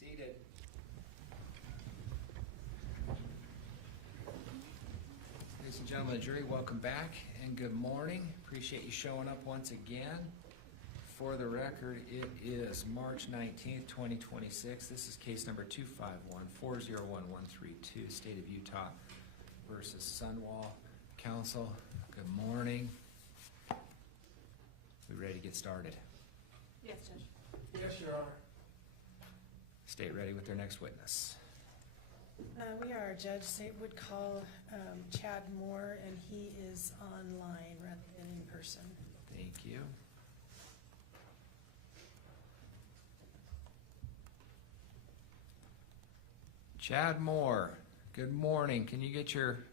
seated. Ladies and gentlemen of the jury, welcome back and good morning. Appreciate you showing up once again. For the record, it is March 19th, 2026. This is case number 251-401-132, State of Utah versus Sundwall. Counsel, good morning. We ready to get started? Yes, Judge. Yes, Your Honor. State ready with their next witness. We are. Judge State would call Chad Moore, and he is online rather than in person. Thank you. Chad Moore, good morning. Can you get your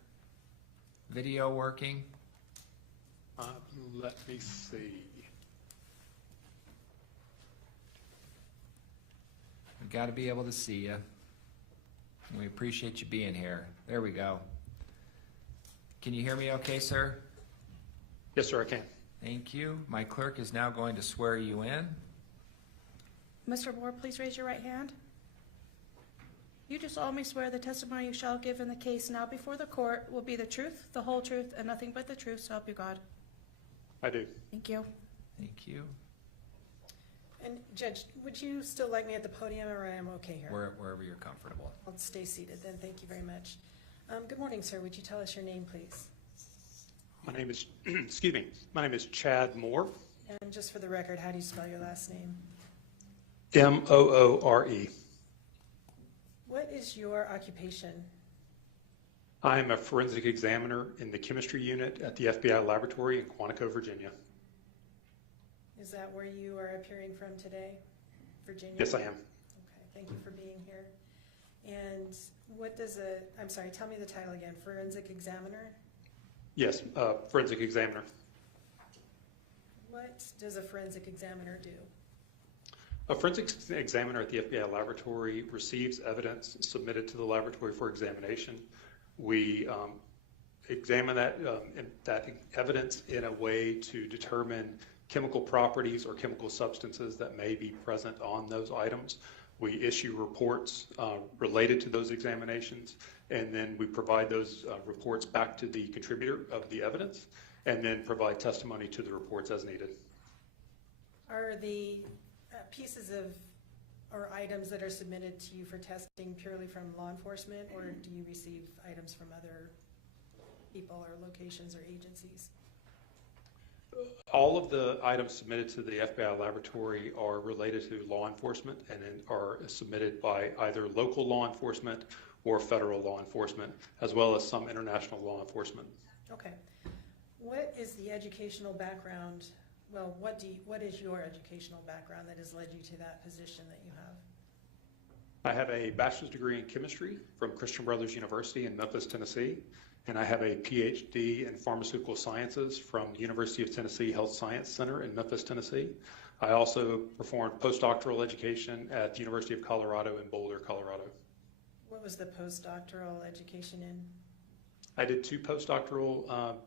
video working? Let me see. We've got to be able to see you. We appreciate you being here. There we go. Can you hear me okay, sir? Yes, sir, I can. Thank you. My clerk is now going to swear you in. Mr. Moore, please raise your right hand. You do solemnly swear the testimony you shall give in the case now before the court will be the truth, the whole truth, and nothing but the truth, so help you God. I do. Thank you. Thank you. And Judge, would you still like me at the podium, or I am okay here? Wherever you're comfortable. I'll stay seated then. Thank you very much. Good morning, sir. Would you tell us your name, please? My name is, excuse me, my name is Chad Moore. And just for the record, how do you spell your last name? M-O-O-R-E. What is your occupation? I am a forensic examiner in the chemistry unit at the FBI laboratory in Quantico, Virginia. Is that where you are appearing from today, Virginia? Yes, I am. Okay, thank you for being here. And what does I'm sorry, tell me the title again, forensic examiner? Yes, forensic examiner. What does a forensic examiner do? A forensic examiner at the FBI laboratory receives evidence submitted to the laboratory for examination. We examine that evidence in a way to determine chemical properties or chemical substances that may be present on those items. We issue reports related to those examinations, and then we provide those reports back to the contributor of the evidence, and then provide testimony to the reports as needed. Are the pieces of or items that are submitted to you for testing purely from law enforcement, or do you receive items from other people or locations or agencies? All of the items submitted to the FBI laboratory are related to law enforcement and then are submitted by either local law enforcement or federal law enforcement, as well as some international law enforcement. Okay. What is the educational background? Well, what is your educational background that has led you to that position that you have? I have a bachelor's degree in chemistry from Christian Brothers University in Memphis, Tennessee, and I have a PhD in pharmaceutical sciences from the University of Tennessee Health Science Center in Memphis, Tennessee. I also performed postdoctoral education at the University of Colorado in Boulder, Colorado. What was the postdoctoral education in? I did 2 postdoctoral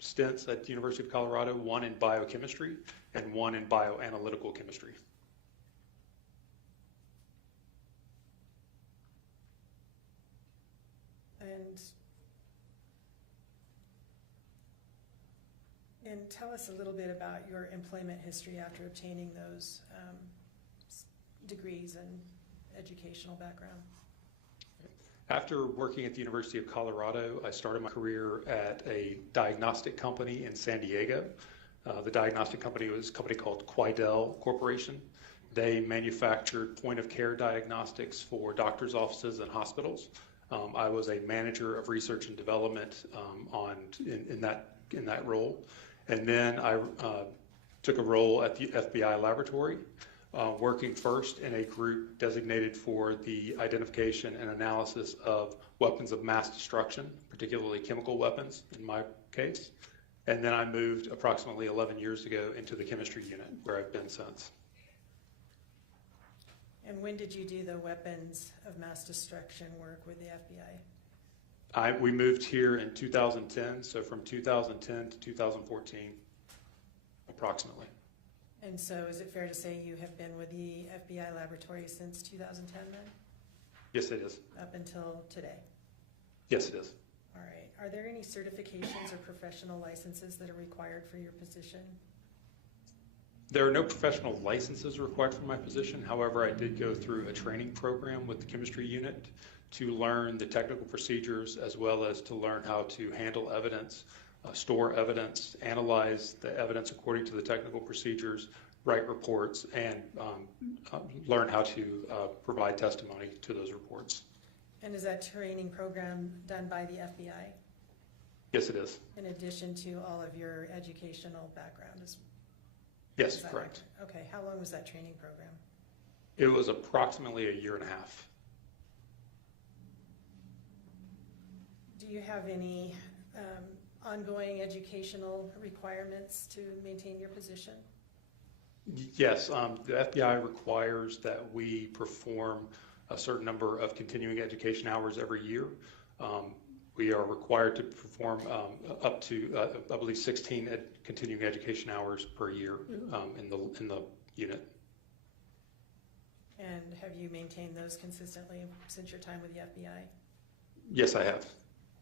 stints at the University of Colorado, one in biochemistry and one in bioanalytical chemistry. And tell us a little bit about your employment history after obtaining those degrees and educational background. After working at the University of Colorado, I started my career at a diagnostic company in San Diego. The diagnostic company was a company called Quidel Corporation. They manufactured point-of-care diagnostics for doctors' offices and hospitals. I was a manager of research and development in that role. And then I took a role at the FBI laboratory, working first in a group designated for the identification and analysis of weapons of mass destruction, particularly chemical weapons in my case. And then I moved approximately 11 years ago into the chemistry unit, where I've been since. And when did you do the weapons of mass destruction work with the FBI? We moved here in 2010, so from 2010 to 2014, approximately. And so is it fair to say you have been with the FBI laboratory since 2010 then, Yes, it is. up until today? Yes, it is. All right. Are there any certifications or professional licenses that are required for your position? There are no professional licenses required for my position. However, I did go through a training program with the chemistry unit to learn the technical procedures as well as to learn how to handle evidence, store evidence, analyze the evidence according to the technical procedures, write reports, and learn how to provide testimony to those reports. And is that training program done by the FBI Yes, it is. in addition to all of your educational background? Yes, Is that correct. accurate? Okay, how long was that training program? It was approximately a year and a half. Do you have any ongoing educational requirements to maintain your position? Yes, the FBI requires that we perform a certain number of continuing education hours every year. We are required to perform up to, I believe, 16 continuing education hours per year in the unit. And have you maintained those consistently since your time with the FBI? Yes, I have.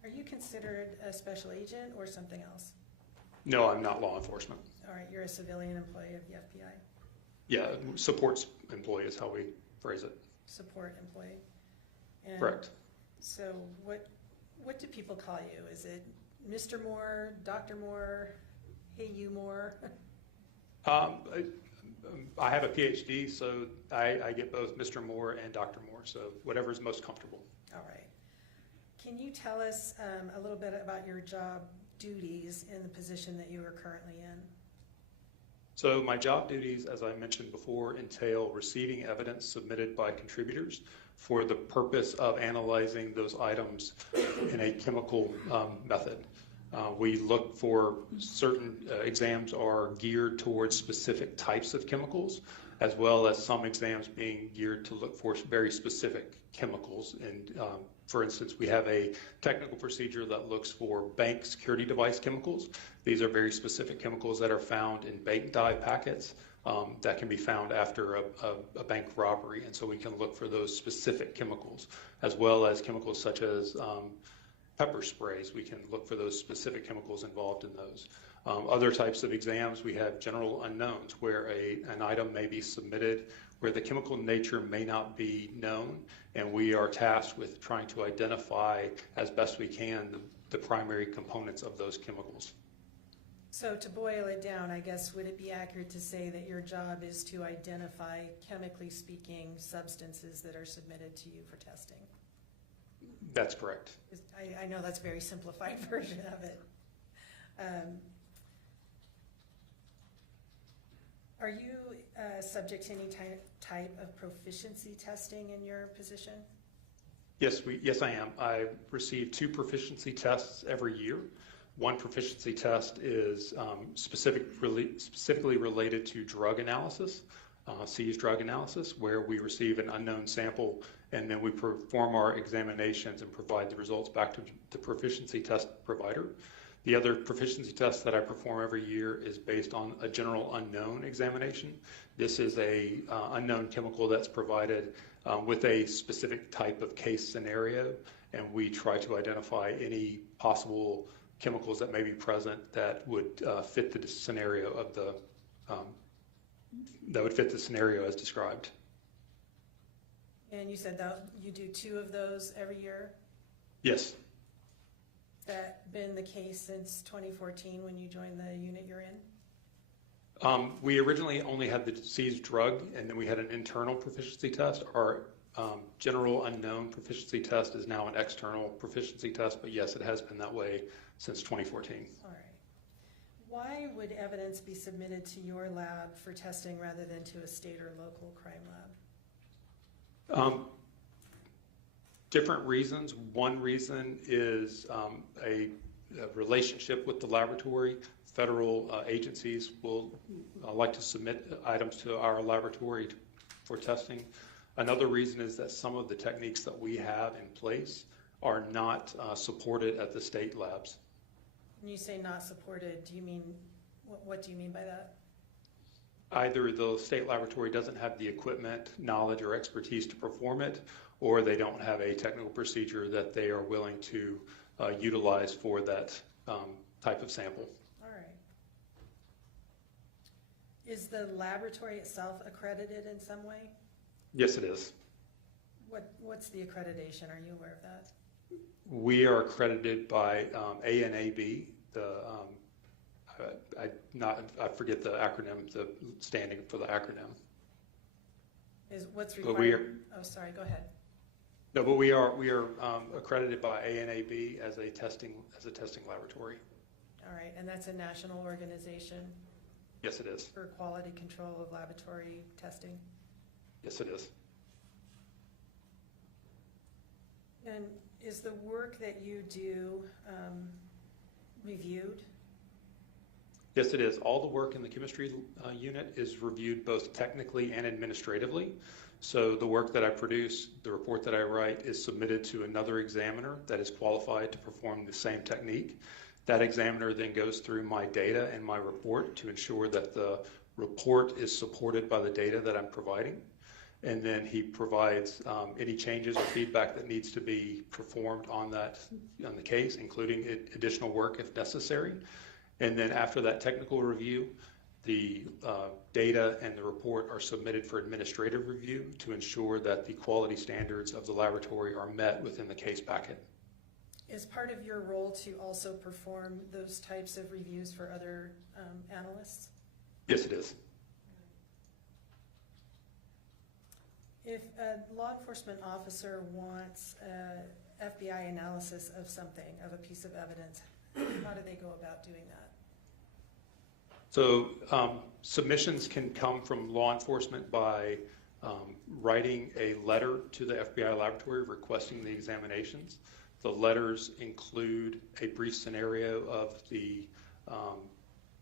Are you considered a special agent or something else? No, I'm not law enforcement. All right, you're a civilian employee of the FBI, Yeah, supports employee is how we phrase it. support employee. And Correct. so what do people call you? Is it Mr. Moore, Dr. Moore, hey you Moore? I have a PhD, so I get both Mr. Moore and Dr. Moore, so whatever is most comfortable. All right. Can you tell us a little bit about your job duties in the position that you are currently in? So my job duties, as I mentioned before, entail receiving evidence submitted by contributors for the purpose of analyzing those items in a chemical method. We look for certain exams are geared towards specific types of chemicals, as well as some exams being geared to look for very specific chemicals. And for instance, we have a technical procedure that looks for bank security device chemicals. These are very specific chemicals that are found in bank die packets that can be found after a bank robbery. And so we can look for those specific chemicals, as well as chemicals such as pepper sprays. We can look for those specific chemicals involved in those. Other types of exams, we have general unknowns, where an item may be submitted where the chemical nature may not be known, and we are tasked with trying to identify as best we can the primary components of those chemicals. So to boil it down, I guess, would it be accurate to say that your job is to identify, chemically speaking, substances that are submitted to you for testing? That's correct. I know that's a very simplified version of it. Are you subject to any type of proficiency testing in your position? Yes, I am. I receive 2 proficiency tests every year. One proficiency test is specifically related to drug analysis, seized drug analysis, where we receive an unknown sample and then we perform our examinations and provide the results back to the proficiency test provider. The other proficiency test that I perform every year is based on a general unknown examination. This is a unknown chemical that's provided with a specific type of case scenario, and we try to identify any possible chemicals that may be present that would fit the scenario of the scenario as described. And you said that you do 2 of those every year? Yes. That been the case since 2014 when you joined the unit you're in? We originally only had the seized drug, and then we had an internal proficiency test. Our general unknown proficiency test is now an external proficiency test, but yes, it has been that way since 2014. All right. Why would evidence be submitted to your lab for testing rather than to a state or local crime lab? Different reasons. One reason is a relationship with the laboratory. Federal agencies will like to submit items to our laboratory for testing. Another reason is that some of the techniques that we have in place are not supported at the state labs. When you say not supported, do you mean, what do you mean by that? Either the state laboratory doesn't have the equipment, knowledge, or expertise to perform it, or they don't have a technical procedure that they are willing to utilize for that type of sample. All right. Is the laboratory itself accredited in some way? Yes, it is. What's the accreditation? Are you aware of that? We are accredited by ANAB, I forget the acronym, the standing for the acronym. Is what's But we required? Oh, sorry, go ahead. No, but we are accredited by ANAB as a testing laboratory. All right, and that's a national organization Yes, it is. for quality control of laboratory testing? Yes, it is. And is the work that you do reviewed? Yes, it is. All the work in the chemistry unit is reviewed both technically and administratively. So the work that I produce, the report that I write, is submitted to another examiner that is qualified to perform the same technique. That examiner then goes through my data and my report to ensure that the report is supported by the data that I'm providing. And then he provides any changes or feedback that needs to be performed on the case, including additional work if necessary. And then after that technical review, the data and the report are submitted for administrative review to ensure that the quality standards of the laboratory are met within the case packet. Is part of your role to also perform those types of reviews for other analysts? Yes, it is. If a law enforcement officer wants a FBI analysis of something, of a piece of evidence, how do they go about doing that? So submissions can come from law enforcement by writing a letter to the FBI laboratory requesting the examinations. The letters include a brief scenario of the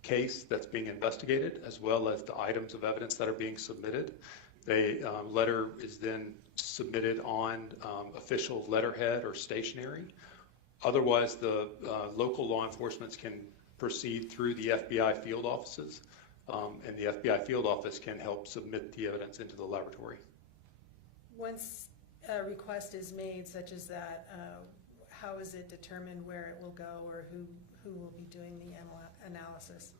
case that's being investigated, as well as the items of evidence that are being submitted. The letter is then submitted on official letterhead or stationery. Otherwise, the local law enforcement can proceed through the FBI field offices, and the FBI field office can help submit the evidence into the laboratory. Once a request is made such as that, how is it determined where it will go or who will be doing the analysis?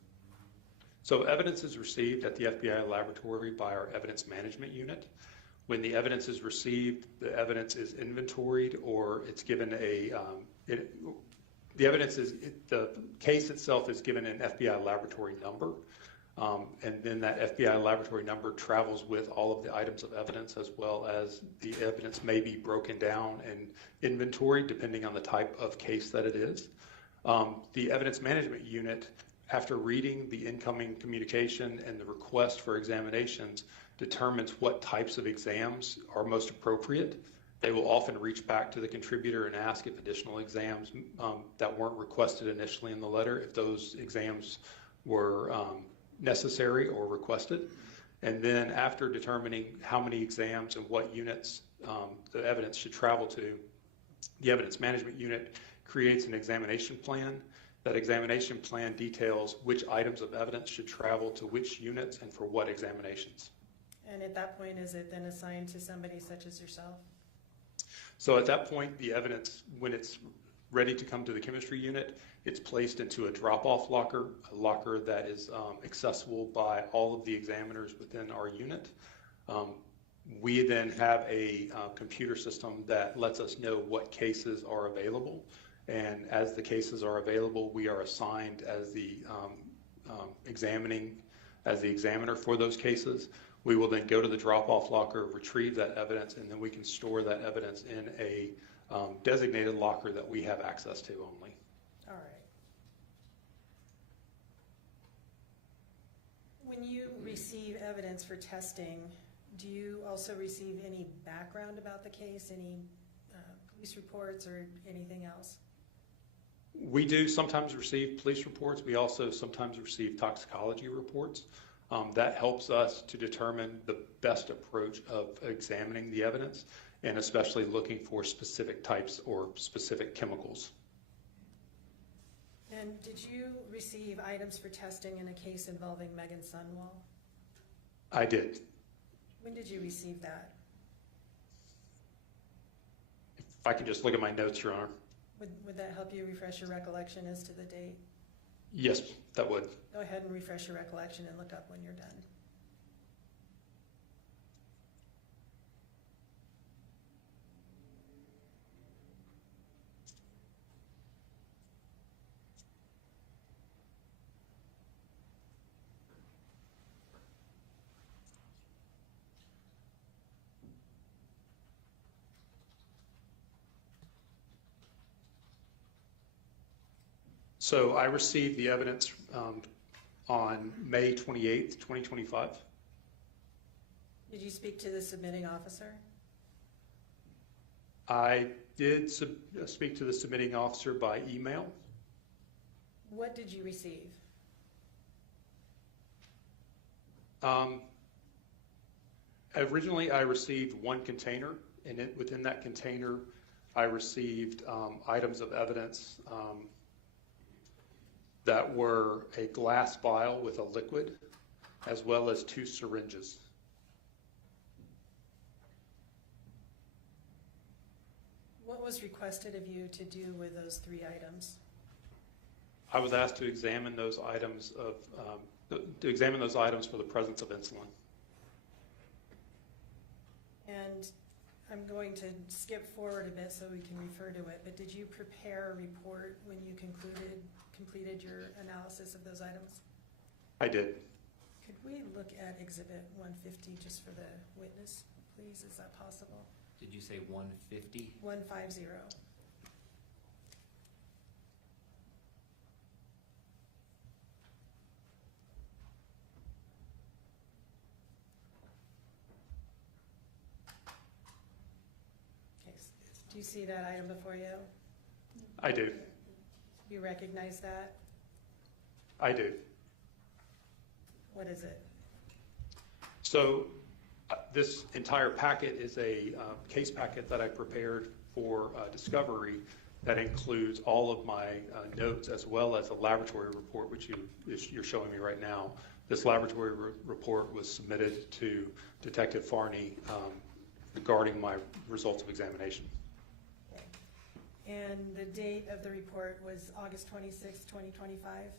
So evidence is received at the FBI laboratory by our evidence management unit. When the evidence is received, the evidence is inventoried, or it's given the case itself is given an FBI laboratory number, and then that FBI laboratory number travels with all of the items of evidence, as well as the evidence may be broken down and inventoried depending on the type of case that it is. The evidence management unit, after reading the incoming communication and the request for examinations, determines what types of exams are most appropriate. They will often reach back to the contributor and ask if additional exams that weren't requested initially in the letter, if those exams were necessary or requested. And then after determining how many exams and what units the evidence should travel to, the evidence management unit creates an examination plan. That examination plan details which items of evidence should travel to which units and for what examinations. And at that point, is it then assigned to somebody such as yourself? So at that point, the evidence, when it's ready to come to the chemistry unit, it's placed into a drop-off locker, a locker that is accessible by all of the examiners within our unit. We then have a computer system that lets us know what cases are available. And as the cases are available, we are assigned as the examiner for those cases. We will then go to the drop-off locker, retrieve that evidence, and then we can store that evidence in a designated locker that we have access to only. All right. When you receive evidence for testing, do you also receive any background about the case, any police reports or anything else? We do sometimes receive police reports. We also sometimes receive toxicology reports. That helps us to determine the best approach of examining the evidence, and especially looking for specific types or specific chemicals. And did you receive items for testing in a case involving Meggan Sundwall? I did. When did you receive that? If I can just look at my notes, Your Honor. Would that help you refresh your recollection as to the date? Yes, that would. Go ahead and refresh your recollection and look up when you're done. So I received the evidence on May 28th, 2025. Did you speak to the submitting officer? I did speak to the submitting officer by email. What did you receive? Originally, I received one container, and within that container, I received items of evidence that were a glass vial with a liquid, as well as 2 syringes. What was requested of you to do with those 3 items? I was asked to examine those items for the presence of insulin. And I'm going to skip forward a bit so we can refer to it, but did you prepare a report when you completed your analysis of those items? I did. Could we look at Exhibit 150 just for the witness, please? Is that possible? Did you say 150? 150. Okay, do you see that item before you? I do. You recognize that? I do. What is it? So this entire packet is a case packet that I prepared for discovery that includes all of my notes as well as a laboratory report, which you're showing me right now. This laboratory report was submitted to Detective Farney regarding my results of examination. Okay. And the date of the report was August 26, 2025?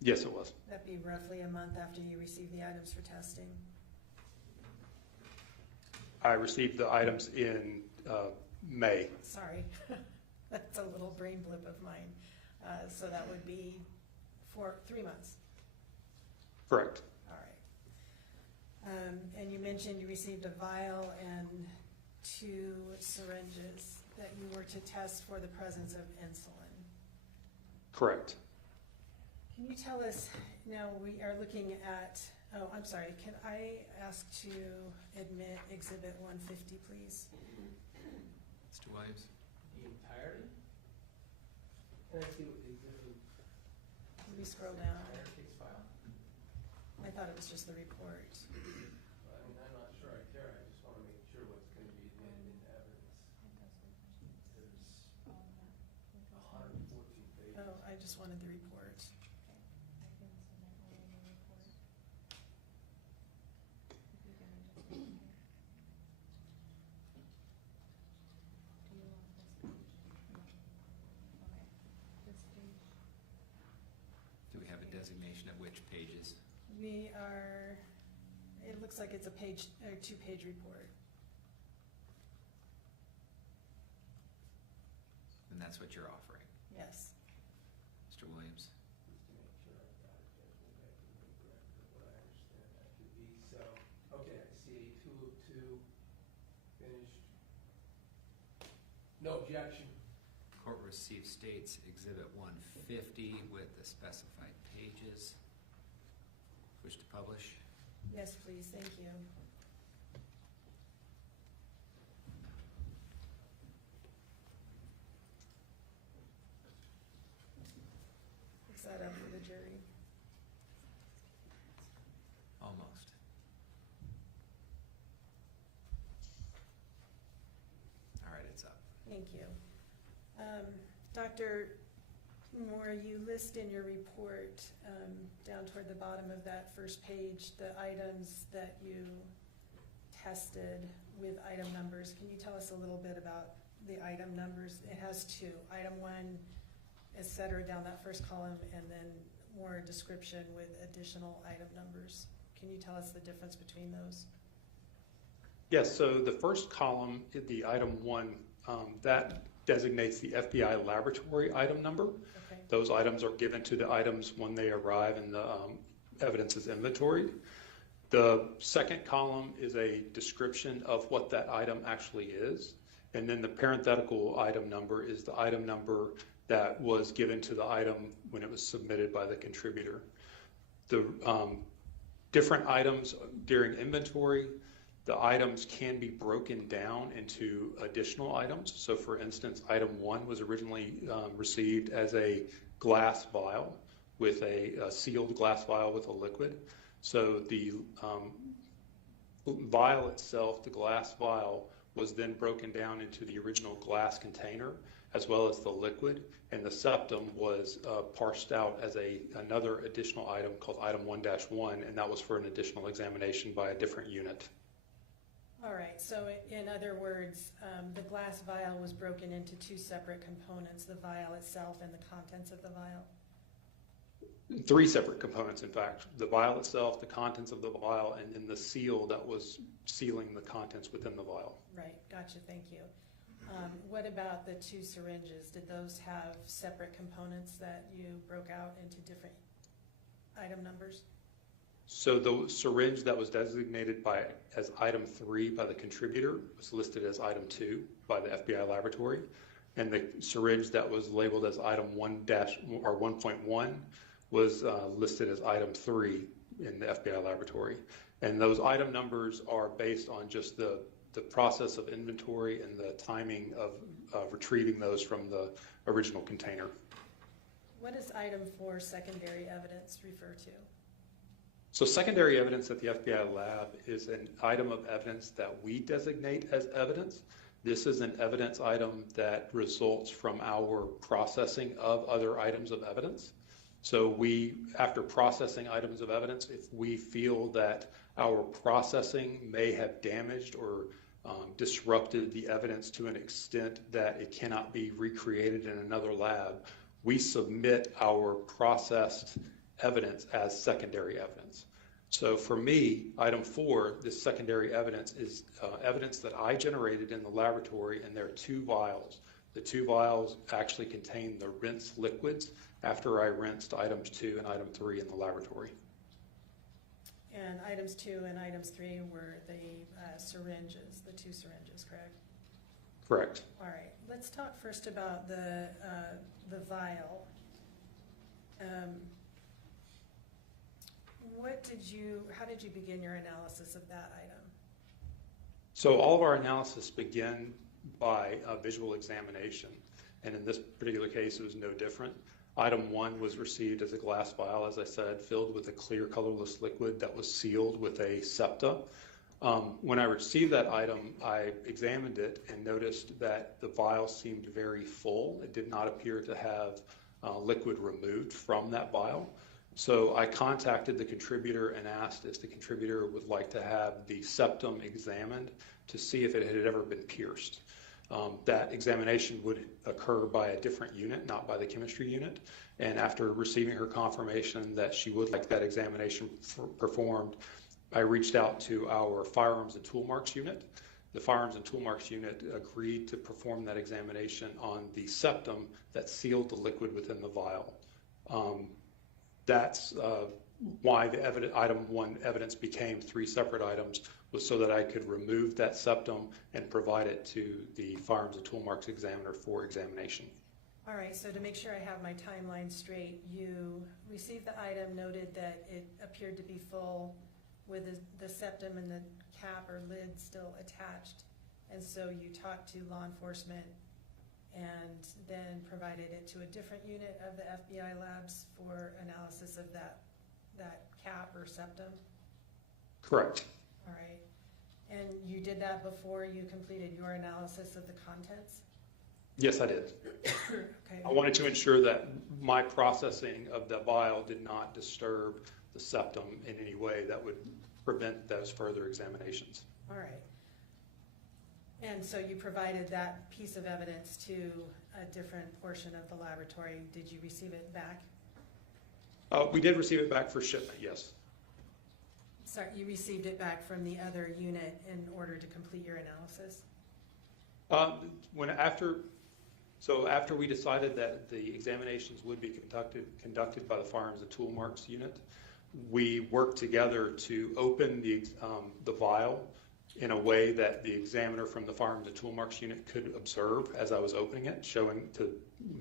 Yes, it was. That'd be roughly a month after you received the items for testing. I received the items in May. Sorry, that's a little brain blip of mine. So that would be for 3 months. Correct. All right. And you mentioned you received a vial and 2 syringes that you were to test for the presence of insulin. Correct. Can you tell us, now we are looking at, oh, I'm sorry, can I ask to admit Exhibit 150, please? Mr. Williams? The entirety? Can I see what the exhibit, Can we scroll down? entire case file? I thought it was just the report. I mean, I'm not sure I care, I just wanna make sure what's gonna be admitted into evidence. There's 114 pages. Oh, I just wanted the report. Do we have a designation of which pages? We are, it looks like it's a 2-page report. And that's what you're offering. Yes. Mr. Williams? Just to make sure I've got it, Judge, maybe I can make record of what I understand that to be. So, okay, I see 2 of 2 finished. No objection. Court received states Exhibit 150 with the specified pages. Wish to publish? Yes, please, thank you. Is that up for the jury? Almost. All right, it's up. Thank you. Doctor, More, you list in your report, down toward the bottom of that first page, the items that you tested with item numbers. Can you tell us a little bit about the item numbers? It has two, item 1, et cetera, down that first column, and then more description with additional item numbers. Can you tell us the difference between those? Yes, so the first column, the item 1, that designates the FBI laboratory item number. Okay. Those items are given to the items when they arrive and the evidence is inventoried. The second column is a description of what that item actually is. And then the parenthetical item number is the item number that was given to the item when it was submitted by the contributor. The different items during inventory, the items can be broken down into additional items. So for instance, item 1 was originally received as a glass vial with a sealed glass vial with a liquid. So the vial itself, the glass vial, was then broken down into the original glass container as well as the liquid, and the septum was parsed out as another additional item called item 1-1, and that was for an additional examination by a different unit. All right, so in other words, the glass vial was broken into two separate components, the vial itself and the contents of the vial? 3 separate components, in fact. The vial itself, the contents of the vial, and then the seal that was sealing the contents within the vial. Right, gotcha, thank you. What about the 2 syringes? Did those have separate components that you broke out into different item numbers? So the syringe that was designated as item 3 by the contributor was listed as item 2 by the FBI laboratory, and the syringe that was labeled as item 1.1 was listed as item 3 in the FBI laboratory. And those item numbers are based on just the process of inventory and the timing of retrieving those from the original container. What does item 4, secondary evidence, refer to? So secondary evidence at the FBI lab is an item of evidence that we designate as evidence. This is an evidence item that results from our processing of other items of evidence. So we, after processing items of evidence, if we feel that our processing may have damaged or disrupted the evidence to an extent that it cannot be recreated in another lab, we submit our processed evidence as secondary evidence. So for me, item 4, this secondary evidence is evidence that I generated in the laboratory, and there are 2 vials. The 2 vials actually contain the rinsed liquids after I rinsed items 2 and item 3 in the laboratory. And items 2 and items 3 were the syringes, the 2 syringes, correct? Correct. All right, let's talk first about the vial. How did you begin your analysis of that item? So all of our analysis began by a visual examination, and in this particular case, it was no different. Item 1 was received as a glass vial, as I said, filled with a clear, colorless liquid that was sealed with a septa. When I received that item, I examined it and noticed that the vial seemed very full. It did not appear to have liquid removed from that vial. So I contacted the contributor and asked if the contributor would like to have the septum examined to see if it had ever been pierced. That examination would occur by a different unit, not by the chemistry unit. And after receiving her confirmation that she would like that examination performed, I reached out to our firearms and tool marks unit. The firearms and tool marks unit agreed to perform that examination on the septum that sealed the liquid within the vial. That's why the item 1 evidence became 3 separate items, was so that I could remove that septum and provide it to the firearms and tool marks examiner for examination. All right, so to make sure I have my timeline straight, you received the item, noted that it appeared to be full with the septum and the cap or lid still attached, and so you talked to law enforcement and then provided it to a different unit of the FBI labs for analysis of that cap or septum? Correct. All right. And you did that before you completed your analysis of the contents? Yes, I did. Okay. I wanted to ensure that my processing of the vial did not disturb the septum in any way that would prevent those further examinations. All right. And so you provided that piece of evidence to a different portion of the laboratory. Did you receive it back? We did receive it back for shipment, yes. Sorry, you received it back from the other unit in order to complete your analysis? After we decided that the examinations would be conducted by the Firearms and Tool Marks unit, we worked together to open the vial in a way that the examiner from the Firearms and Tool Marks unit could observe as I was opening it, showing to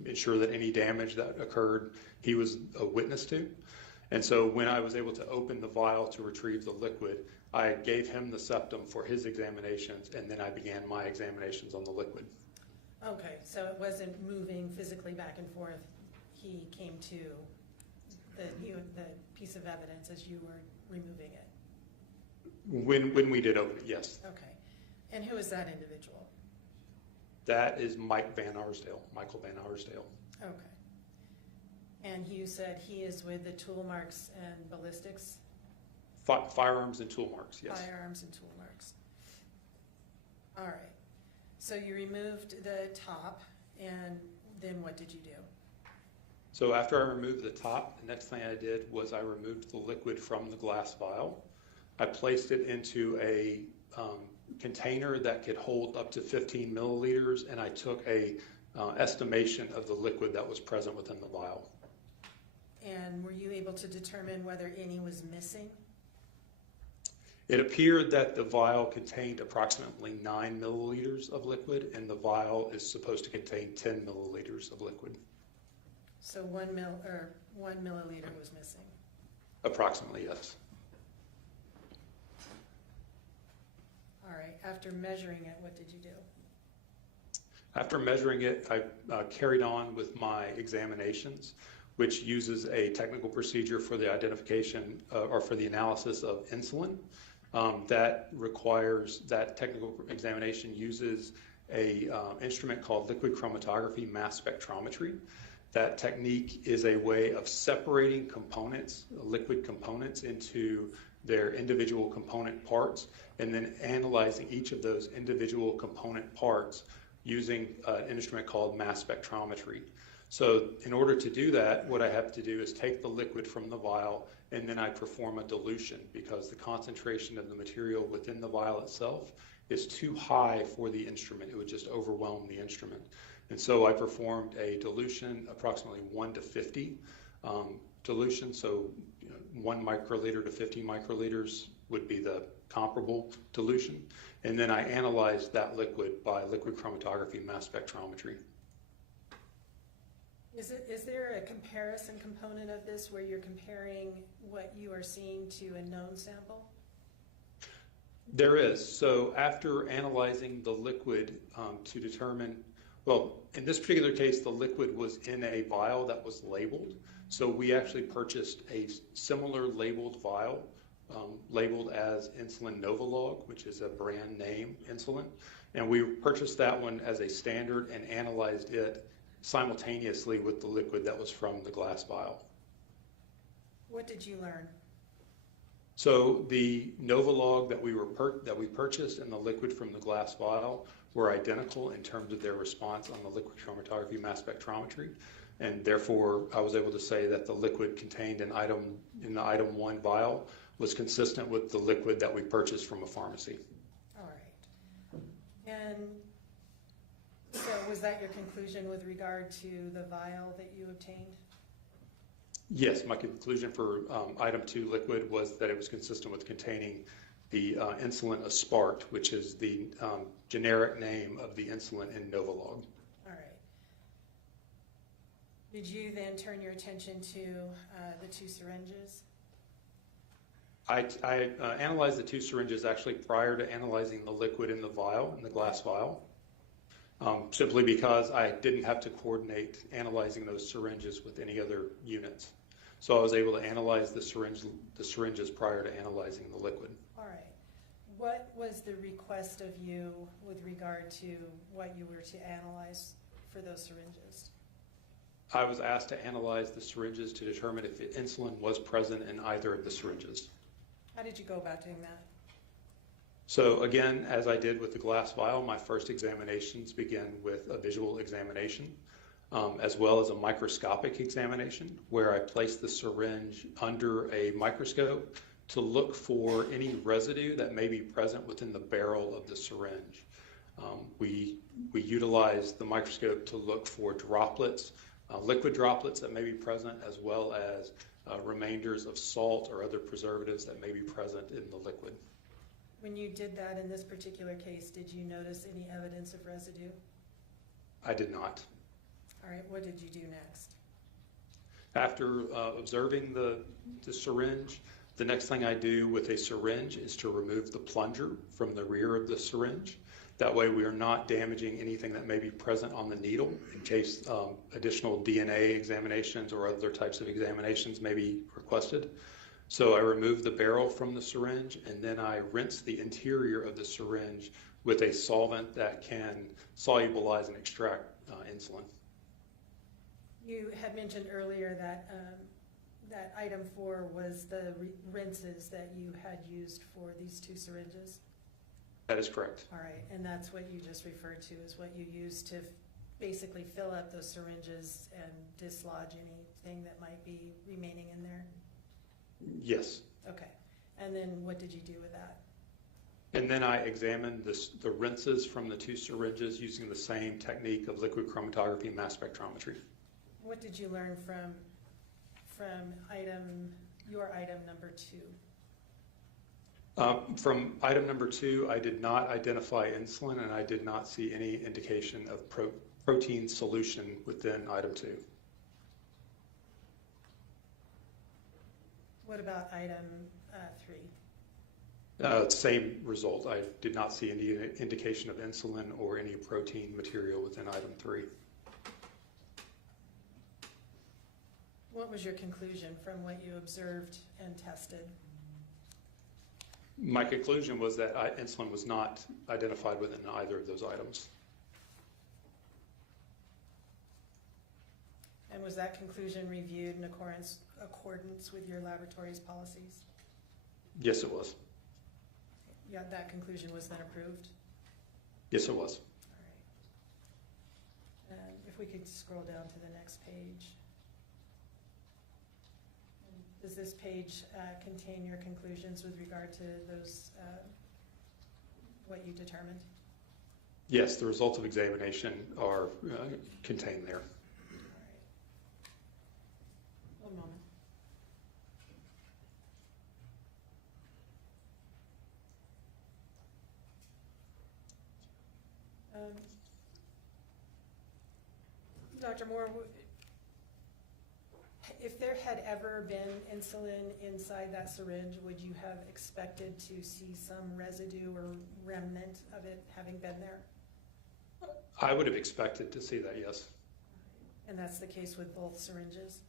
ensure that any damage that occurred, he was a witness to. And so when I was able to open the vial to retrieve the liquid, I gave him the septum for his examinations, and then I began my examinations on the liquid. Okay, so it wasn't moving physically back and forth. He came to the piece of evidence as you were removing it? When we did open it, yes. Okay. And who is that individual? That is Michael Van Arsdale. Okay. And you said he is with the Tool Marks and Ballistics? Firearms and Tool Marks, yes. Firearms and Tool Marks. All right. So you removed the top, and then what did you do? So after I removed the top, the next thing I did was I removed the liquid from the glass vial. I placed it into a container that could hold up to 15 milliliters, and I took a estimation of the liquid that was present within the vial. And were you able to determine whether any was missing? It appeared that the vial contained approximately 9 milliliters of liquid, and the vial is supposed to contain 10 milliliters of liquid. So 1 milliliter was missing? Approximately, yes. All right. After measuring it, what did you do? After measuring it, I carried on with my examinations, which uses a technical procedure for the identification or for the analysis of insulin. That technical examination uses a instrument called liquid chromatography mass spectrometry. That technique is a way of separating components, liquid components, into their individual component parts, and then analyzing each of those individual component parts using an instrument called mass spectrometry. So in order to do that, what I have to do is take the liquid from the vial, and then I perform a dilution because the concentration of the material within the vial itself is too high for the instrument. It would just overwhelm the instrument. And so I performed a dilution, approximately 1 to 50 dilution. So 1 microliter to 50 microliters would be the comparable dilution. And then I analyzed that liquid by liquid chromatography mass spectrometry. Is there a comparison component of this where you're comparing what you are seeing to a known sample? There is. So after analyzing the liquid to determine, well, in this particular case, the liquid was in a vial that was labeled. So we actually purchased a similar labeled vial, labeled as Insulin Novolog, which is a brand name insulin. And we purchased that one as a standard and analyzed it simultaneously with the liquid that was from the glass vial. What did you learn? So the Novolog that we purchased and the liquid from the glass vial were identical in terms of their response on the liquid chromatography mass spectrometry, and therefore I was able to say that the liquid contained in the item 1 vial was consistent with the liquid that we purchased from a pharmacy. All right. And so was that your conclusion with regard to the vial that you obtained? Yes, my conclusion for item 2 liquid was that it was consistent with containing the insulin Aspart, which is the generic name of the insulin in Novolog. All right. Did you then turn your attention to the 2 syringes? I analyzed the 2 syringes actually prior to analyzing the liquid in the vial, in the glass vial, simply because I didn't have to coordinate analyzing those syringes with any other units. So I was able to analyze the syringes prior to analyzing the liquid. All right. What was the request of you with regard to what you were to analyze for those syringes? I was asked to analyze the syringes to determine if insulin was present in either of the syringes. How did you go about doing that? So again, as I did with the glass vial, my first examinations begin with a visual examination, as well as a microscopic examination, where I place the syringe under a microscope to look for any residue that may be present within the barrel of the syringe. We utilize the microscope to look for droplets, liquid droplets that may be present, as well as remainders of salt or other preservatives that may be present in the liquid. When you did that in this particular case, did you notice any evidence of residue? I did not. All right, what did you do next? After observing the syringe, the next thing I do with a syringe is to remove the plunger from the rear of the syringe. That way we are not damaging anything that may be present on the needle in case additional DNA examinations or other types of examinations may be requested. So I remove the barrel from the syringe, and then I rinse the interior of the syringe with a solvent that can solubilize and extract insulin. You had mentioned earlier that that item 4 was the rinses that you had used for these 2 syringes. That is correct. All right, and that's what you just referred to as what you used to basically fill up those syringes and dislodge anything that might be remaining in there? Yes. Okay, and then what did you do with that? And then I examined the rinses from the 2 syringes using the same technique of liquid chromatography and mass spectrometry. What did you learn from your item number 2? From item number 2, I did not identify insulin, and I did not see any indication of protein solution within item 2. What about item 3? Same result. I did not see any indication of insulin or any protein material within item 3. What was your conclusion from what you observed and tested? My conclusion was that insulin was not identified within either of those items. And was that conclusion reviewed in accordance with your laboratory's policies? Yes, it was. Yeah, that conclusion was then approved? Yes, it was. All right. And if we could scroll down to the next page. Does this page contain your conclusions with regard to those, what you determined? Yes, the results of examination are contained there. All right. One moment. Dr. Moore, if there had ever been insulin inside that syringe, would you have expected to see some residue or remnant of it having been there? I would have expected to see that, yes. And that's the case with both syringes?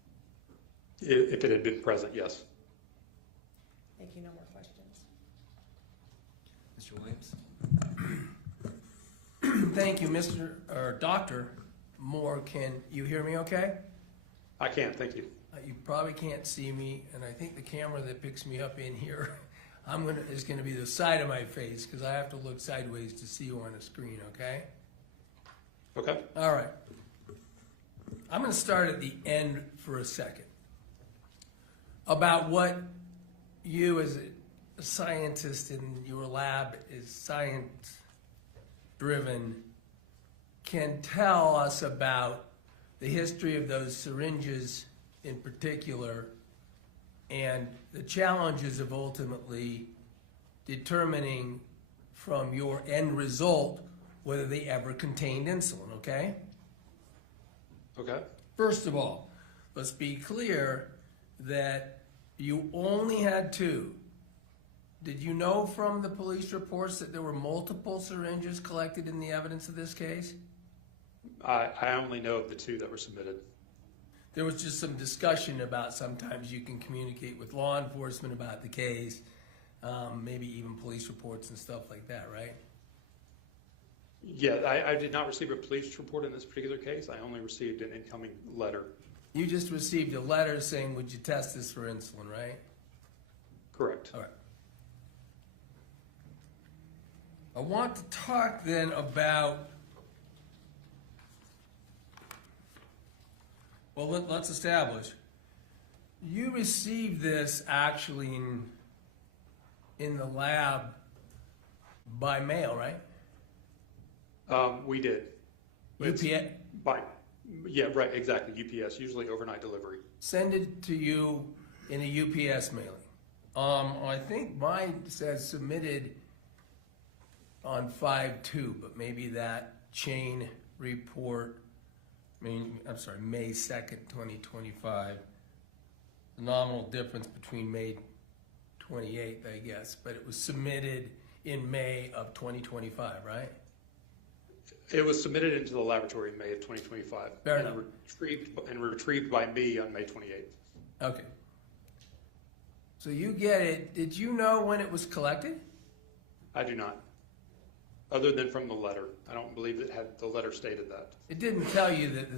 If it had been present, yes. Thank you. No more questions. Mr. Williams? Thank you, Dr. Moore. Can you hear me okay? I can, thank you. You probably can't see me, and I think the camera that picks me up in here is going to be the side of my face because I have to look sideways to see you on the screen, okay? Okay. All right. I'm going to start at the end for a second about what you as a scientist in your lab is science-driven can tell us about the history of those syringes in particular and the challenges of ultimately determining from your end result whether they ever contained insulin, okay? Okay. First of all, let's be clear that you only had 2. Did you know from the police reports that there were multiple syringes collected in the evidence of this case? I only know of the 2 that were submitted. There was just some discussion about sometimes you can communicate with law enforcement about the case, maybe even police reports and stuff like that, right? Yeah, I did not receive a police report in this particular case. I only received an incoming letter. You just received a letter saying, would you test this for insulin, right? Correct. All right. I want to talk then about, well, let's establish. You received this actually in the lab by mail, right? We did. UPS Yeah, right, exactly. UPS, usually overnight delivery. send it to you in a UPS mailing. I think mine says submitted on 5/2, but maybe that chain report, I'm sorry, May 2nd, 2025. The nominal difference between May 28th, I guess, but it was submitted in May of 2025, right? It was submitted into the laboratory in May of 2025. Fair and enough. retrieved by me on May 28th. Okay. So you get it. Did you know when it was collected? I do not. Other than from the letter. I don't believe that the letter stated that. It didn't tell you that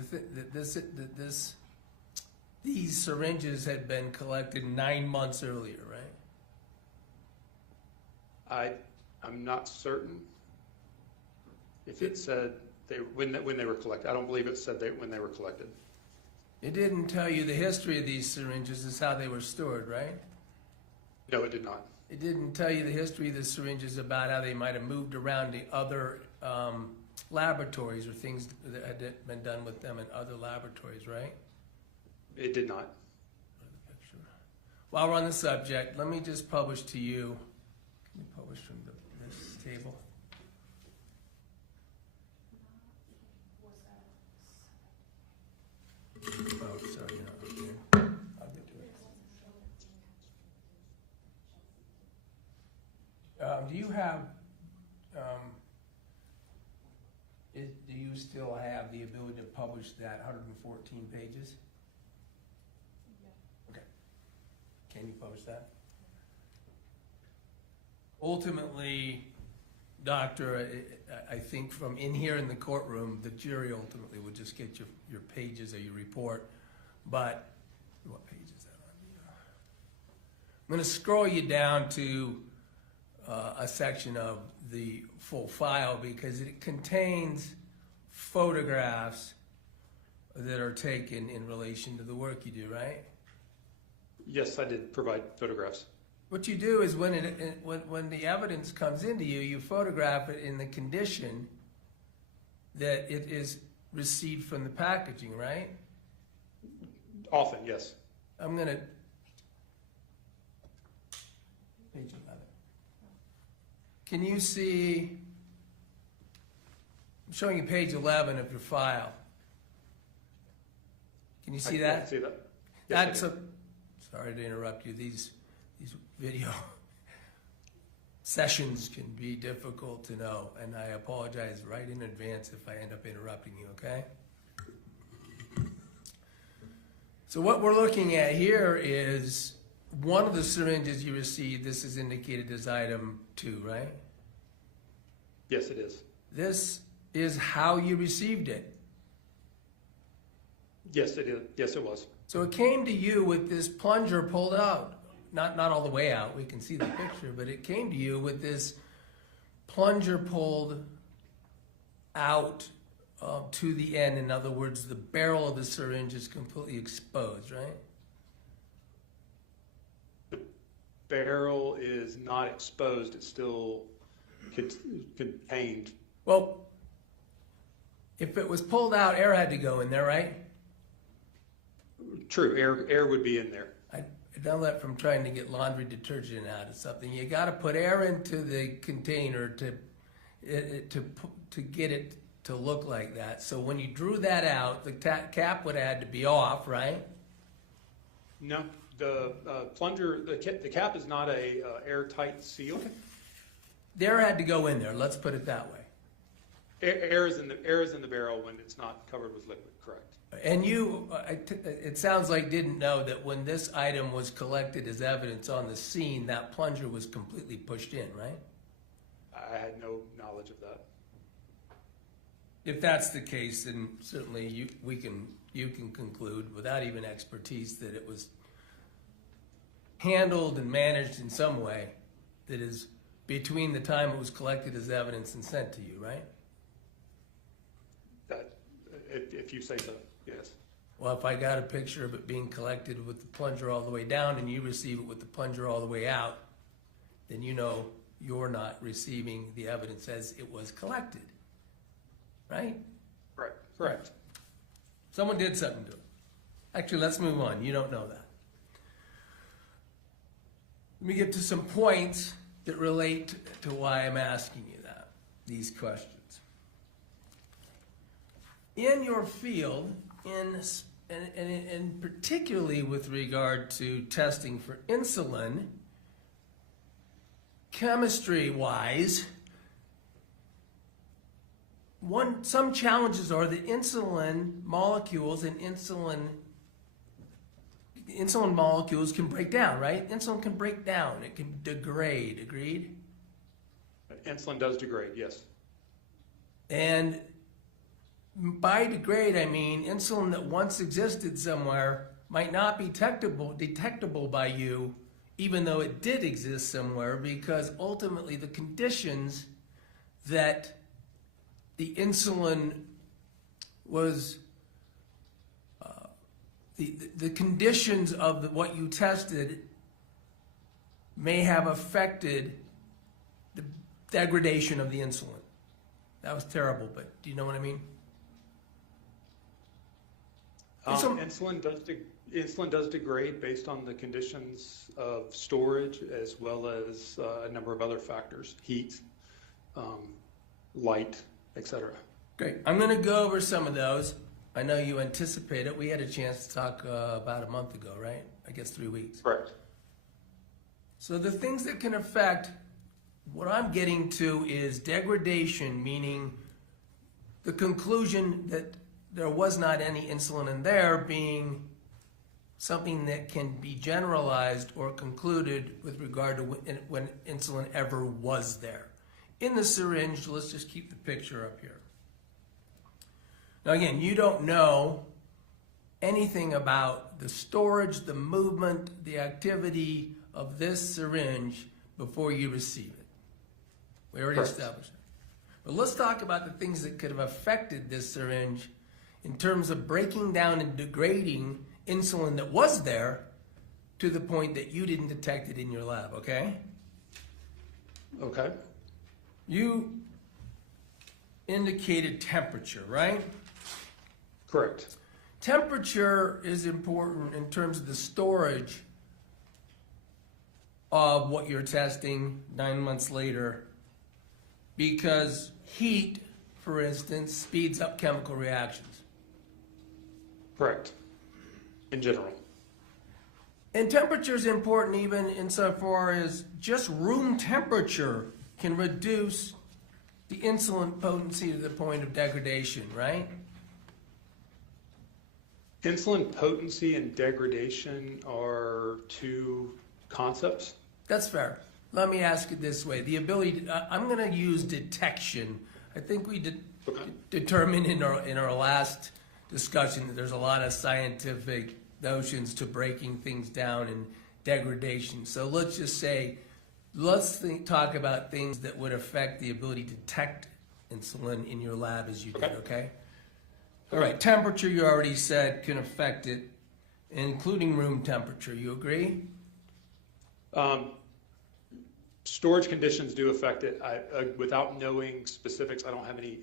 these syringes had been collected 9 months earlier, right? I'm not certain if it said when they were collected. I don't believe it said when they were collected. It didn't tell you the history of these syringes is how they were stored, right? No, it did not. It didn't tell you the history of the syringes about how they might have moved around to other laboratories or things that had been done with them in other laboratories, right? It did not. While we're on the subject, let me just publish to you. Can you publish from this table? Oh, sorry, no, okay. I'll get to it. Do you have, do you still have the ability to publish that 114 pages? Okay. Can you publish that? Ultimately, Doctor, I think from in here in the courtroom, the jury ultimately would just get your pages of your report. But what page is that on? I'm going to scroll you down to a section of the full file because it contains photographs that are taken in relation to the work you do, right? Yes, I did provide photographs. What you do is when the evidence comes into you, you photograph it in the condition that it is received from the packaging, right? Often, yes. I'm going to... Page 11. Can you see... I'm showing you page 11 of your file. Can you see I that? can see that. Yes, That's I can. Sorry to interrupt you. These video sessions can be difficult to know, and I apologize right in advance if I end up interrupting you, okay? So what we're looking at here is one of the syringes you received. This is indicated as item 2, right? Yes, it is. This is how you received it. Yes, it is. Yes, it was. So it came to you with this plunger pulled out. Not all the way out, we can see the picture, but it came to you with this plunger pulled out to the end. In other words, the barrel of the syringe is completely exposed, right? The barrel is not exposed. It's still contained. Well, if it was pulled out, air had to go in there, right? True, air would be in there. I know that from trying to get laundry detergent out of something. You got to put air into the container to get it to look like that. So when you drew that out, the cap would have had to be off, right? No, the plunger, the cap is not a airtight seal. The air had to go in there. Let's put it that way. Air is in the barrel when it's not covered with liquid. Correct. And you, it sounds like, didn't know that when this item was collected as evidence on the scene, that plunger was completely pushed in, right? I had no knowledge of that. if that's the case, then certainly you can conclude without even expertise that it was handled and managed in some way that is between the time it was collected as evidence and sent to you, right? That, if you say so, yes. Well, if I got a picture of it being collected with the plunger all the way down and you receive it with the plunger all the way out, then you know you're not receiving the evidence as it was collected, right? Right. Correct. Someone did something to it. Actually, let's move on. You don't know that. Let me get to some points that relate to why I'm asking you these questions. In your field, and particularly with regard to testing for insulin, chemistry-wise, some challenges are that insulin molecules and insulin molecules can break down, right? Insulin can break down. It can degrade. Agreed? Insulin does degrade, yes. And by degrade, I mean insulin that once existed somewhere might not be detectable by you, even though it did exist somewhere, because ultimately the conditions that the insulin was, the conditions of what you tested may have affected the degradation of the insulin. That was terrible, but do you know what I mean? Insulin does degrade based on the conditions of storage as well as a number of other factors, heat, light, etc. Great. I'm going to go over some of those. I know you anticipate it. We had a chance to talk about a month ago, right? I guess 3 weeks. Correct. So the things that can affect, what I'm getting to is degradation, meaning the conclusion that there was not any insulin in there being something that can be generalized or concluded with regard to when insulin ever was there. In the syringe, let's just keep the picture up here. Now again, you don't know anything about the storage, the movement, the activity of this syringe before you receive it. We already established that. But let's talk about the things that could have affected this syringe in terms of breaking down and degrading insulin that was there to the point that you didn't detect it in your lab, okay? Okay. You indicated temperature, right? Correct. Temperature is important in terms of the storage of what you're testing 9 months later, because heat, for instance, speeds up chemical reactions. Correct. In general. And temperature is important even insofar as just room temperature can reduce the insulin potency to the point of degradation, right? Insulin potency and degradation are two concepts. That's fair. Let me ask it this way. The ability to, I'm going to use detection. I think we determined in our last discussion that there's a lot of scientific notions to breaking things down and degradation. So let's just say, talk about things that would affect the ability to detect insulin in your lab as you did, okay? All right, temperature you already said can affect it, including room temperature. You agree? Storage conditions do affect it. Without knowing specifics, I don't have any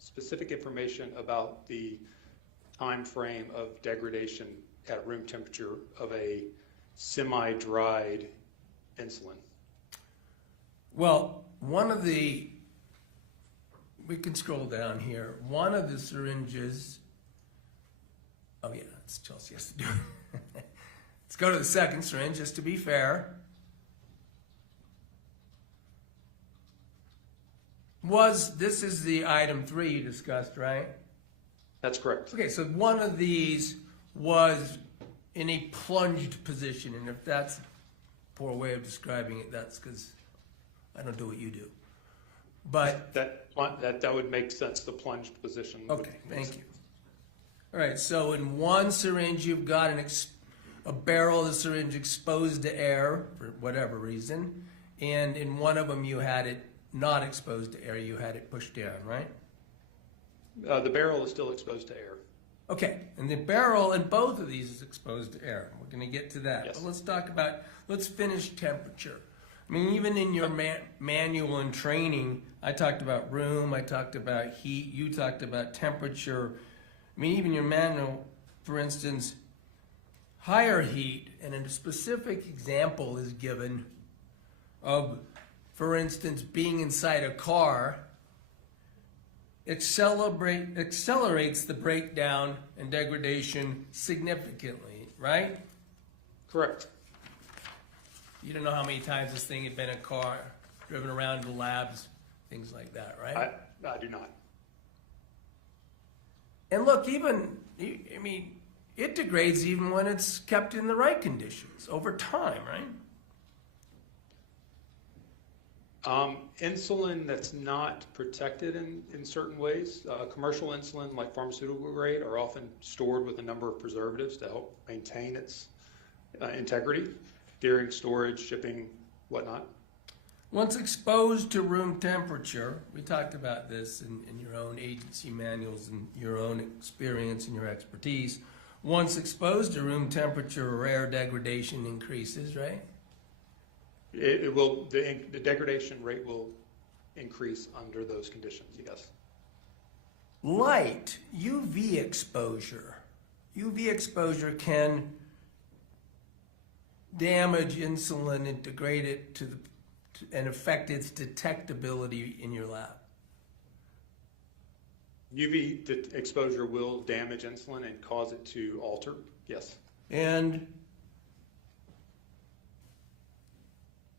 specific information about the time frame of degradation at room temperature of a semi-dried insulin. Well, we can scroll down here. One of the syringes, oh yeah, it's Chelsea has to do it. Let's go to the second syringe, just to be fair. This is the item 3 you discussed, right? That's correct. Okay, so one of these was in a plunged position, and if that's a poor way of describing it, that's because I don't do what you do. But, That would make sense, the plunged position. would okay, make thank sense. you. All right, so in one syringe, you've got a barrel of the syringe exposed to air for whatever reason, and in one of them you had it not exposed to air, you had it pushed down, right? The barrel is still exposed to air. Okay, and the barrel in both of these is exposed to air. We're going to get to that. Yes. But let's finish temperature. I mean, even in your manual and training, I talked about room, I talked about heat, you talked about temperature. I mean, even your manual, for instance, higher heat, and a specific example is given of, for instance, being inside a car accelerates the breakdown and degradation significantly, right? Correct. You don't know how many times this thing had been in a car, driven around to labs, things like that, right? I do not. And look, I mean, it degrades even when it's kept in the right conditions over time, right? Insulin that's not protected in certain ways, commercial insulin like pharmaceutical grade are often stored with a number of preservatives to help maintain its integrity during storage, shipping, whatnot. Once exposed to room temperature, we talked about this in your own agency manuals and your own experience and your expertise. Once exposed to room temperature, rare degradation increases, right? It will, the degradation rate will increase under those conditions, yes. Light, UV exposure. UV exposure can damage insulin and degrade it and affect its detectability in your lab. UV exposure will damage insulin and cause it to alter, yes. And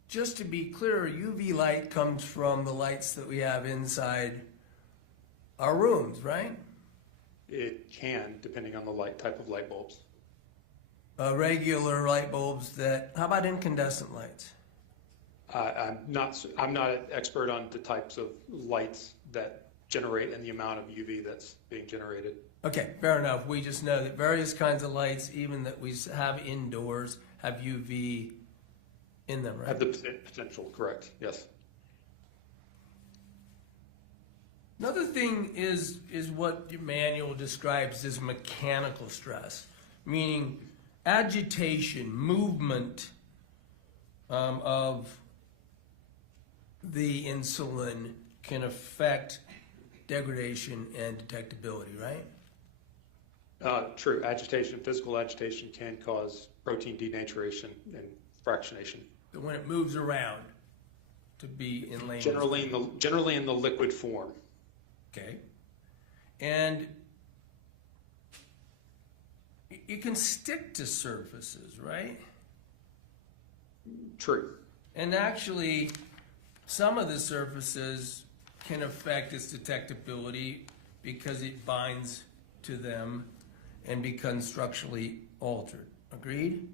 just to be clear, UV light comes from the lights that we have inside our rooms, right? It can, depending on the type of light bulbs. Regular light bulbs how about incandescent lights? I'm not an expert on the types of lights that generate and the amount of UV that's being generated. Okay, fair enough. We just know that various kinds of lights, even that we have indoors, have UV in them, right? Have the potential, correct, yes. Another thing is what your manual describes as mechanical stress, meaning agitation, movement of the insulin can affect degradation and detectability, right? True, physical agitation can cause protein denaturation and fractionation. But when it moves around, to be in layman's Generally in the liquid form. Okay. And you can stick to surfaces, right? True. And actually, some of the surfaces can affect its detectability because it binds to them and becomes structurally altered. Agreed?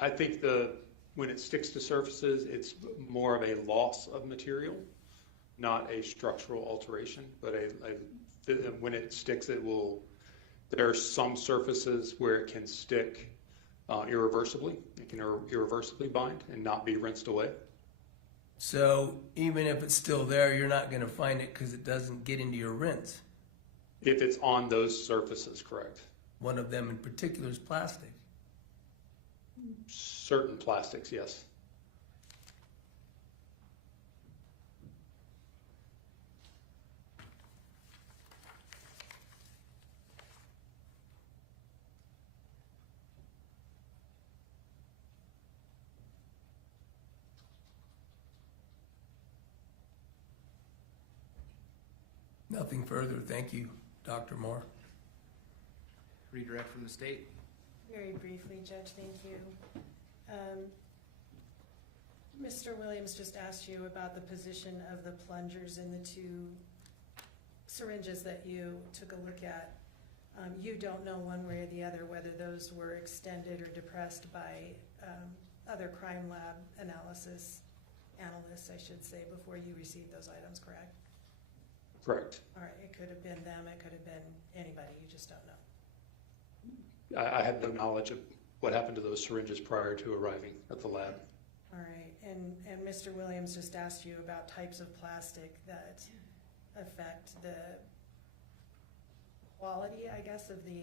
I think when it sticks to surfaces, it's more of a loss of material, not a structural alteration. But when it sticks, there are some surfaces where it can stick irreversibly. It can irreversibly bind and not be rinsed away. So even if it's still there, you're not going to find it because it doesn't get into your rinse. If it's on those surfaces, correct. One of them in particular is plastic. Certain plastics, yes. Nothing further. Thank you, Dr. Moore. Redirect from the state. Very briefly, Judge, thank you. Mr. Williams just asked you about the position of the plungers in the two syringes that you took a look at. You don't know one way or the other whether those were extended or depressed by other crime lab analysis analysts, I should say, before you received those items, correct? Correct. All right, it could have been them, it could have been anybody, you just don't know. I have no knowledge of what happened to those syringes prior to arriving at the lab. All right, and Mr. Williams just asked you about types of plastic that affect the quality, I guess, of the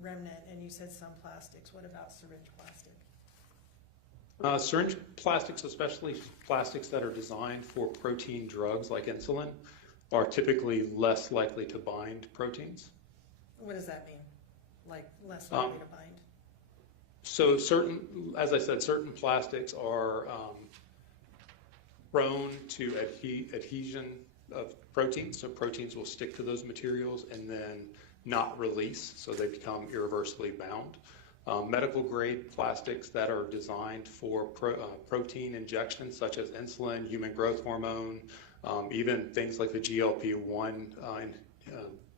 remnant, and you said some plastics. What about syringe plastic? Syringe plastics, especially plastics that are designed for protein drugs like insulin, are typically less likely to bind proteins. What does that mean? Like less likely to bind? So as I said, certain plastics are prone to adhesion of proteins. So proteins will stick to those materials and then not release, so they become irreversibly bound. Medical grade plastics that are designed for protein injection, such as insulin, human growth hormone, even things like the GLP-1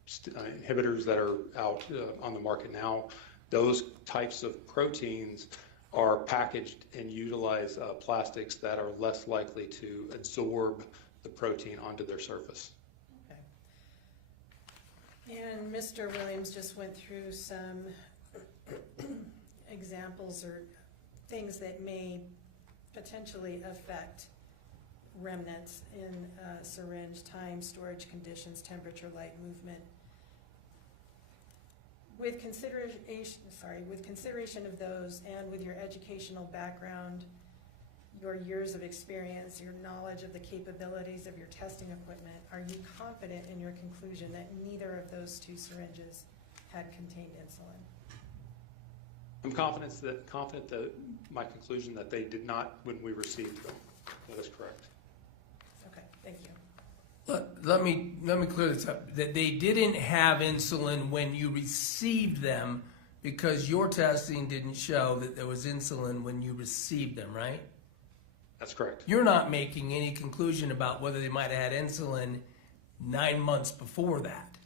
inhibitors that are out on the market now, those types of proteins are packaged and utilize plastics that are less likely to absorb the protein onto their surface. Okay. And Mr. Williams just went through some examples or things that may potentially affect remnants in syringe: time, storage conditions, temperature, light, movement. With consideration of those, and with your educational background, your years of experience, your knowledge of the capabilities of your testing equipment, are you confident in your conclusion that neither of those two syringes had contained insulin? I'm confident that my conclusion that they did not when we received them. That is correct. Okay, thank you. Let me clear this up. That they didn't have insulin when you received them because your testing didn't show that there was insulin when you received them, right? That's correct. You're not making any conclusion about whether they might have had insulin 9 months before that.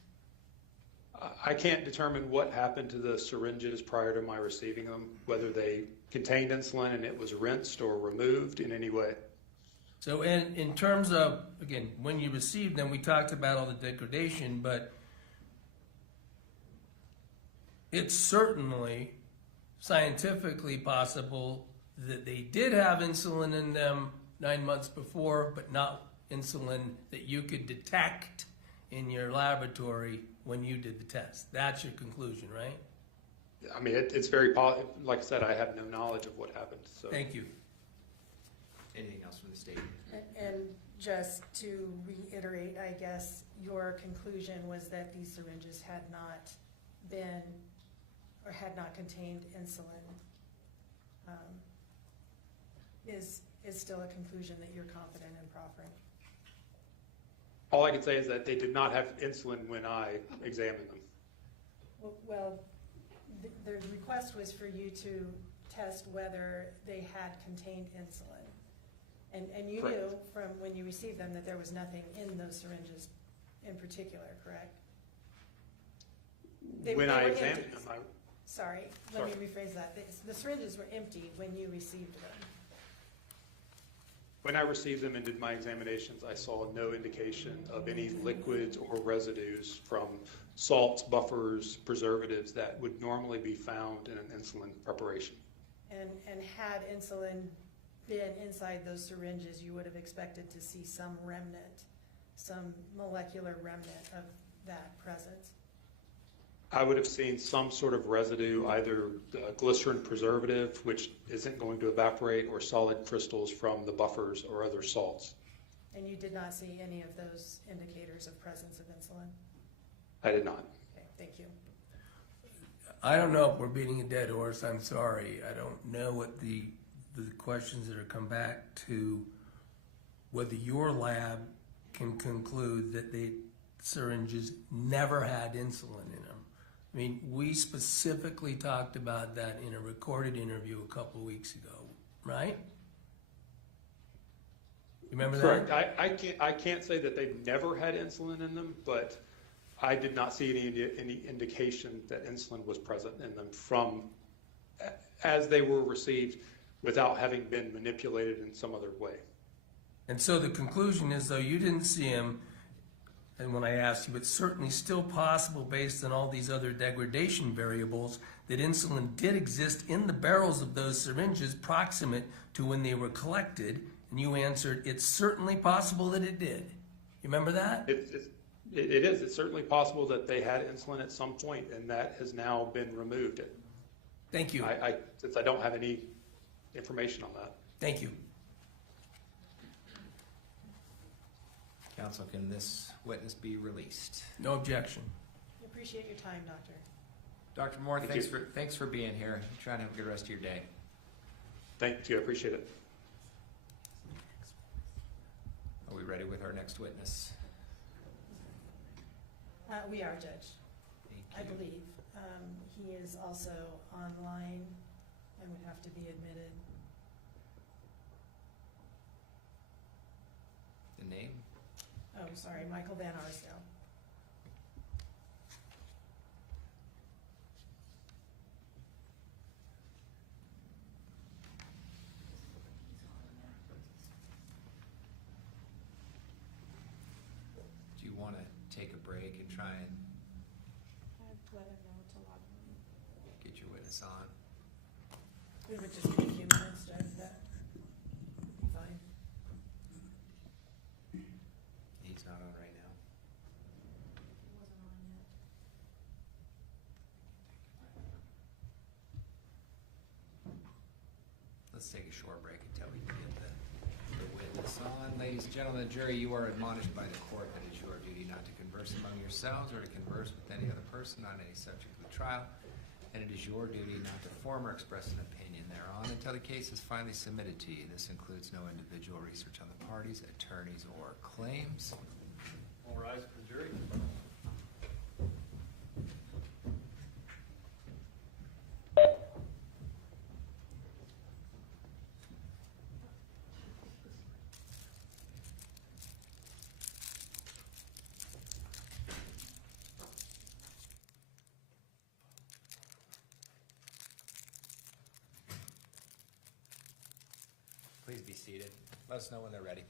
I can't determine what happened to the syringes prior to my receiving them, whether they contained insulin and it was rinsed or removed in any way. So in terms of, again, when you received them, we talked about all the degradation, but it's certainly scientifically possible that they did have insulin in them 9 months before, but not insulin that you could detect in your laboratory when you did the test. That's your conclusion, right? I mean, it's very, like I said, I have no knowledge of what happened. So. Thank you. Anything else from the state? And just to reiterate, I guess, your conclusion was that these syringes had not been, or had not contained insulin, is still a conclusion that you're confident in proffering? All I can say is that they did not have insulin when I examined them. Well, the request was for you to test whether they had contained insulin. And you Correct. knew from when you received them that there was nothing in those syringes in particular, correct? When they I were examined empty. them, Sorry, let me rephrase that. The syringes were empty when you received them. when I received them and did my examinations, I saw no indication of any liquids or residues from salts, buffers, preservatives that would normally be found in an insulin preparation. And had insulin been inside those syringes, you would have expected to see some remnant, some molecular remnant of that presence. I would have seen some sort of residue, either glycerin preservative, which isn't going to evaporate, or solid crystals from the buffers or other salts. And you did not see any of those indicators of presence of insulin? I did not. Okay, thank you. I don't know if we're beating a dead horse. I'm sorry. I don't know what the questions that are come back to whether your lab can conclude that the syringes never had insulin in them. I mean, we specifically talked about that in a recorded interview a couple of weeks ago, right? You remember Correct. that? I can't say that they've never had insulin in them, but I did not see any indication that insulin was present in them from as they were received without having been manipulated in some other way. And so the conclusion is, though, you didn't see him, and when I asked you, it's certainly still possible based on all these other degradation variables that insulin did exist in the barrels of those syringes proximate to when they were collected, and you answered, it's certainly possible that it did. You remember that? It is. It's certainly possible that they had insulin at some point, and that has now been removed. Thank you. Since I don't have any information on that. Thank you. Counsel, can this witness be released? No objection. Appreciate your time, Doctor. Dr. Moore, Thank thanks you. thanks for being here. Try to have a good rest of your day. Thank you. I appreciate it. Are we ready with our next witness? We are, Judge, I Thank you. believe. He is also online and would have to be admitted. The name? Oh, sorry, Michael Van Arsdale. Do you want to take a break and try and I'd let him know to log in. get your witness on? It would just be a few minutes, Judge, that would be fine. He's not on right now. He wasn't on yet. Let's take a short break until we can get the witness on. Ladies and gentlemen of the jury, you are admonished by the court that it is your duty not to converse among yourselves or to converse with any other person on any subject of the trial, and it is your duty not to form or express an opinion thereon until the case is finally submitted to you. This includes no individual research on the parties, attorneys, or claims. All rise for jury. Please be seated. Let us know when they're ready.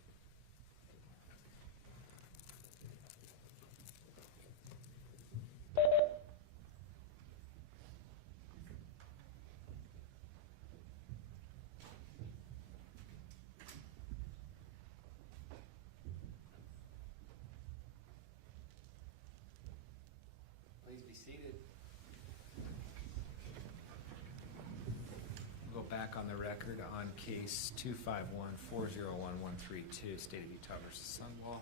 Please be seated. We'll go back on the record on case 251-401-132, State of Utah versus Sundwall.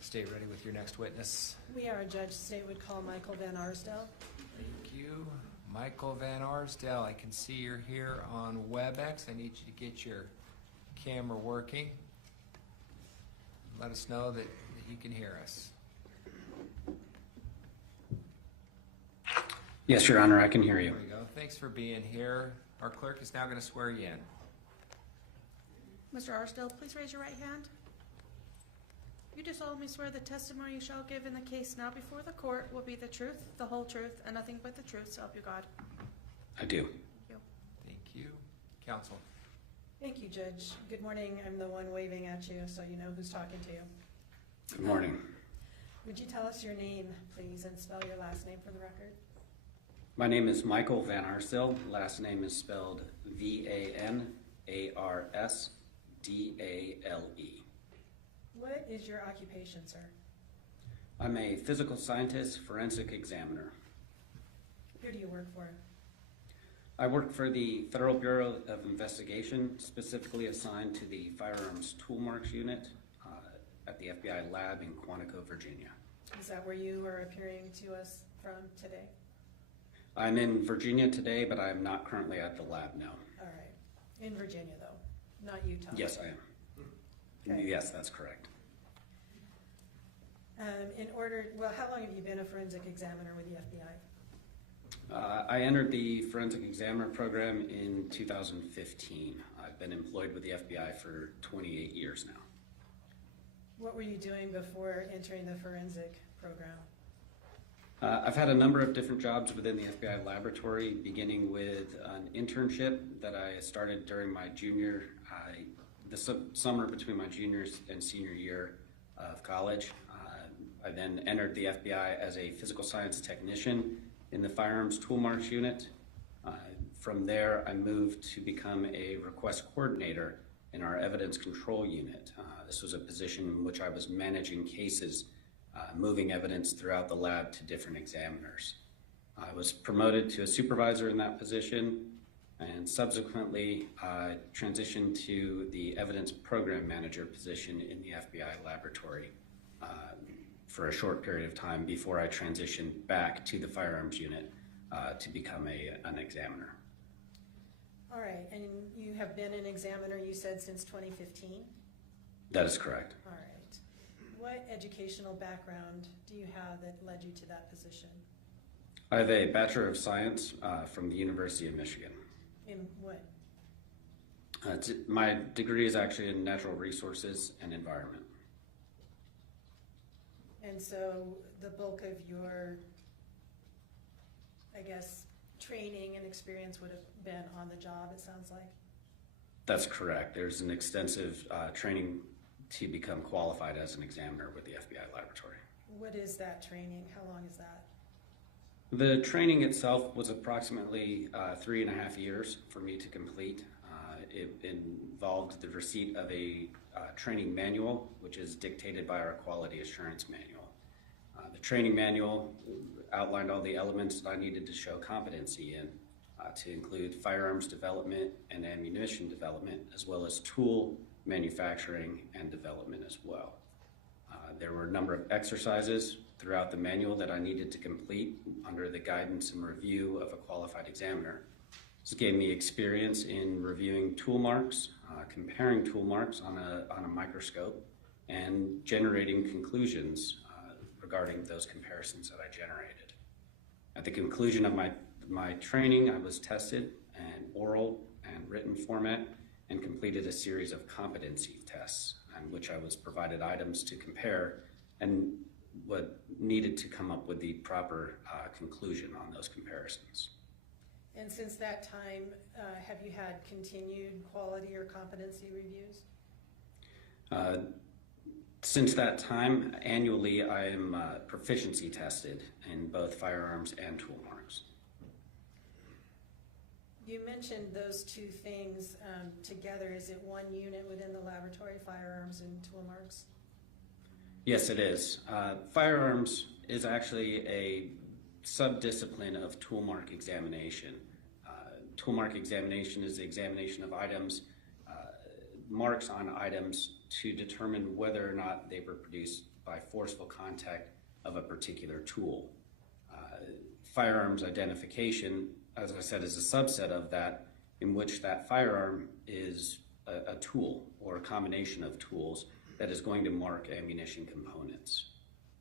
Stay ready with your next witness. We are, Judge. State would call Michael Van Arsdale. Thank you. Michael Van Arsdale, I can see you're here on WebEx. I need you to get your camera working. Let us know that you can hear us. Yes, Your Honor, I can hear you. There we go. Thanks for being here. Our clerk is now going to swear you in. Mr. Arsdale, please raise your right hand. You do solemnly swear the testimony you shall give in the case now before the court will be the truth, the whole truth, and nothing but the truth, so help you God. I do. Thank you. Thank you. Counsel. Thank you, Judge. Good morning. I'm the one waving at you, so you know who's talking to you. Good morning. Would you tell us your name, please, and spell your last name for the record? My name is Michael Van Arsdale. Last name is spelled V-A-N-A-R-S-D-A-L-E. What is your occupation, sir? I'm a physical scientist, forensic examiner. Who do you work for? I work for the Federal Bureau of Investigation, specifically assigned to the Firearms Tool Marks Unit at the FBI lab in Quantico, Virginia. Is that where you are appearing to us from today? I'm in Virginia today, but I'm not currently at the lab now. All right. In Virginia, though, not Utah? Yes, I am. Okay. Yes, that's correct. How long have you been a forensic examiner with the FBI? I entered the forensic examiner program in 2015. I've been employed with the FBI for 28 years now. What were you doing before entering the forensic program? I've had a number of different jobs within the FBI laboratory, beginning with an internship that I started during my summer between my junior and senior year of college. I then entered the FBI as a physical science technician in the firearms tool marks unit. From there, I moved to become a request coordinator in our evidence control unit. This was a position in which I was managing cases, moving evidence throughout the lab to different examiners. I was promoted to a supervisor in that position, and subsequently I transitioned to the evidence program manager position in the FBI laboratory for a short period of time before I transitioned back to the firearms unit to become an examiner. All right, and you have been an examiner, you said, since 2015? That is correct. All right. What educational background do you have that led you to that position? I have a Bachelor of Science from the University of Michigan. In what? My degree is actually in natural resources and environment. And so the bulk of your, I guess, training and experience would have been on the job, it sounds like? That's correct. There's an extensive training to become qualified as an examiner with the FBI laboratory. What is that training? How long is that? The training itself was approximately 3.5 years for me to complete. It involved the receipt of a training manual, which is dictated by our quality assurance manual. The training manual outlined all the elements that I needed to show competency in, to include firearms development and ammunition development, as well as tool manufacturing and development as well. There were a number of exercises throughout the manual that I needed to complete under the guidance and review of a qualified examiner. This gave me experience in reviewing tool marks, comparing tool marks on a microscope, and generating conclusions regarding those comparisons that I generated. At the conclusion of my training, I was tested in oral and written format and completed a series of competency tests in which I was provided items to compare and what needed to come up with the proper conclusion on those comparisons. And since that time, have you had continued quality or competency reviews? Since that time, annually, I am proficiency tested in both firearms and tool marks. You mentioned those two things together. Is it one unit within the laboratory, firearms and tool marks? Yes, it is. Firearms is actually a sub-discipline of tool mark examination. Tool mark examination is the examination of items, marks on items to determine whether or not they were produced by forceful contact of a particular tool. Firearms identification, as I said, is a subset of that, in which that firearm is a tool or a combination of tools that is going to mark ammunition components.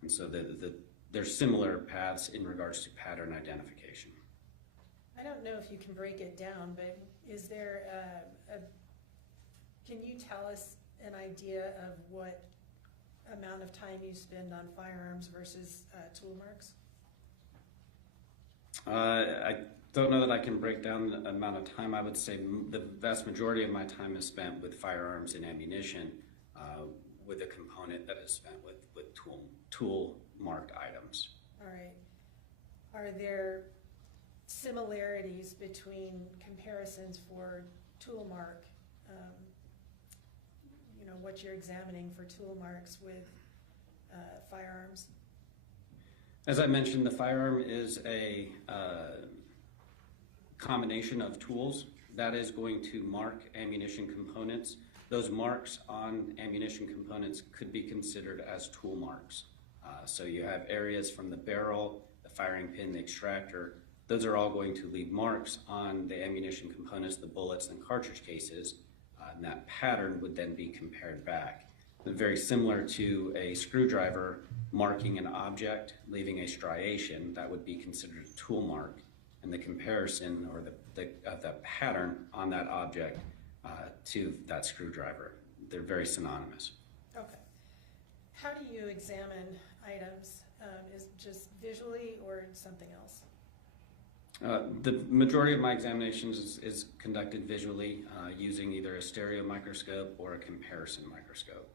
And so there's similar paths in regards to pattern identification. I don't know if you can break it down, but is there can you tell us an idea of what amount of time you spend on firearms versus tool marks? I don't know that I can break down the amount of time. I would say the vast majority of my time is spent with firearms and ammunition, with a component that is spent with tool marked items. All right. Are there similarities between comparisons for tool mark, what you're examining for tool marks with firearms? As I mentioned, the firearm is a combination of tools that is going to mark ammunition components. Those marks on ammunition components could be considered as tool marks. So you have areas from the barrel, the firing pin, the extractor. Those are all going to leave marks on the ammunition components, the bullets and cartridge cases, and that pattern would then be compared back. Very similar to a screwdriver marking an object, leaving a striation, that would be considered a tool mark, and the comparison or the pattern on that object to that screwdriver. They're very synonymous. Okay. How do you examine items? Is it just visually or something else? The majority of my examinations is conducted visually using either a stereo microscope or a comparison microscope.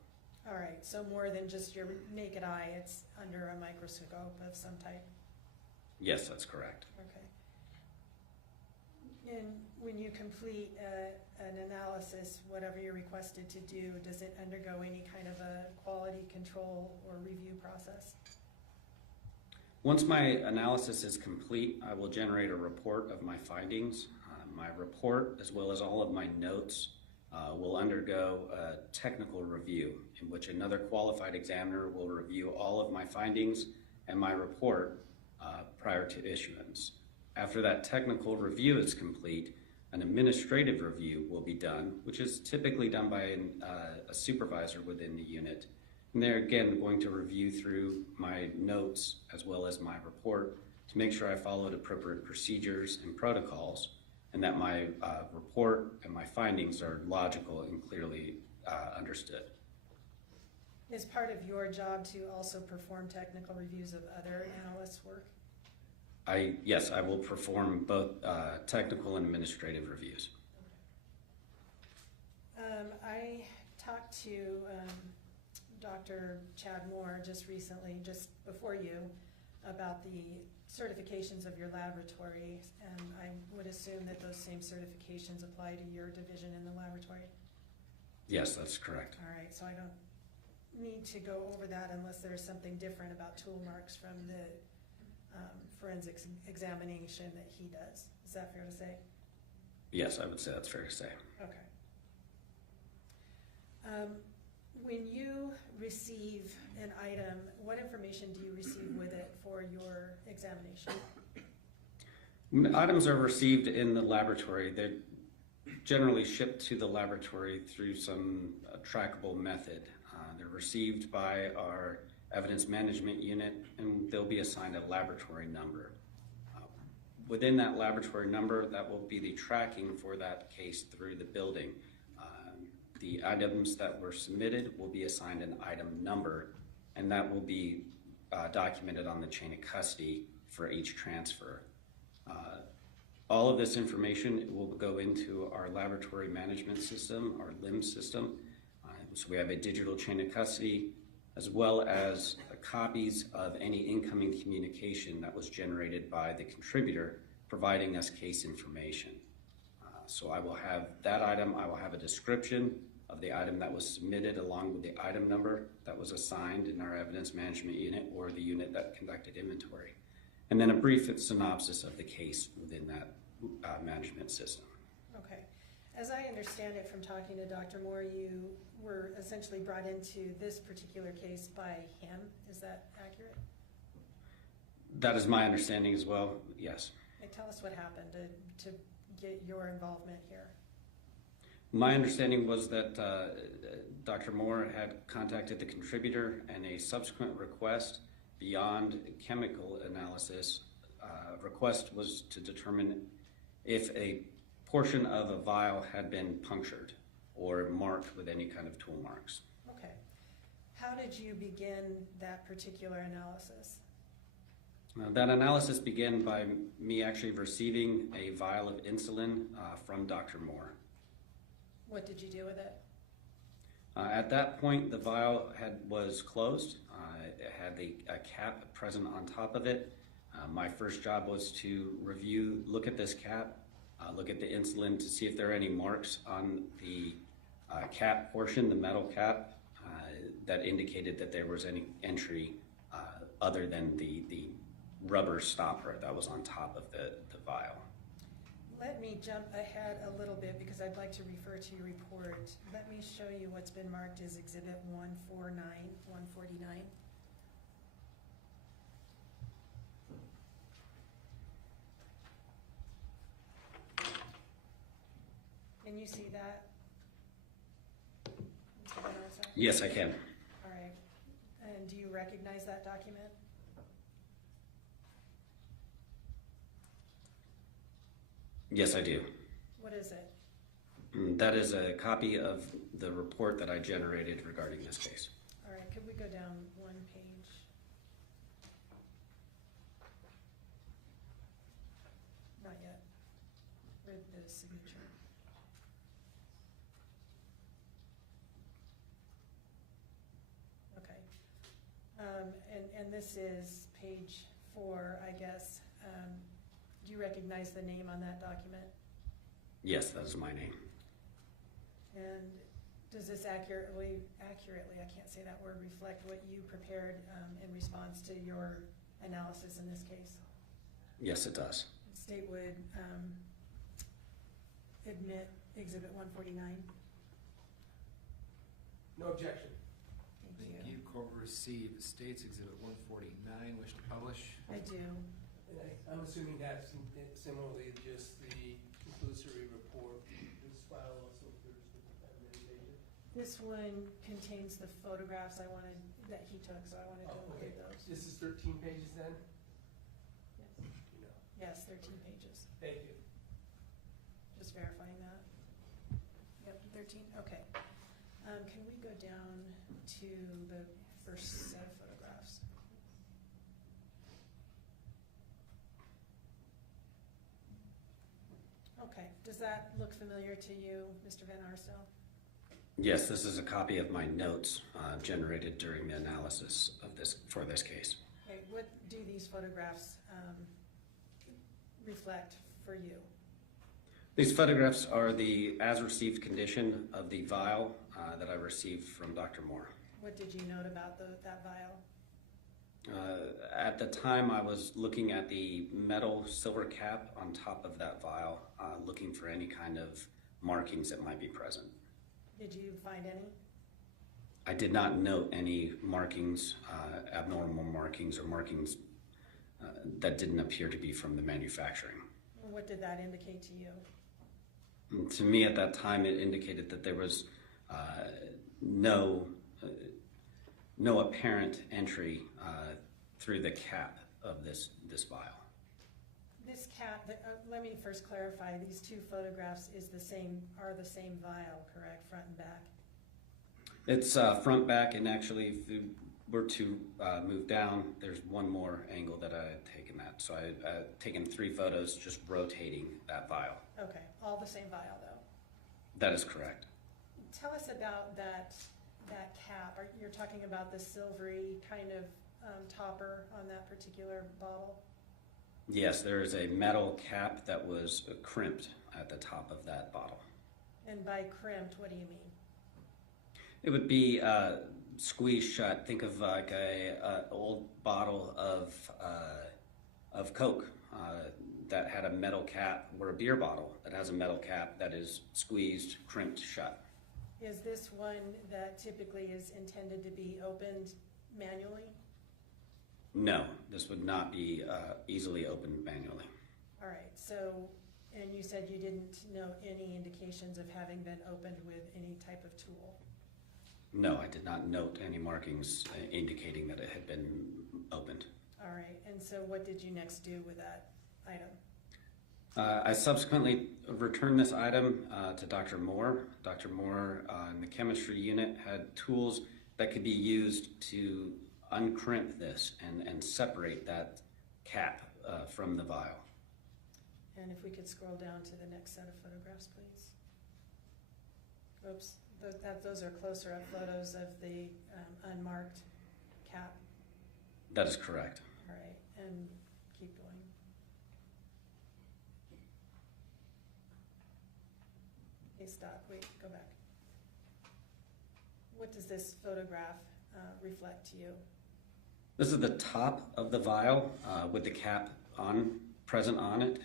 All right, so more than just your naked eye, it's under a microscope of some type? Yes, that's correct. Okay. And when you complete an analysis, whatever you're requested to do, does it undergo any kind of a quality control or review process? Once my analysis is complete, I will generate a report of my findings. My report, as well as all of my notes, will undergo a technical review in which another qualified examiner will review all of my findings and my report prior to issuance. After that technical review is complete, an administrative review will be done, which is typically done by a supervisor within the unit. And they're again going to review through my notes as well as my report to make sure I followed appropriate procedures and protocols, and that my report and my findings are logical and clearly understood. Is part of your job to also perform technical reviews of other analysts' work? Yes, I will perform both technical and administrative reviews. I talked to Dr. Chad Moore just recently, just before you, about the certifications of your laboratory, and I would assume that those same certifications apply to your division in the laboratory? Yes, that's correct. All right, so I don't need to go over that unless there's something different about tool marks from the forensics examination that he does. Is that fair to say? Yes, I would say that's fair to say. Okay. When you receive an item, what information do you receive with it for your examination? When items are received in the laboratory, they're generally shipped to the laboratory through some trackable method. They're received by our evidence management unit, and they'll be assigned a laboratory number. Within that laboratory number, that will be the tracking for that case through the building. The items that were submitted will be assigned an item number, and that will be documented on the chain of custody for each transfer. All of this information will go into our laboratory management system, our LIMS system. So we have a digital chain of custody, as well as copies of any incoming communication that was generated by the contributor providing us case information. So I will have that item, I will have a description of the item that was submitted along with the item number that was assigned in our evidence management unit or the unit that conducted inventory, and then a brief synopsis of the case within that management system. Okay. As I understand it from talking to Dr. Moore, you were essentially brought into this particular case by him. Is that accurate? That is my understanding as well, yes. And tell us what happened to get your involvement here. My understanding was that Dr. Moore had contacted the contributor, and a subsequent request beyond chemical analysis request was to determine if a portion of a vial had been punctured or marked with any kind of tool marks. Okay. How did you begin that particular analysis? That analysis began by me actually receiving a vial of insulin from Dr. Moore. What did you do with it? At that point, the vial was closed. It had a cap present on top of it. My first job was to look at this cap, look at the insulin to see if there are any marks on the cap portion, the metal cap, that indicated that there was any entry other than the rubber stopper that was on top of the vial. Let me jump ahead a little bit because I'd like to refer to your report. Let me show you what's been marked as Exhibit 149. Can you see that? Mr. Benarza? Yes, I can. All right. And do you recognize that document? Yes, I do. What is it? That is a copy of the report that I generated regarding this case. All right, could we go down one page? for the signature. Okay. And this is page 4, I guess. Do you recognize the name on that document? Yes, that is my name. And does this accurately, I can't say that word, reflect what you prepared in response to your analysis in this case? Yes, it does. The state would admit Exhibit 149. No objection. Thank you. Court will receive State's Exhibit 149. Wish to publish? I do. And I'm assuming that's similarly just the conclusory report. This file also appears with the administration. This one contains the photographs I wanted, that he took, so I wanted to Okay. include those. This is 13 pages then? Yes. You know. Yes, 13 pages. Thank you. Just verifying that. Yep, 13, okay. Can we go down to the first set of photographs? Okay, does that look familiar to you, Mr. Van Arsdale? Yes, this is a copy of my notes generated during the analysis of this for this case. Okay, what do these photographs reflect for you? These photographs are the as-received condition of the vial that I received from Dr. Moore. What did you note about that vial? At the time, I was looking at the metal silver cap on top of that vial, looking for any kind of markings that might be present. Did you find any? I did not note any markings, abnormal markings, or markings that didn't appear to be from the manufacturing. What did that indicate to you? And to me, at that time, it indicated that there was no apparent entry through the cap of this vial. This cap, let me first clarify, these two photographs are the same vial, correct, front and back? It's front, back, and actually, if you were to move down, there's one more angle that I had taken that. So I had taken 3 photos just rotating that vial. Okay, all the same vial though. That is correct. Tell us about that cap. You're talking about the silvery kind of topper on that particular bottle? Yes, there is a metal cap that was crimped at the top of that bottle. And by crimped, what do you mean? It would be squeezed shut. Think of like a old bottle of Coke that had a metal cap, or a beer bottle that has a metal cap that is squeezed, crimped shut. Is this one that typically is intended to be opened manually? No, this would not be easily opened manually. All right, so, and you said you didn't note any indications of having been opened with any type of tool? No, I did not note any markings indicating that it had been opened. All right, and so what did you next do with that item? I subsequently returned this item to Dr. Moore. Dr. Moore in the chemistry unit had tools that could be used to uncrimp this and separate that cap from the vial. And if we could scroll down to the next set of photographs, please. Oops, those are closer up photos of the unmarked cap. That is correct. All right, and keep going. Okay, stop, wait, go back. What does this photograph reflect to you? This is the top of the vial with the cap present on it.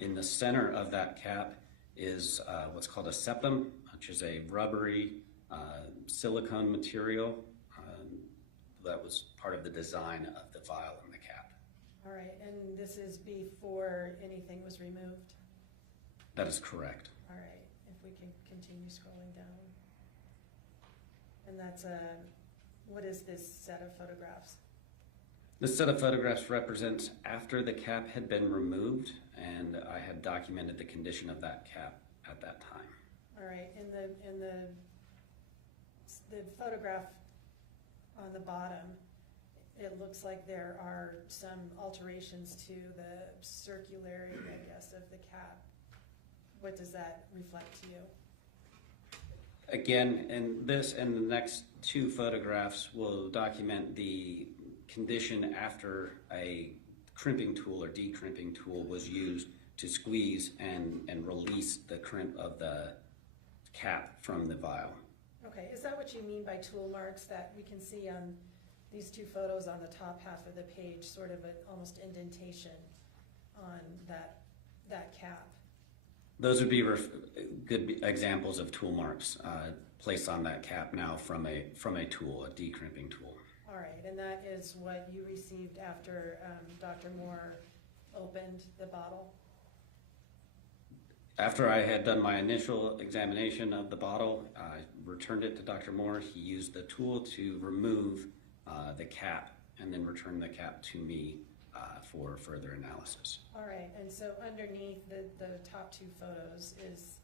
In the center of that cap is what's called a septum, which is a rubbery silicone material that was part of the design of the vial and the cap. All right, and this is before anything was removed? That is correct. All right, if we can continue scrolling down. And that's what is this set of photographs? This set of photographs represents after the cap had been removed, and I had documented the condition of that cap at that time. All right, in the photograph on the bottom, it looks like there are some alterations to the circularity, I guess, of the cap. what does that reflect to you? Again, and this and the next two photographs will document the condition after a crimping tool or decrimping tool was used to squeeze and release the crimp of the cap from the vial. Okay, is that what you mean by tool marks that we can see on these two photos on the top half of the page, sort of an almost indentation on that cap? Those would be good examples of tool marks placed on that cap now from a tool, a decrimping tool. All right, and that is what you received after Dr. Moore opened the bottle? After I had done my initial examination of the bottle, I returned it to Dr. Moore. He used the tool to remove the cap and then returned the cap to me for further analysis. All right, and so underneath the top two photos is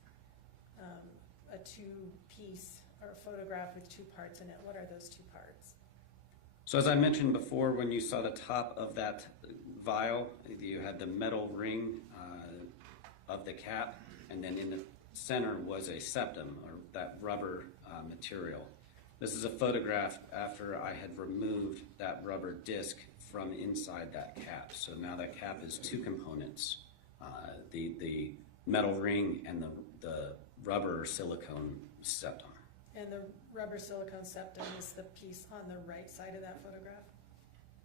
a two-piece or a photograph with two parts in it. What are those two parts? So as I mentioned before, when you saw the top of that vial, you had the metal ring of the cap, and then in the center was a septum, or that rubber material. This is a photograph after I had removed that rubber disc from inside that cap. So now that cap is two components, the metal ring and the rubber silicone septum. And the rubber silicone septum is the piece on the right side of that photograph?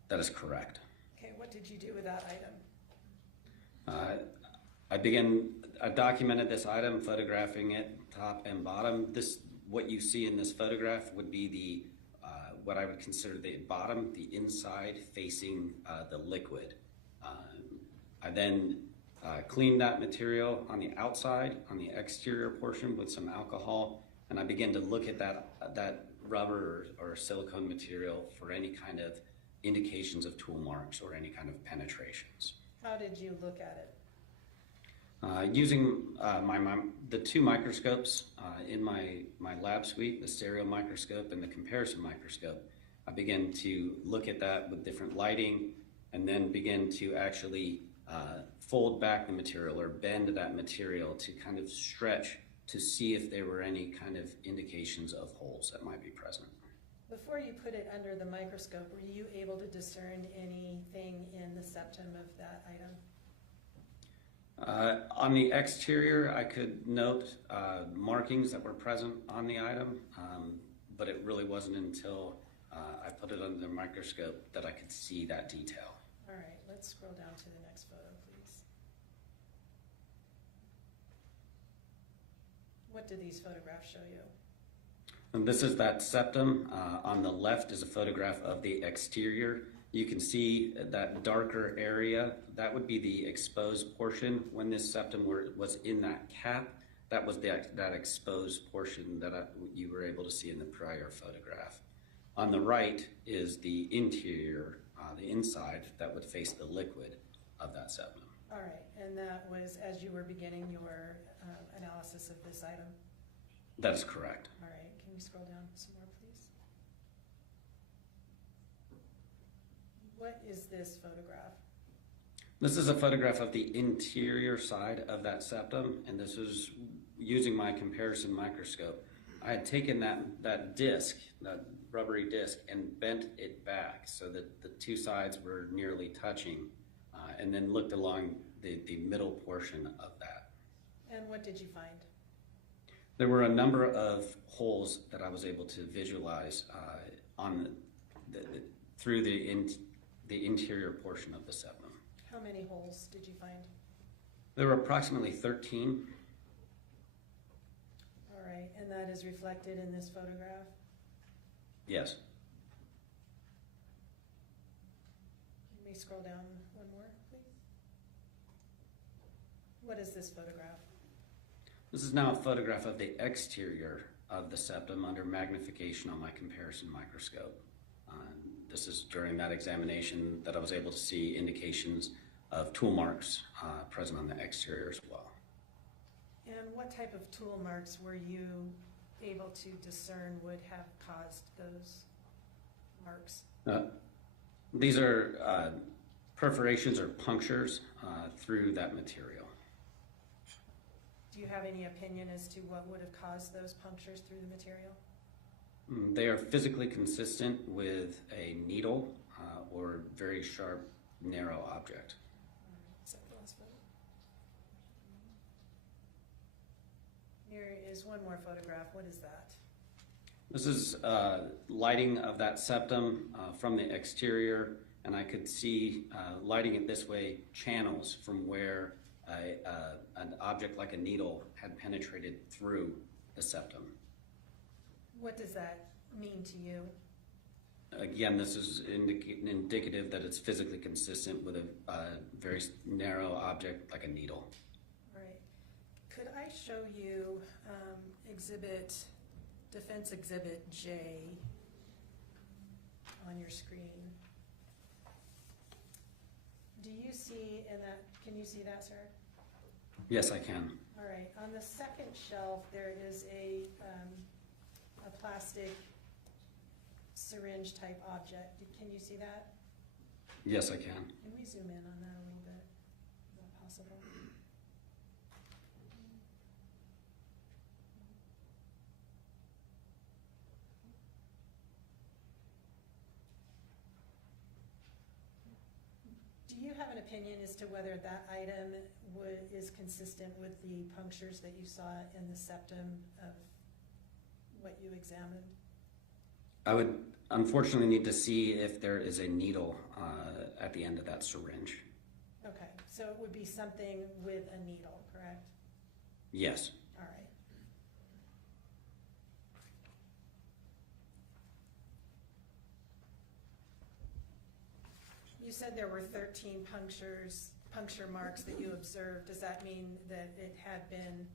That is correct. Okay, what did you do with that item? I documented this item, photographing it top and bottom. What you see in this photograph would be the what I would consider the bottom, the inside facing the liquid. I then cleaned that material on the outside, on the exterior portion with some alcohol, and I began to look at that rubber or silicone material for any kind of indications of tool marks or any kind of penetrations. How did you look at it? Using the two microscopes in my lab suite, the stereo microscope and the comparison microscope, I began to look at that with different lighting and then begin to actually fold back the material or bend that material to kind of stretch to see if there were any kind of indications of holes that might be present. Before you put it under the microscope, were you able to discern anything in the septum of that item? On the exterior, I could note markings that were present on the item, but it really wasn't until I put it under the microscope that I could see that detail. All right, let's scroll down to the next photo, please. What do these photographs show you? And this is that septum. On the left is a photograph of the exterior. You can see that darker area. That would be the exposed portion. When this septum was in that cap, that was that exposed portion that you were able to see in the prior photograph. On the right is the interior, the inside, that would face the liquid of that septum. All right, and that was as you were beginning your analysis of this item? That is correct. All right, can you scroll down some more, please? What is this photograph? This is a photograph of the interior side of that septum, and this is using my comparison microscope. I had taken that disc, that rubbery disc, and bent it back so that the two sides were nearly touching, and then looked along the middle portion of that. And what did you find? There were a number of holes that I was able to visualize through the interior portion of the septum. How many holes did you find? There were approximately 13. All right, and that is reflected in this photograph? Yes. Can we scroll down one more, please? What is this photograph? This is now a photograph of the exterior of the septum under magnification on my comparison microscope. This is during that examination that I was able to see indications of tool marks present on the exterior as well. And what type of tool marks were you able to discern would have caused those marks? These are perforations or punctures through that material. Do you have any opinion as to what would have caused those punctures through the material? They are physically consistent with a needle or very sharp, narrow object. Except the last photo. Here is one more photograph. What is that? This is lighting of that septum from the exterior, and I could see lighting it this way, channels from where an object like a needle had penetrated through the septum. What does that mean to you? Again, this is indicative that it's physically consistent with a very narrow object like a needle. All right. Could I show you Defense Exhibit J on your screen? Do you see in that, can you see that, sir? Yes, I can. All right, on the second shelf, there is a plastic syringe type object. Can you see that? Yes, I can. Can we zoom in on that a little bit? Is that possible? Do you have an opinion as to whether that item is consistent with the punctures that you saw in the septum of what you examined? I would unfortunately need to see if there is a needle at the end of that syringe. Okay, so it would be something with a needle, correct? Yes. All right. You said there were 13 puncture marks that you observed. Does that mean that it had been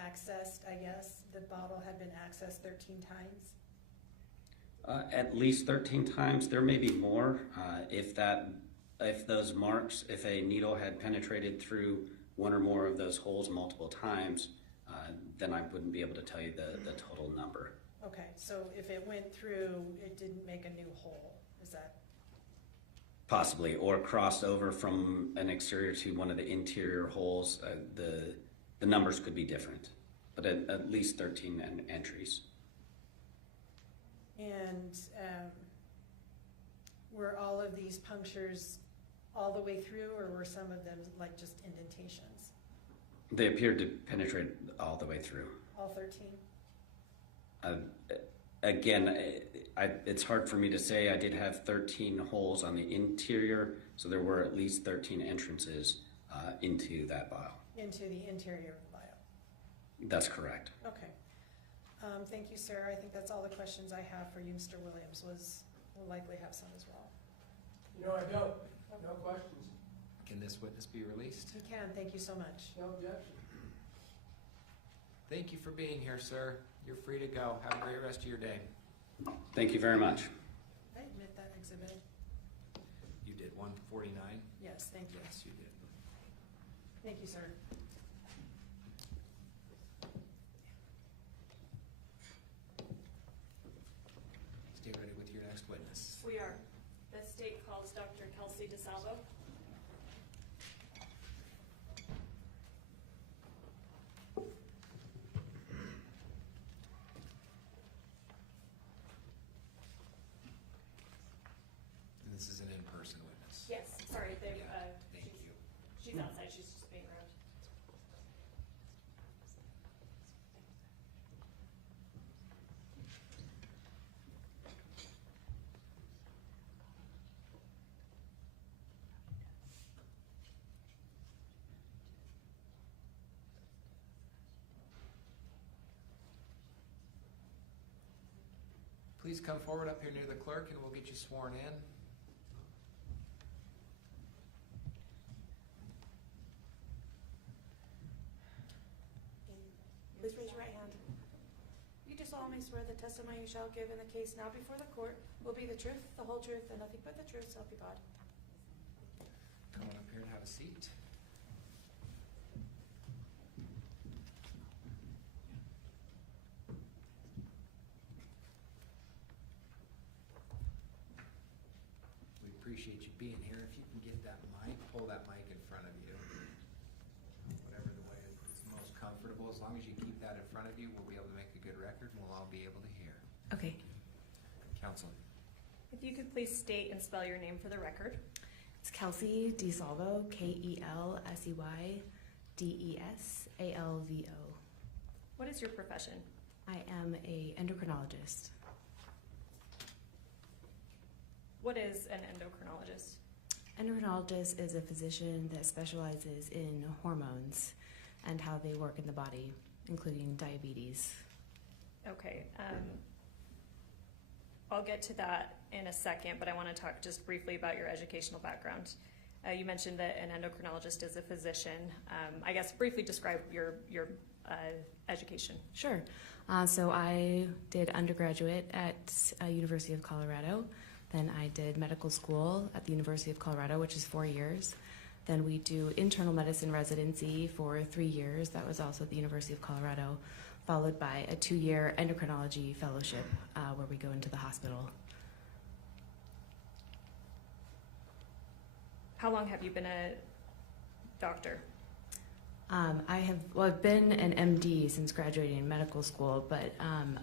accessed, I guess? The bottle had been accessed 13 times? At least 13 times. There may be more. If those marks, if a needle had penetrated through one or more of those holes multiple times, then I wouldn't be able to tell you the total number. Okay, so if it went through, it didn't make a new hole, is that? Possibly, or crossed over from an exterior to one of the interior holes. The numbers could be different, but at least 13 entries. And were all of these punctures all the way through, or were some of them like just indentations? They appeared to penetrate all the way through. All 13? Again, it's hard for me to say. I did have 13 holes on the interior, so there were at least 13 entrances into that vial. Into the interior of the vial? That's correct. Okay. Thank you, Sarah. I think that's all the questions I have for you. Mr. Williams will likely have some as well. No, I don't. No questions. Can this witness be released? You can. Thank you so much. No objection. Thank you for being here, sir. You're free to go. Have a great rest of your day. Thank you very much. I admit that exhibit. You did 149? Yes, thank you. Yes, you did. Thank you, sir. Stay ready with your next witness. We are. The state calls Dr. Kacee DeSalvo. And this is an in-person witness. Yes, sorry, they, Yeah, thank you. she's outside, she's just being rubbed. Please come forward up here near the clerk and we'll get you sworn in. Please raise your right hand. You do solemnly swear the testimony you shall give in the case now before the court will be the truth, the whole truth, and nothing but the truth, so help you God. Come on up here and have a seat. We appreciate you being here. If you can get that mic, pull that mic in front of you. Whatever as long as you keep that in front of you, we'll be able to make a good record and we'll all be able to hear. Okay. Counsel. If you could please state and spell your name for the record. It's Kacee DeSalvo, KelseydesAlvo. What is your profession? I am a endocrinologist. What is an endocrinologist? Endocrinologist is a physician that specializes in hormones and how they work in the body, including diabetes. Okay, I'll get to that in a second, but I want to talk just briefly about your educational background. You mentioned that an endocrinologist is a physician. I guess briefly describe your education. Sure. So I did undergraduate at University of Colorado. Then I did medical school at the University of Colorado, which is 4 years. Then we do internal medicine residency for 3 years. That was also at the University of Colorado, followed by a 2-year endocrinology fellowship where we go into the hospital. How long have you been a doctor? I've been an MD since graduating medical school, but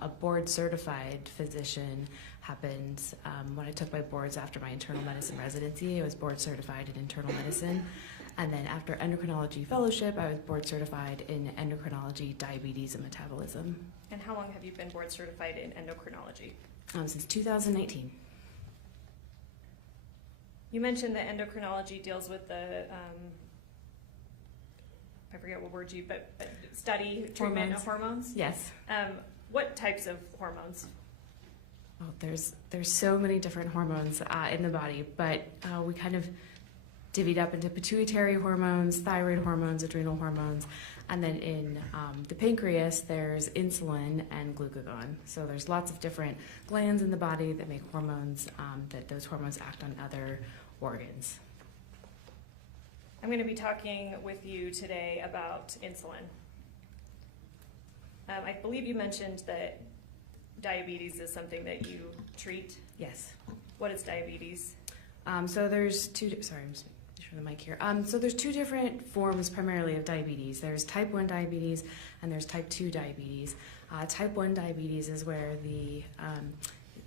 a board certified physician happened when I took my boards after my internal medicine residency. I was board certified in internal medicine. And then after endocrinology fellowship, I was board certified in endocrinology, diabetes, and metabolism. And how long have you been board certified in endocrinology? Since 2019. You mentioned that endocrinology deals with the, I forget what word but study, treatment of hormones? Yes. What types of hormones? Oh, there's so many different hormones in the body, but we kind of divvied up into pituitary hormones, thyroid hormones, adrenal hormones, and then in the pancreas, there's insulin and glucagon. So there's lots of different glands in the body that make hormones, that those hormones act on other organs. I'm going to be talking with you today about insulin. I believe you mentioned that diabetes is something that you treat. Yes. What is diabetes? So there's sorry, I'm just making sure the mic here. So there's 2 different forms primarily of diabetes. There's type 1 diabetes and there's type 2 diabetes. Type 1 diabetes is where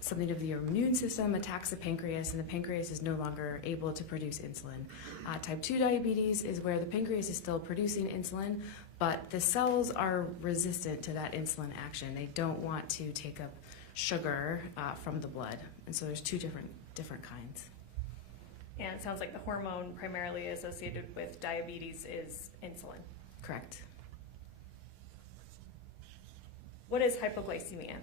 something of the immune system attacks the pancreas and the pancreas is no longer able to produce insulin. Type 2 diabetes is where the pancreas is still producing insulin, but the cells are resistant to that insulin action. They don't want to take up sugar from the blood. And so there's 2 different kinds. And it sounds like the hormone primarily associated with diabetes is insulin. Correct. What is hypoglycemia?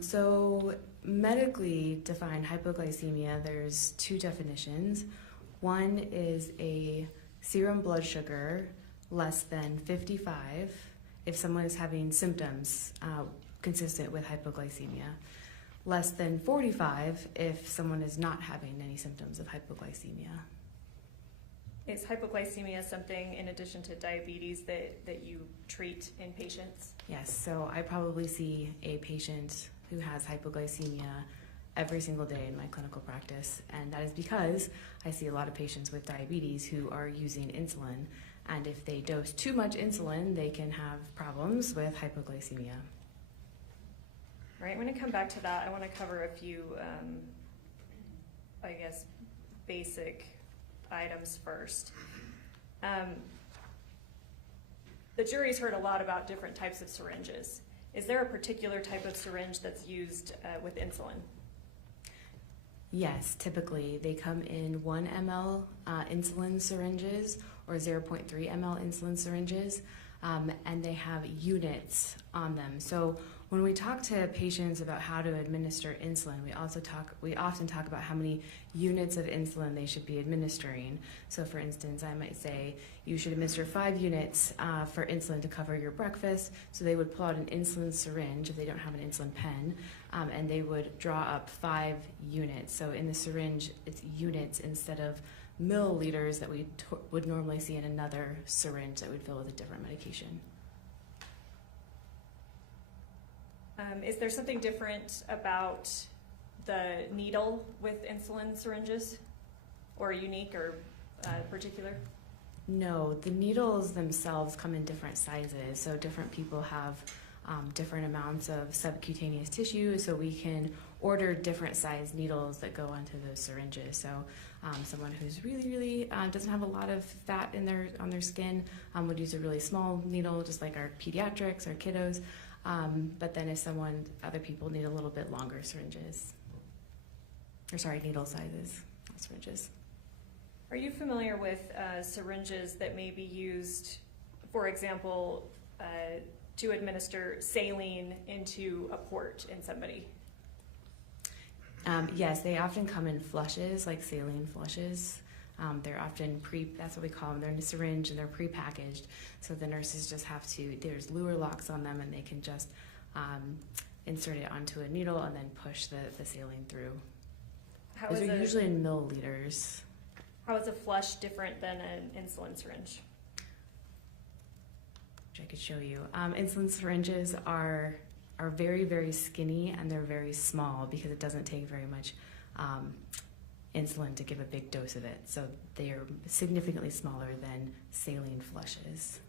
So medically defined hypoglycemia, there's 2 definitions. One is a serum blood sugar less than 55 if someone is having symptoms consistent with hypoglycemia, less than 45 if someone is not having any symptoms of hypoglycemia. Is hypoglycemia something in addition to diabetes that you treat in patients? Yes, so I probably see a patient who has hypoglycemia every single day in my clinical practice, and that is because I see a lot of patients with diabetes who are using insulin, and if they dose too much insulin, they can have problems with hypoglycemia. All right, I'm going to come back to that. I want to cover a few, I guess, basic items first. The jury's heard a lot about different types of syringes. Is there a particular type of syringe that's used with insulin? Yes, typically they come in 1 ml insulin syringes or 0.3 ml insulin syringes, and they have units on them. So when we talk to patients about how to administer insulin, we often talk about how many units of insulin they should be administering. So for instance, I might say you should administer 5 units for insulin to cover your breakfast. So they would pull out an insulin syringe if they don't have an insulin pen, and they would draw up 5 units. So in the syringe, it's units instead of milliliters that we would normally see in another syringe that would fill with a different medication. Is there something different about the needle with insulin syringes, or unique or particular? No, the needles themselves come in different sizes, so different people have different amounts of subcutaneous tissue, so we can order different size needles that go onto those syringes. So someone who's really doesn't have a lot of fat on their skin would use a really small needle, just like our pediatrics, our kiddos. But then if other people need a little bit longer syringes, needle sizes, not syringes. Are you familiar with syringes that may be used, for example, to administer saline into a port in somebody? Yes, they often come in flushes, like saline flushes. They're often that's what we call them. They're in a syringe and they're pre-packaged. So the nurses just have there's lure locks on them and they can just insert it onto a needle and then push the saline through. Those are usually in milliliters. How is a flush different than an insulin syringe? Which I could show you. Insulin syringes are very, very skinny and they're very small because it doesn't take very much insulin to give a big dose of it. So they are significantly smaller than saline flushes.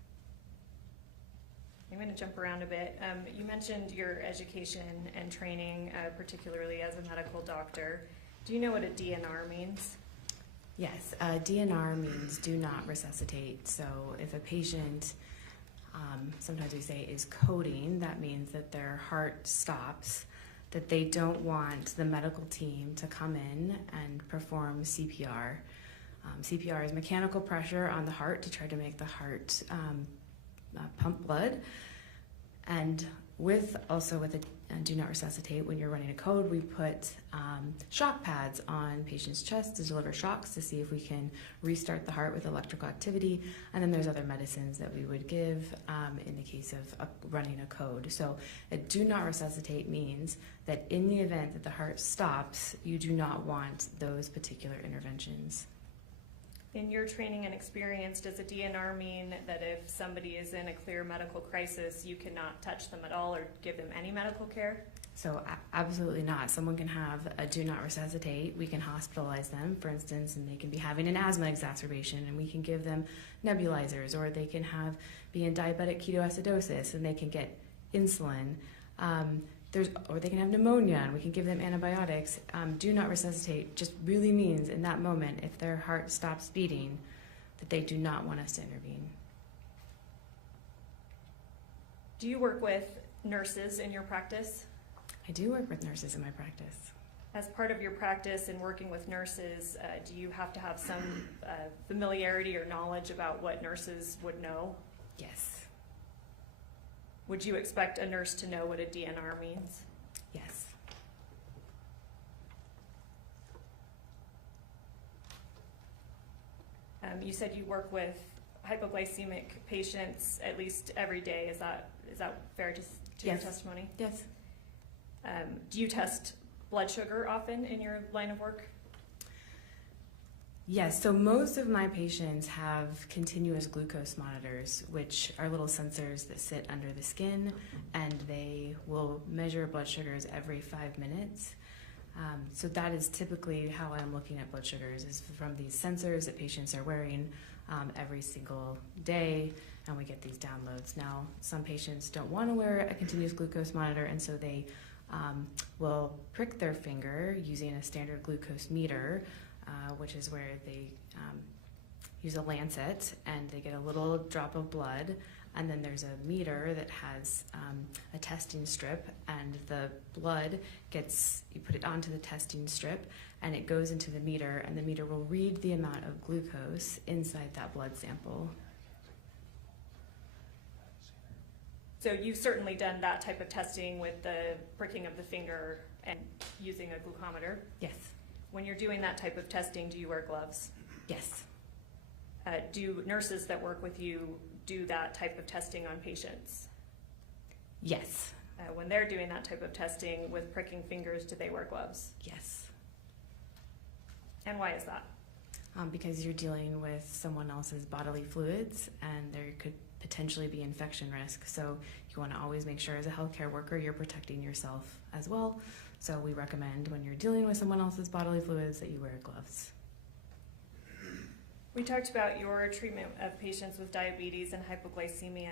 I'm going to jump around a bit. You mentioned your education and training, particularly as a medical doctor. Do you know what a DNR means? Yes, DNR means do not resuscitate. So if a patient, sometimes we say is coding, that means that their heart stops, that they don't want the medical team to come in and perform CPR. CPR is mechanical pressure on the heart to try to make the heart pump blood. And with a do not resuscitate, when you're running a code, we put shock pads on patients' chests to deliver shocks to see if we can restart the heart with electrical activity. And then there's other medicines that we would give in the case of running a code. So a do not resuscitate means that in the event that the heart stops, you do not want those particular interventions. In your training and experience, does a DNR mean that if somebody is in a clear medical crisis, you cannot touch them at all or give them any medical care? So absolutely not. Someone can have a do not resuscitate. We can hospitalize them, for instance, and they can be having an asthma exacerbation, and we can give them nebulizers, or they can be in diabetic ketoacidosis, and they can get insulin. Or they can have pneumonia, and we can give them antibiotics. Do not resuscitate just really means in that moment, if their heart stops beating, that they do not want us to intervene. Do you work with nurses in your practice? I do work with nurses in my practice. As part of your practice in working with nurses, do you have to have some familiarity or knowledge about what nurses would know? Yes. Would you expect a nurse to know what a DNR means? Yes. You said you work with hypoglycemic patients at least every day. Is that fair to your testimony? Yes. Do you test blood sugar often in your line of work? Yes, so most of my patients have continuous glucose monitors, which are little sensors that sit under the skin, and they will measure blood sugars every 5 minutes. So that is typically how I'm looking at blood sugars, is from these sensors that patients are wearing every single day, and we get these downloads. Now, some patients don't want to wear a continuous glucose monitor, and so they will prick their finger using a standard glucose meter, which is where they use a lancet and they get a little drop of blood, and then there's a meter that has a testing strip, and the blood you put it onto the testing strip and it goes into the meter, and the meter will read the amount of glucose inside that blood sample. So you've certainly done that type of testing with the pricking of the finger and using a glucometer. Yes. When you're doing that type of testing, do you wear gloves? Yes. Do nurses that work with you do that type of testing on patients? Yes. When they're doing that type of testing with pricking fingers, do they wear gloves? Yes. And why is that? Because you're dealing with someone else's bodily fluids, and there could potentially be infection risk. So you want to always make sure as a healthcare worker you're protecting yourself as well. So we recommend when you're dealing with someone else's bodily fluids that you wear gloves. We talked about your treatment of patients with diabetes and hypoglycemia.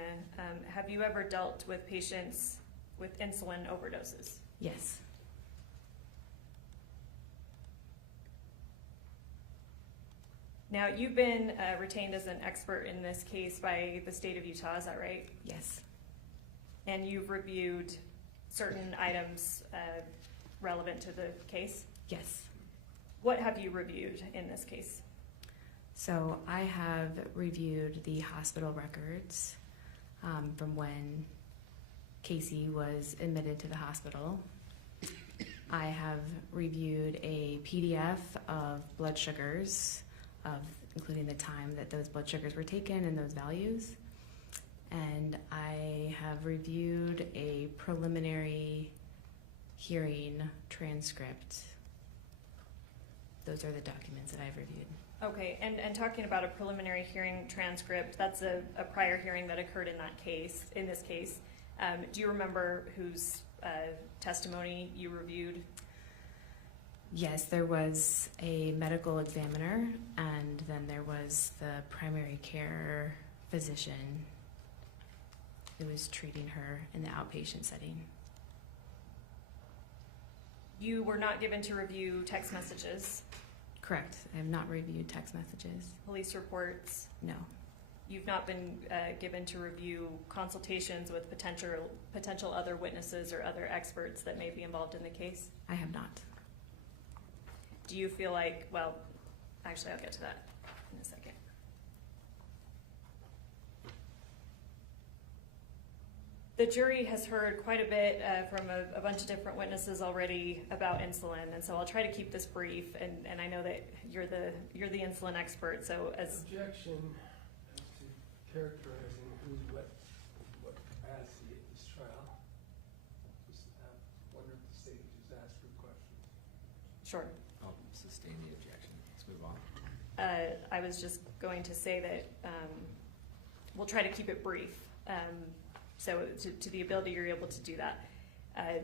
Have you ever dealt with patients with insulin overdoses? Yes. Now, you've been retained as an expert in this case by the state of Utah, is that right? Yes. And you've reviewed certain items relevant to the case? Yes. What have you reviewed in this case? So I have reviewed the hospital records from when Kacee was admitted to the hospital. I have reviewed a PDF of blood sugars, including the time that those blood sugars were taken and those values. And I have reviewed a preliminary hearing transcript. Those are the documents that I've reviewed. Okay, and talking about a preliminary hearing transcript, that's a prior hearing that occurred in that case, in this case. Do you remember whose testimony you reviewed? Yes, there was a medical examiner, and then there was the primary care physician who was treating her in the outpatient setting. You were not given to review text messages, Correct. I have not reviewed text messages. police reports. No. You've not been given to review consultations with potential other witnesses or other experts that may be involved in the case. I have not. Do you feel like, well, actually, I'll get to that in a second. The jury has heard quite a bit from a bunch of different witnesses already about insulin, and so I'll try to keep this brief. And I know that you're the insulin expert, so as Objection as to characterizing who's what capacity at this trial. Just wonder if the state could just ask her questions. sure. I'll sustain the objection. Let's move on. I was just going to say that we'll try to keep it brief. So to the ability you're able to do that.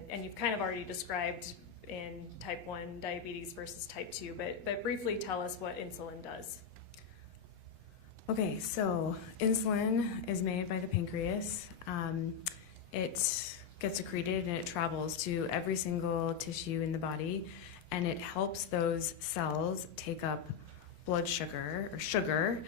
And you've kind of already described in type 1 diabetes versus type 2, but briefly tell us what insulin does. Okay, so insulin is made by the pancreas. It gets secreted and it travels to every single tissue in the body, and it helps those cells take up blood sugar or sugar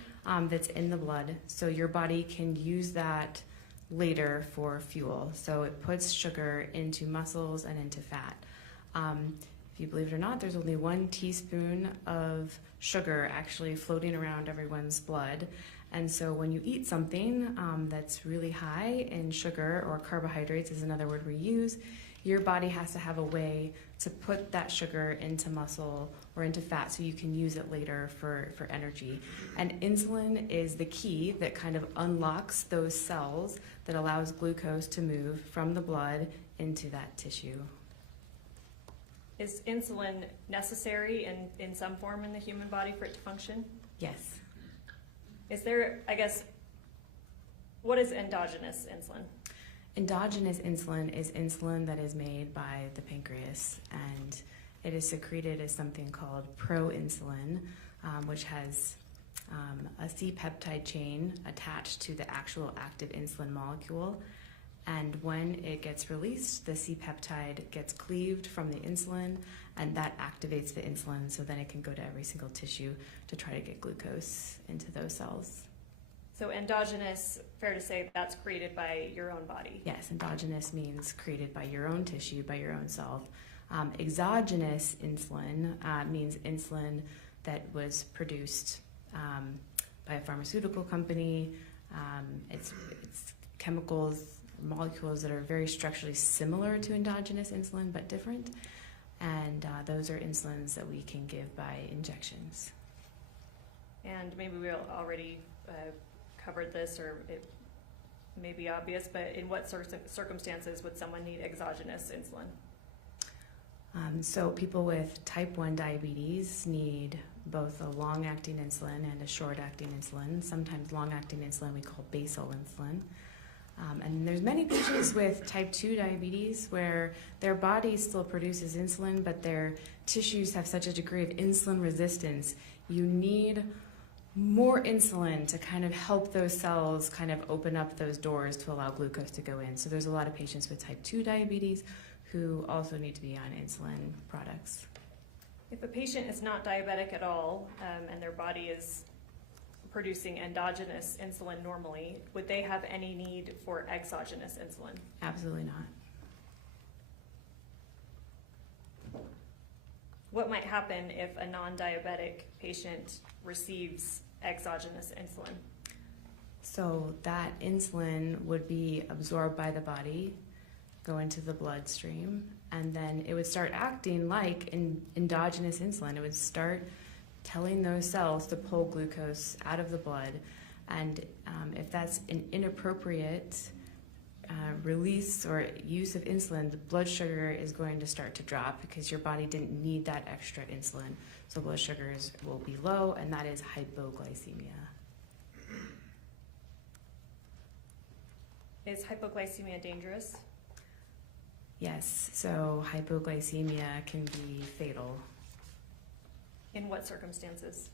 that's in the blood, so your body can use that later for fuel. So it puts sugar into muscles and into fat. If you believe it or not, there's only 1 teaspoon of sugar actually floating around everyone's blood. And so when you eat something that's really high in sugar, or carbohydrates is another word we use, your body has to have a way to put that sugar into muscle or into fat so you can use it later for energy. And insulin is the key that kind of unlocks those cells that allows glucose to move from the blood into that tissue. Is insulin necessary in some form in the human body for it to function? Yes. Is there, I guess, what is endogenous insulin? Endogenous insulin is insulin that is made by the pancreas, and it is secreted as something called proinsulin, which has a C-peptide chain attached to the actual active insulin molecule. And when it gets released, the C-peptide gets cleaved from the insulin, and that activates the insulin, so then it can go to every single tissue to try to get glucose into those cells. So endogenous, fair to say that's created by your own body? Yes, endogenous means created by your own tissue, by your own self. Exogenous insulin means insulin that was produced by a pharmaceutical company. It's chemicals, molecules that are very structurally similar to endogenous insulin but different. And those are insulins that we can give by injections. And maybe we already covered this, or it may be obvious, but in what circumstances would someone need exogenous insulin? So people with type 1 diabetes need both a long-acting insulin and a short-acting insulin. Sometimes long-acting insulin we call basal insulin. And there's many patients with type 2 diabetes where their body still produces insulin, but their tissues have such a degree of insulin resistance. You need more insulin to kind of help those cells kind of open up those doors to allow glucose to go in. So there's a lot of patients with type 2 diabetes who also need to be on insulin products. If a patient is not diabetic at all, and their body is producing endogenous insulin normally, would they have any need for exogenous insulin? Absolutely not. What might happen if a non-diabetic patient receives exogenous insulin? So that insulin would be absorbed by the body, go into the bloodstream, and then it would start acting like endogenous insulin. It would start telling those cells to pull glucose out of the blood. And if that's an inappropriate release or use of insulin, the blood sugar is going to start to drop because your body didn't need that extra insulin. So blood sugars will be low, and that is hypoglycemia. Is hypoglycemia dangerous? Yes, so hypoglycemia can be fatal. In what circumstances?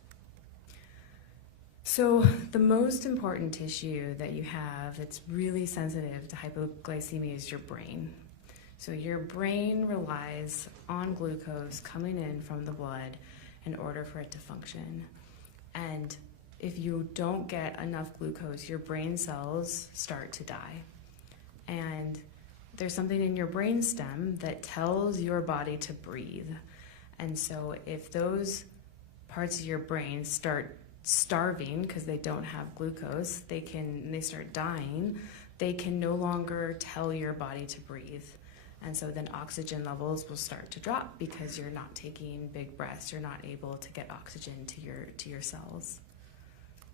So the most important tissue that you have that's really sensitive to hypoglycemia is your brain. So your brain relies on glucose coming in from the blood in order for it to function. And if you don't get enough glucose, your brain cells start to die. And there's something in your brain stem that tells your body to breathe. And so if those parts of your brain start starving because they don't have glucose, they start dying, they can no longer tell your body to breathe. And so then oxygen levels will start to drop because you're not taking big breaths, you're not able to get oxygen to your cells.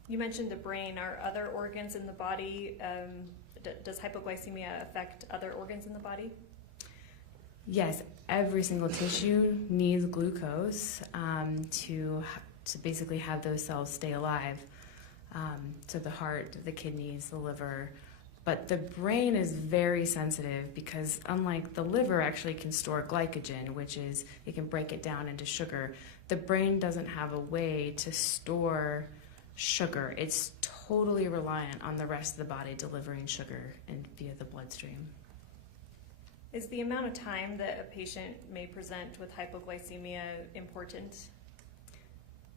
You mentioned the brain. Are other organs in the body, does hypoglycemia affect other organs in the body? Yes, every single tissue needs glucose to basically have those cells stay alive. So the heart, the kidneys, the liver. But the brain is very sensitive because unlike the liver actually can store glycogen, which is, it can break it down into sugar, the brain doesn't have a way to store sugar. It's totally reliant on the rest of the body delivering sugar and via the bloodstream. Is the amount of time that a patient may present with hypoglycemia important?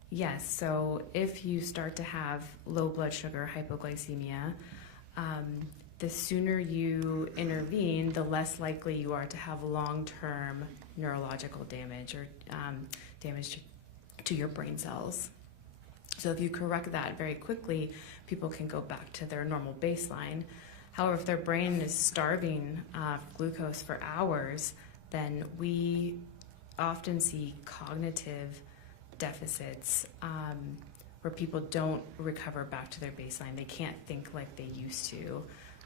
Yes, so if you start to have low blood sugar, hypoglycemia, the sooner you intervene, the less likely you are to have long-term neurological damage or damage to your brain cells. So if you correct that very quickly, people can go back to their normal baseline. However, if their brain is starving glucose for hours, then we often see cognitive deficits where people don't recover back to their baseline. They can't think like they used to.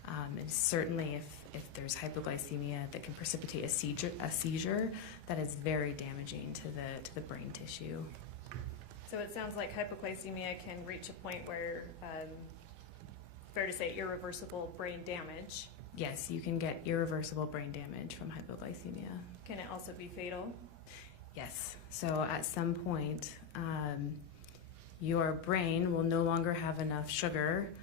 And certainly if there's hypoglycemia that can precipitate a seizure, that is very damaging to the brain tissue. So it sounds like hypoglycemia can reach a point where, fair to say, irreversible brain damage. Yes, you can get irreversible brain damage from hypoglycemia. Can it also be fatal? Yes. So at some point, your brain will no longer have enough sugar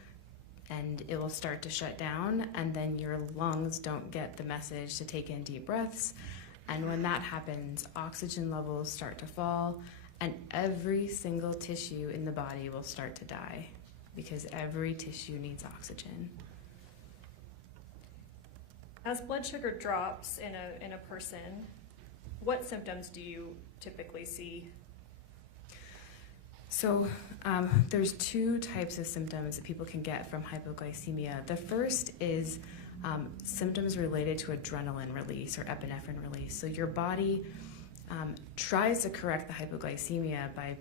and it will start to shut down, and then your lungs don't get the message to take in deep breaths. And when that happens, oxygen levels start to fall, and every single tissue in the body will start to die because every tissue needs oxygen. As blood sugar drops in a person, what symptoms do you typically see? So there's two types of symptoms that people can get from hypoglycemia. The first is symptoms related to adrenaline release or epinephrine release. So your body tries to correct the hypoglycemia by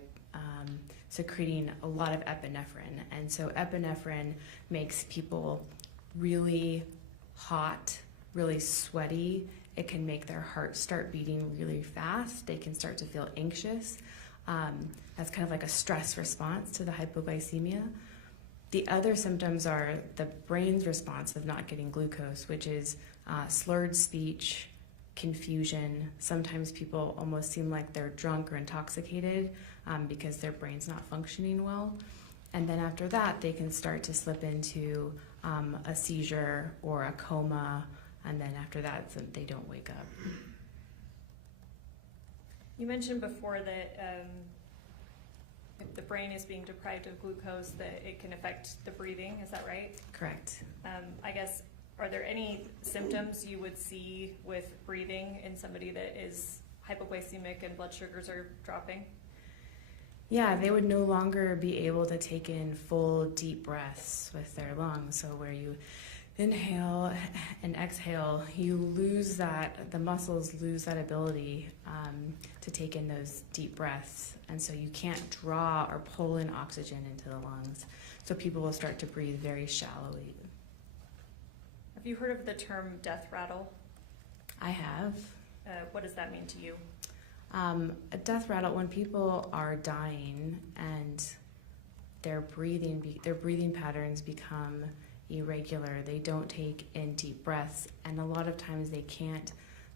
secreting a lot of epinephrine. And so epinephrine makes people really hot, really sweaty. It can make their heart start beating really fast. They can start to feel anxious. That's kind of like a stress response to the hypoglycemia. The other symptoms are the brain's response of not getting glucose, which is slurred speech, confusion. Sometimes people almost seem like they're drunk or intoxicated because their brain's not functioning well. And then after that, they can start to slip into a seizure or a coma, and then after that, they don't wake up. You mentioned before that if the brain is being deprived of glucose, that it can affect the breathing. Is that right? Correct. I guess, are there any symptoms you would see with breathing in somebody that is hypoglycemic and blood sugars are dropping? Yeah, they would no longer be able to take in full deep breaths with their lungs. So where you inhale and exhale, you lose that, the muscles lose that ability to take in those deep breaths. And so you can't draw or pull in oxygen into the lungs. So people will start to breathe very shallowly. Have you heard of the term death rattle? I have. What does that mean to you? A death rattle, when people are dying and their breathing patterns become irregular, they don't take in deep breaths, and a lot of times they can't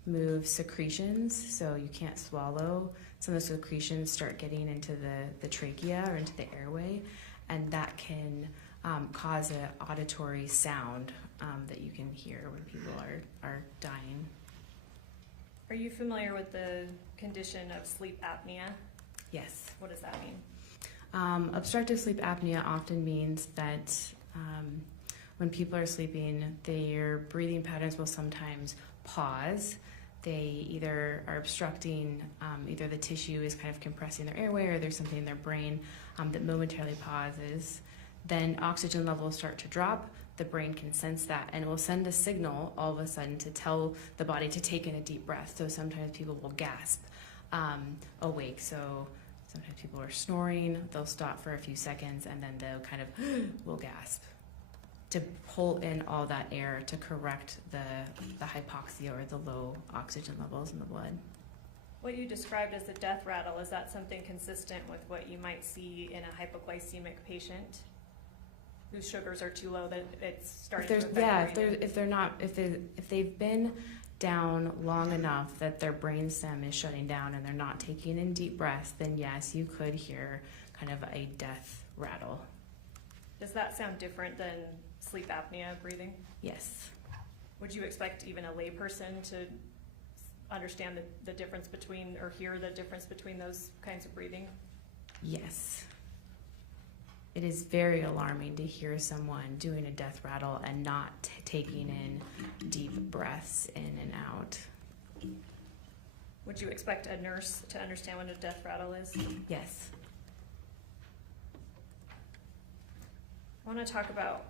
move secretions, so you can't swallow. Some of the secretions start getting into the trachea or into the airway, and that can cause an auditory sound that you can hear when people are dying. Are you familiar with the condition of sleep apnea? Yes. What does that mean? Obstructive sleep apnea often means that when people are sleeping, their breathing patterns will sometimes pause. They either are obstructing, either the tissue is kind of compressing their airway, or there's something in their brain that momentarily pauses. Then oxygen levels start to drop. The brain can sense that, and it will send a signal all of a sudden to tell the body to take in a deep breath. So sometimes people will gasp awake. So sometimes people are snoring, they'll stop for a few seconds, and then they'll kind of will gasp to pull in all that air to correct the hypoxia or the low oxygen levels in the blood. What you described as a death rattle, is that something consistent with what you might see in a hypoglycemic patient whose sugars are too low that it's starting to affect breathing? If they've been down long enough that their brainstem is shutting down and they're not taking in deep breaths, then yes, you could hear kind of a death rattle. Does that sound different than sleep apnea breathing? Yes. Would you expect even a layperson to understand the difference between, or hear the difference between those kinds of breathing? Yes. It is very alarming to hear someone doing a death rattle and not taking in deep breaths in and out. Would you expect a nurse to understand what a death rattle is? Yes. I want to talk about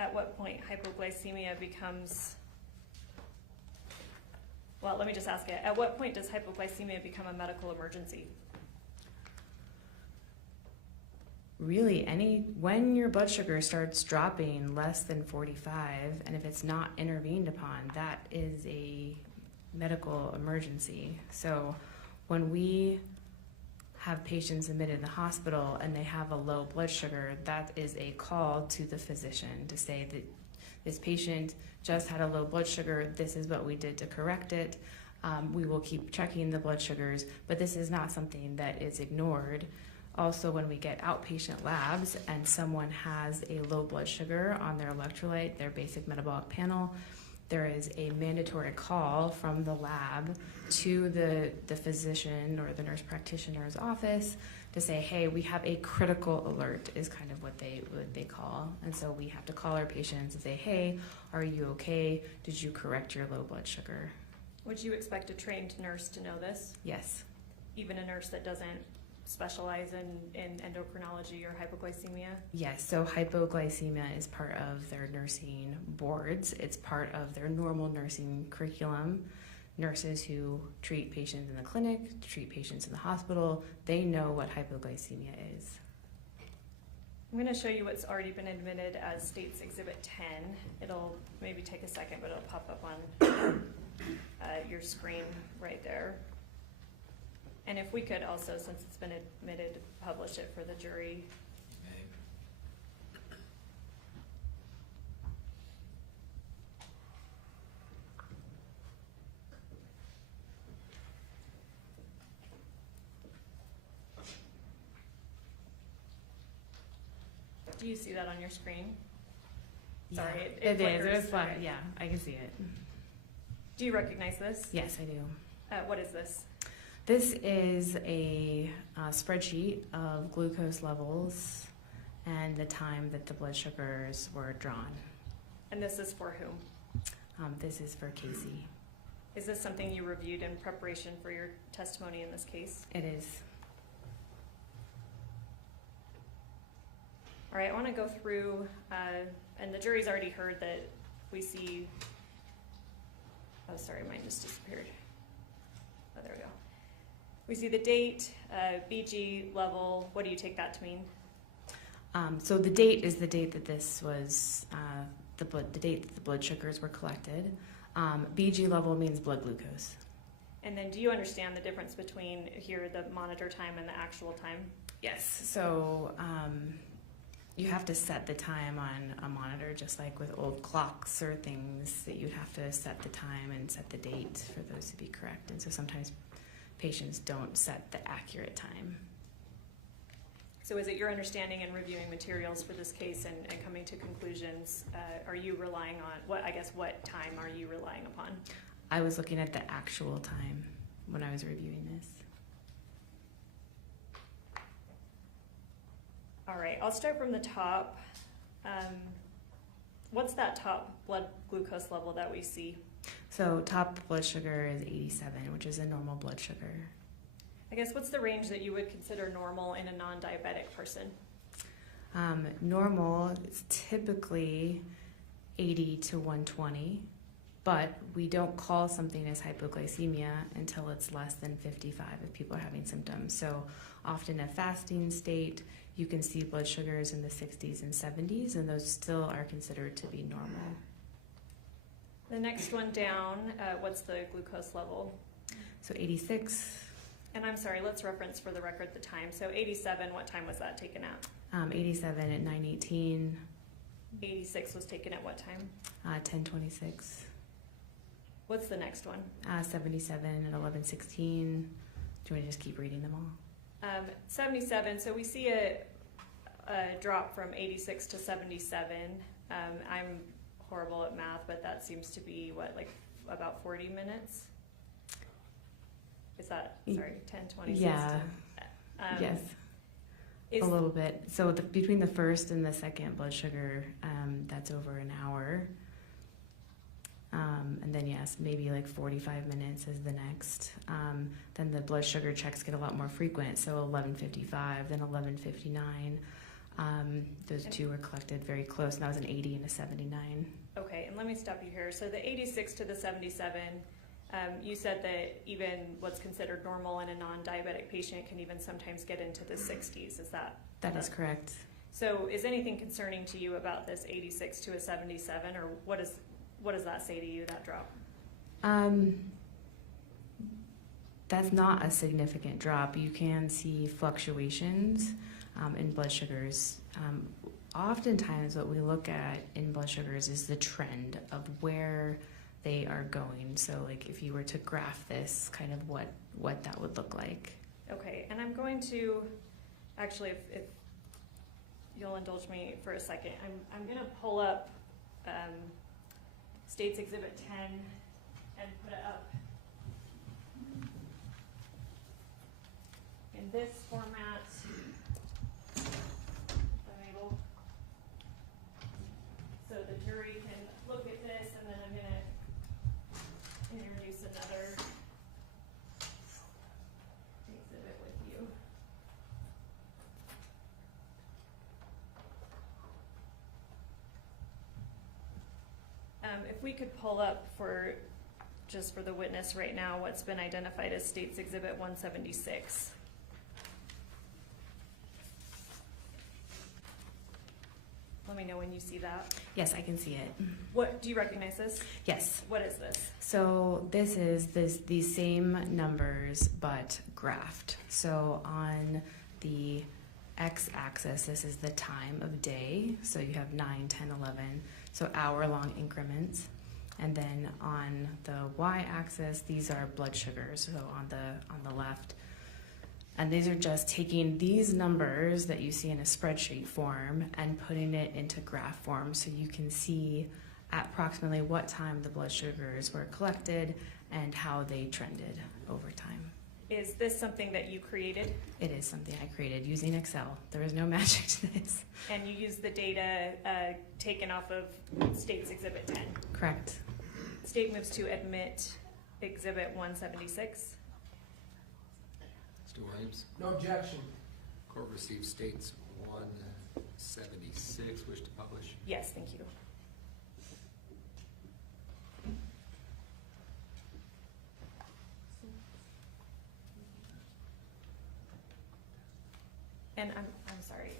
at what point hypoglycemia becomes, well, let me just ask it. At what point does hypoglycemia become a medical emergency? Really, when your blood sugar starts dropping less than 45, and if it's not intervened upon, that is a medical emergency. So when we have patients admitted in the hospital and they have a low blood sugar, that is a call to the physician to say that this patient just had a low blood sugar, this is what we did to correct it. We will keep checking the blood sugars, but this is not something that is ignored. Also, when we get outpatient labs and someone has a low blood sugar on their electrolyte, their basic metabolic panel, there is a mandatory call from the lab to the physician or the nurse practitioner's office to say, hey, we have a critical alert, is kind of what they call. And so we have to call our patients and say, hey, are you okay? Did you correct your low blood sugar? Would you expect a trained nurse to know this? Yes. Even a nurse that doesn't specialize in endocrinology or hypoglycemia? Yes, so hypoglycemia is part of their nursing boards. It's part of their normal nursing curriculum. Nurses who treat patients in the clinic, treat patients in the hospital, they know what hypoglycemia is. I'm going to show you what's already been admitted as States Exhibit 10. It'll maybe take a second, but it'll pop up on your screen right there. And if we could also, since it's been admitted, publish it for the jury. Do you see that on your screen? Yeah, Sorry, it is. It flickers. was fun. Okay. Yeah, I can see it. Do you recognize this? Yes, I do. What is this? This is a spreadsheet of glucose levels and the time that the blood sugars were drawn. And this is for whom? This is for Kacee. Is this something you reviewed in preparation for your testimony in this case? It is. All right, I want to go through, and the jury's already heard that we see, oh, sorry, mine just disappeared. Oh, there we go. We see the date, BG level. What do you take that to mean? So the date is the date that this was, the date that the blood sugars were collected. BG level means blood glucose. And then do you understand the difference between here, the monitor time and the actual time? Yes. So you have to set the time on a monitor, just like with old clocks or things that you'd have to set the time and set the date for those to be correct. And so sometimes patients don't set the accurate time. So is it your understanding in reviewing materials for this case and coming to conclusions, are you relying on, what time are you relying upon? I was looking at the actual time when I was reviewing this. All right, I'll start from the top. What's that top blood glucose level that we see? So top blood sugar is 87, which is a normal blood sugar. I guess what's the range that you would consider normal in a non-diabetic person? Normal is typically 80 to 120, but we don't call something as hypoglycemia until it's less than 55 if people are having symptoms. So often a fasting state, you can see blood sugars in the 60s and 70s, and those still are considered to be normal. The next one down, what's the glucose level? So 86. And I'm sorry, let's reference for the record the time. So 87, what time was that taken at? 87 at 9:18. 86 was taken at what time? 10:26. What's the next one? 77 at 11:16. Do you want to just keep reading them all? 77, so we see a drop from 86 to 77. I'm horrible at math, but that seems to be what, like about 40 minutes? Is that, sorry, 10:26? Yeah, yes, a little bit. So between the first and the second blood sugar, that's over an hour. And then yes, maybe like 45 minutes is the next. Then the blood sugar checks get a lot more frequent, so 11:55, then 11:59. Those two were collected very close, and that was an 80 and a 79. Okay, and let me stop you here. So the 86 to the 77, you said that even what's considered normal in a non-diabetic patient can even sometimes get into the 60s. Is that? That is correct. So is anything concerning to you about this 86 to a 77, or what does that say to you, that drop? That's not a significant drop. You can see fluctuations in blood sugars. Oftentimes what we look at in blood sugars is the trend of where they are going. So like if you were to graph this, kind of what that would look like. Okay, and I'm going to, actually, if you'll indulge me for a second, I'm going to pull up State's Exhibit 10 and put it up in this format. I'm able, so the jury can look at this, and then I'm going to introduce another exhibit with you. If we could pull up just for the witness right now, what's been identified as State's Exhibit 176. Let me know when you see that. Yes, I can see it. What, do you recognize this? Yes. What is this? So this is these same numbers but graphed. So on the x-axis, this is the time of day. So you have 9, 10, 11. So hour-long increments. And then on the y-axis, these are blood sugars. So on the left, And these are just taking these numbers that you see in a spreadsheet form and putting it into graph form so you can see at approximately what time the blood sugars were collected and how they trended over time. Is this something that you created? It is something I created using Excel. There is no magic to this. And you use the data taken off of State's Exhibit 10? Correct. State moves to admit Exhibit 176. Mr. Williams, No objection. court receives States 176, wish to publish. Yes, thank you. And I'm sorry.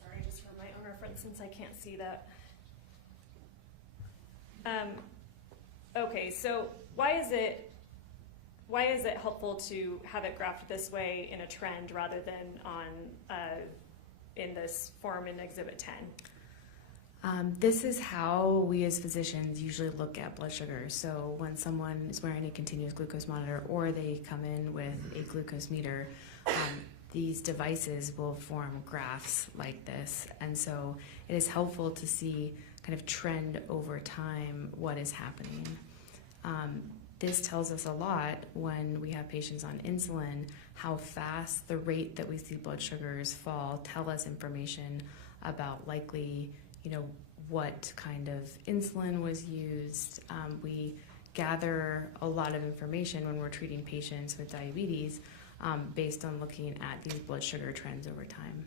Sorry, just for my own reference, since I can't see that. Okay, so why is it helpful to have it graphed this way in a trend rather than on in this form in Exhibit 10? This is how we as physicians usually look at blood sugar. So when someone is wearing a continuous glucose monitor or they come in with a glucose meter, these devices will form graphs like this. And so it is helpful to see kind of trend over time what is happening. This tells us a lot when we have patients on insulin, how fast the rate that we see blood sugars fall tell us information about likely, what kind of insulin was used. We gather a lot of information when we're treating patients with diabetes based on looking at these blood sugar trends over time.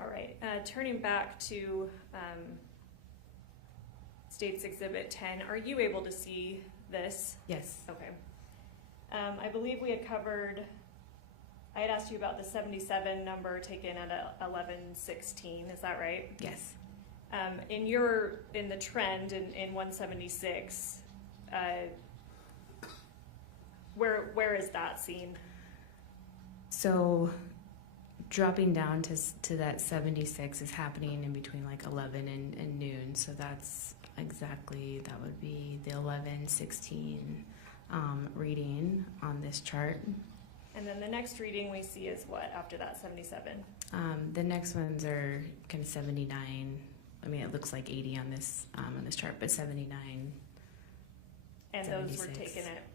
All right, turning back to State's Exhibit 10, are you able to see this? Yes. Okay. I believe we had covered, I had asked you about the 77 number taken at 11:16, is that right? Yes. In the trend in 176, where is that seen? So dropping down to that 76 is happening in between like 11 and noon. So that's exactly, that would be the 11:16 reading on this chart. And then the next reading we see is what after that 77? The next ones are kind of 79. I mean, it looks like 80 on this chart, but 79. And 76. those were taken at,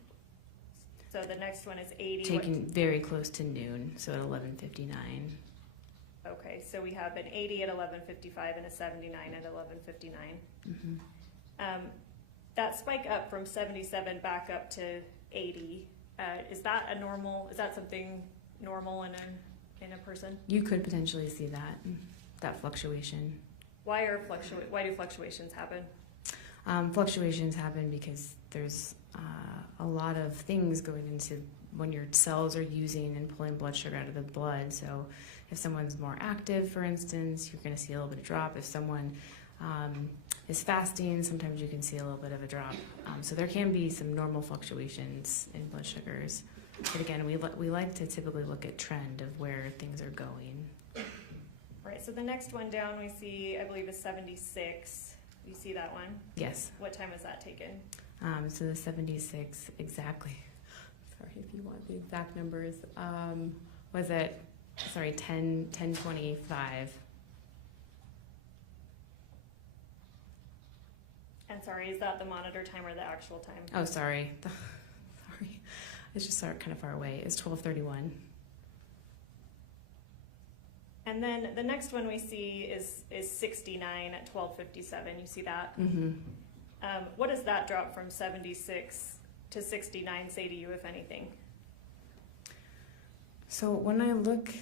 so the next one is 80. Taken very close to noon, so at 11:59. Okay, so we have an 80 at 11:55 and a 79 at 11:59. Mm-hmm. That spike up from 77 back up to 80, is that something normal in a person? You could potentially see that fluctuation. Why do fluctuations happen? Fluctuations happen because there's a lot of things going into when your cells are using and pulling blood sugar out of the blood. So if someone's more active, for instance, you're going to see a little bit of drop. If someone is fasting, sometimes you can see a little bit of a drop. So there can be some normal fluctuations in blood sugars. But again, we like to typically look at trend of where things are going. Right, so the next one down we see, I believe, is 76. You see that one? Yes. What time was that taken? So the 76 exactly. Sorry if you want the exact numbers. Was it 10:25? And sorry, is that the monitor time or the actual time? Oh, sorry. Sorry. It's just kind of far away. It's 12:31. And then the next one we see is 69 at 12:57. You see that? Mm-hmm. What does that drop from 76 to 69 say to you, if anything? So when I look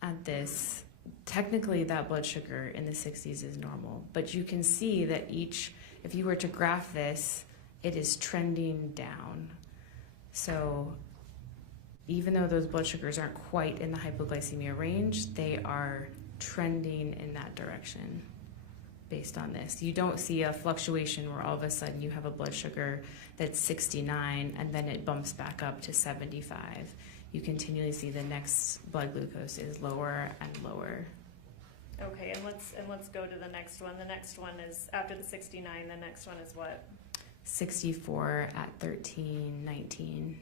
at this, technically that blood sugar in the 60s is normal, but you can see that if you were to graph this, it is trending down. So even though those blood sugars aren't quite in the hypoglycemia range, they are trending in that direction based on this. You don't see a fluctuation where all of a sudden you have a blood sugar that's 69 and then it bumps back up to 75. You continually see the next blood glucose is lower and lower. Okay, and let's go to the next one. The next one is after the 69. The next one is what? 64 at 13:19.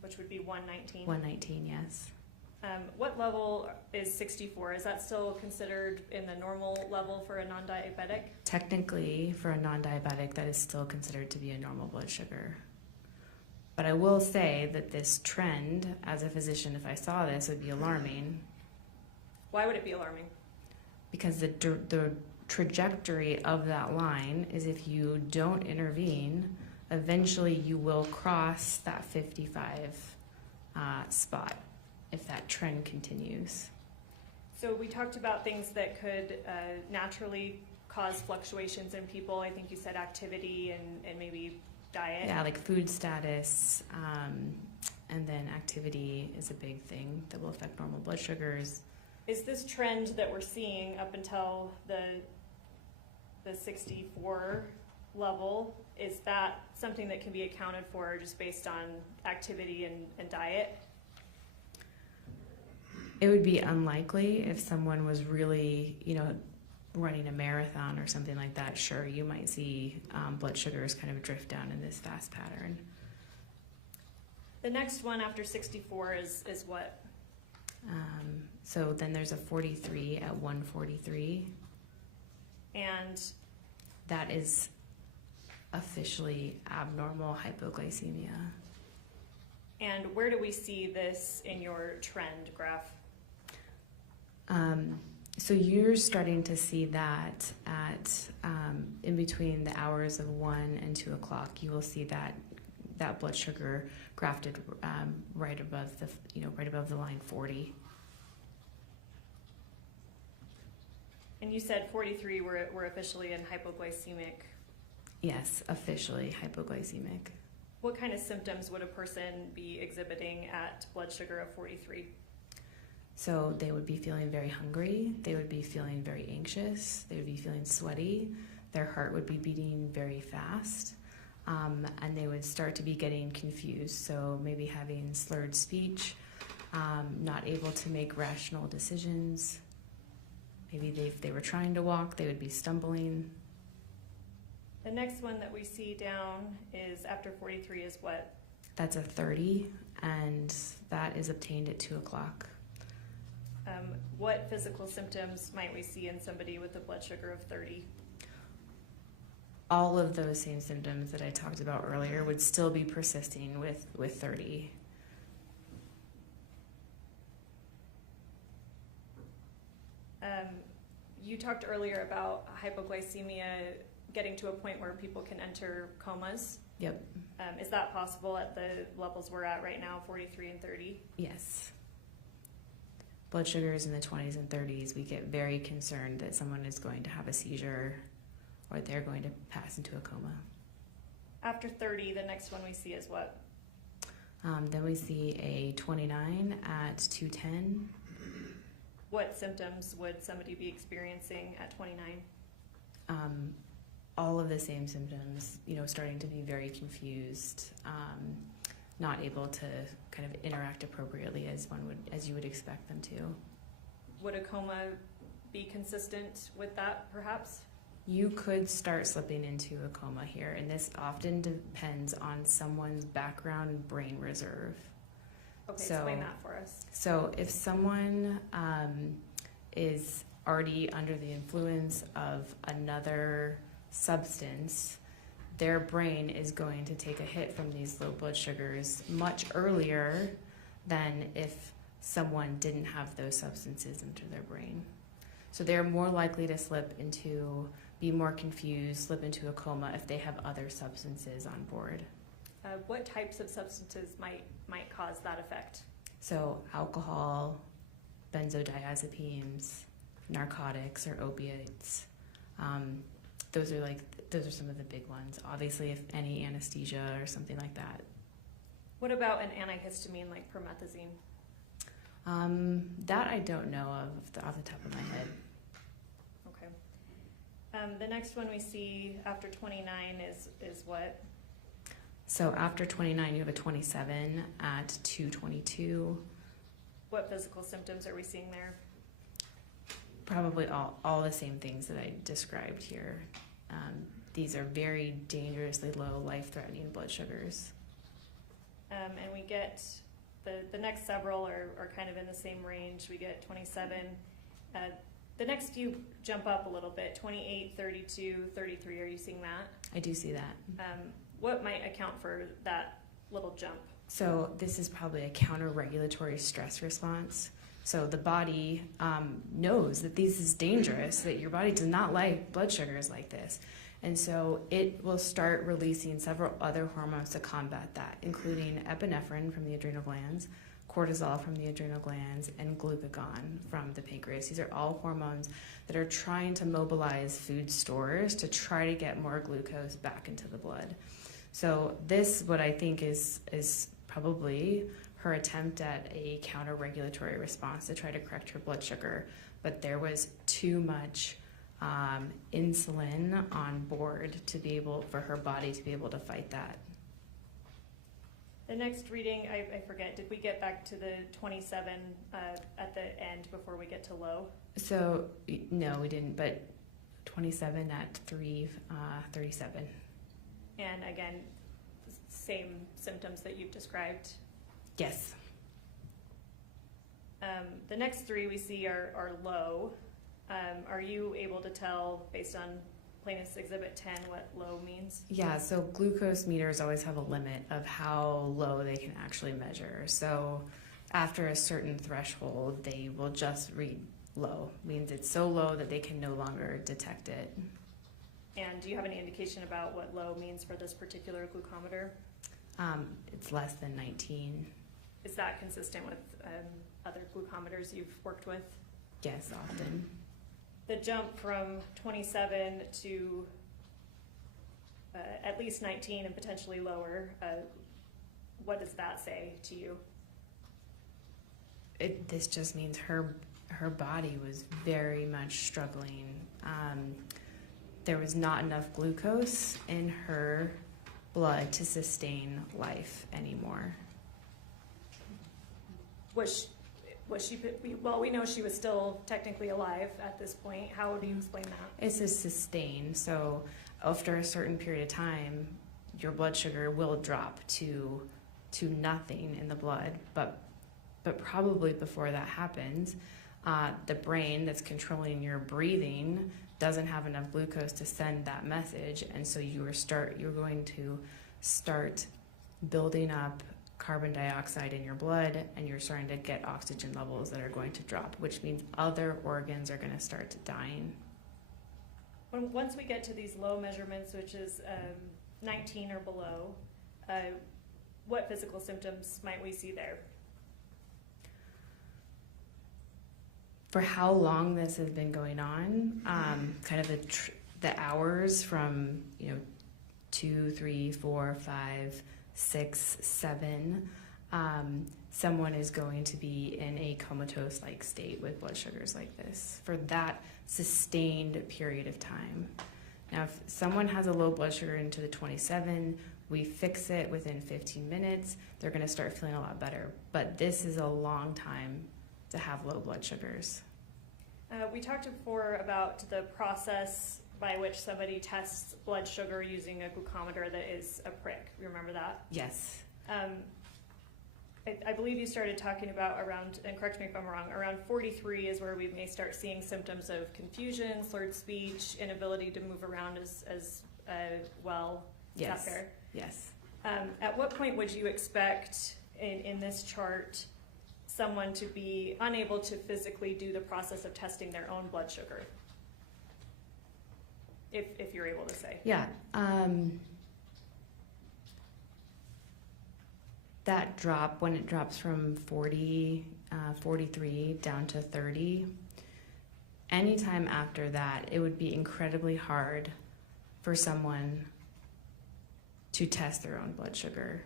Which would be 119. 119, yes. What level is 64? Is that still considered in the normal level for a non-diabetic? Technically, for a non-diabetic, that is still considered to be a normal blood sugar. But I will say that this trend, as a physician, if I saw this, would be alarming, Why would it be alarming? because the trajectory of that line is if you don't intervene, eventually you will cross that 55 spot if that trend continues. So we talked about things that could naturally cause fluctuations in people. I think you said activity and maybe diet. Yeah, like food status, and then activity is a big thing that will affect normal blood sugars. Is this trend that we're seeing up until the 64 level, is that something that can be accounted for just based on activity and diet? It would be unlikely if someone was really, running a marathon or something like that. Sure, you might see blood sugars kind of drift down in this fast pattern. The next one after 64 is what? So then there's a 43 at 143. And That is officially abnormal hypoglycemia. and where do we see this in your trend graph? So you're starting to see that at in between the hours of 1 and 2 o'clock. You will see that blood sugar grafted right above the line 40. And you said 43 were officially in hypoglycemic. Yes, officially hypoglycemic. What kind of symptoms would a person be exhibiting at blood sugar of 43? So they would be feeling very hungry, they would be feeling very anxious, they would be feeling sweaty, their heart would be beating very fast, and they would start to be getting confused, so maybe having slurred speech, not able to make rational decisions. Maybe if they were trying to walk, they would be stumbling. The next one that we see down is after 43 is what? That's a 30, and that is obtained at 2 o'clock. What physical symptoms might we see in somebody with a blood sugar of 30? All of those same symptoms that I talked about earlier would still be persisting with 30. You talked earlier about hypoglycemia getting to a point where people can enter comas. Yep. Is that possible at the levels we're at right now, 43 and 30? Yes. Blood sugars in the 20s and 30s, we get very concerned that someone is going to have a seizure or they're going to pass into a coma. After 30, the next one we see is what? Then we see a 29 at 210. What symptoms would somebody be experiencing at 29? All of the same symptoms, starting to be very confused, not able to kind of interact appropriately as you would expect them to. Would a coma be consistent with that, perhaps? You could start slipping into a coma here, and this often depends on someone's background brain reserve. Okay, So- explain that for us. So if someone is already under the influence of another substance, their brain is going to take a hit from these low blood sugars much earlier than if someone didn't have those substances into their brain. So they're more likely to be more confused, slip into a coma if they have other substances on board. What types of substances might cause that effect? So alcohol, benzodiazepines, narcotics or opiates. Those are some of the big ones. Obviously, if any anesthesia or something like that. What about an antihistamine like promethazine? That I don't know of off the top of my head. Okay. The next one we see after 29 is what? So after 29, you have a 27 at 222. What physical symptoms are we seeing there? Probably all the same things that I described here. These are very dangerously low, life-threatening blood sugars. And we get the next several are kind of in the same range. We get 27. The next few jump up a little bit, 28, 32, 33. Are you seeing that? I do see that. What might account for that little jump? So this is probably a counter-regulatory stress response. So the body knows that this is dangerous, that your body does not like blood sugars like this. And so it will start releasing several other hormones to combat that, including epinephrine from the adrenal glands, cortisol from the adrenal glands, and glucagon from the pancreas. These are all hormones that are trying to mobilize food stores to try to get more glucose back into the blood. So this, what I think is probably her attempt at a counter-regulatory response to try to correct her blood sugar, but there was too much insulin on board to be able, for her body to be able to fight that. The next reading, I forget, did we get back to the 27 at the end before we get to low? So, no, we didn't, but 27 at 3:37. And again, same symptoms that you've described. Yes. The next three we see are low. Are you able to tell, based on Plaintiff's Exhibit 10, what low means? Yeah, so glucose meters always have a limit of how low they can actually measure. So after a certain threshold, they will just read low. Means it's so low that they can no longer detect it. And do you have any indication about what low means for this particular glucometer? It's less than 19. Is that consistent with other glucometers you've worked with? Yes, often. The jump from 27 to at least 19 and potentially lower, what does that say to you? This just means her body was very much struggling. There was not enough glucose in her blood to sustain life anymore. Was she, well, we know she was still technically alive at this point. How do you explain that? It's a sustain. So after a certain period of time, your blood sugar will drop to nothing in the blood. But probably before that happens, the brain that's controlling your breathing doesn't have enough glucose to send that message, and so you're going to start building up carbon dioxide in your blood, and you're starting to get oxygen levels that are going to drop, which means other organs are going to start dying. Once we get to these low measurements, which is 19 or below, what physical symptoms might we see there? For how long this has been going on, kind of the hours from 2, 3, 4, 5, 6, 7, someone is going to be in a comatose-like state with blood sugars like this for that sustained period of time. Now, if someone has a low blood sugar into the 27, we fix it within 15 minutes, they're going to start feeling a lot better. But this is a long time to have low blood sugars. We talked before about the process by which somebody tests blood sugar using a glucometer that is a prick. Remember that? Yes. I believe you started talking about around, and correct me if I'm wrong, around 43 is where we may start seeing symptoms of confusion, slurred speech, inability to move around as well. Yes. Is that fair? Yes. At what point would you expect in this chart someone to be unable to physically do the process of testing their own blood sugar? If you're able to say. Yeah. That drop, when it drops from 43 down to 30, anytime after that, it would be incredibly hard for someone to test their own blood sugar.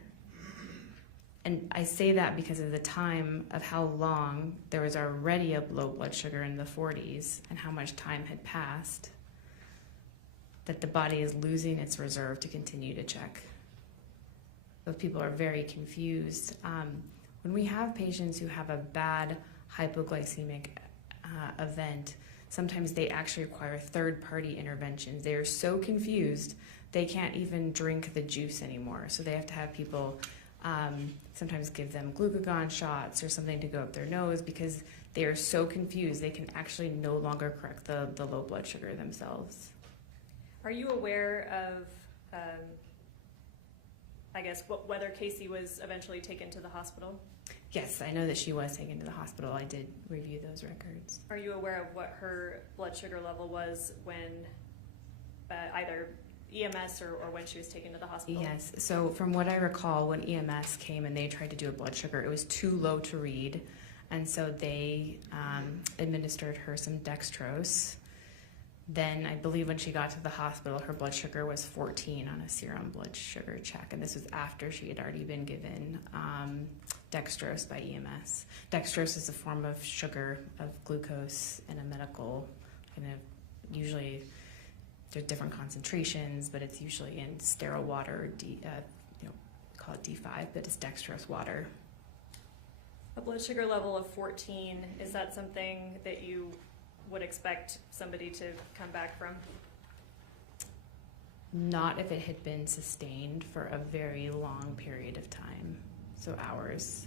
And I say that because of the time of how long there was already a low blood sugar in the 40s and how much time had passed, that the body is losing its reserve to continue to check. But people are very confused. When we have patients who have a bad hypoglycemic event, sometimes they actually require third-party interventions. They are so confused, they can't even drink the juice anymore. So they have to have people sometimes give them glucagon shots or something to go up their nose because they are so confused they can actually no longer correct the low blood sugar themselves. Are you aware of, I guess, whether Kacee was eventually taken to the hospital? Yes, I know that she was taken to the hospital. I did review those records. Are you aware of what her blood sugar level was when either EMS or when she was taken to the hospital? Yes, so from what I recall, when EMS came and they tried to do a blood sugar, it was too low to read, and so they administered her some dextrose. Then I believe when she got to the hospital, her blood sugar was 14 on a serum blood sugar check, and this was after she had already been given dextrose by EMS. Dextrose is a form of sugar, of glucose in a medical, usually there's different concentrations, but it's usually in sterile water, call it D5, but it's dextrose water. A blood sugar level of 14, is that something that you would expect somebody to come back from? Not if it had been sustained for a very long period of time, so hours.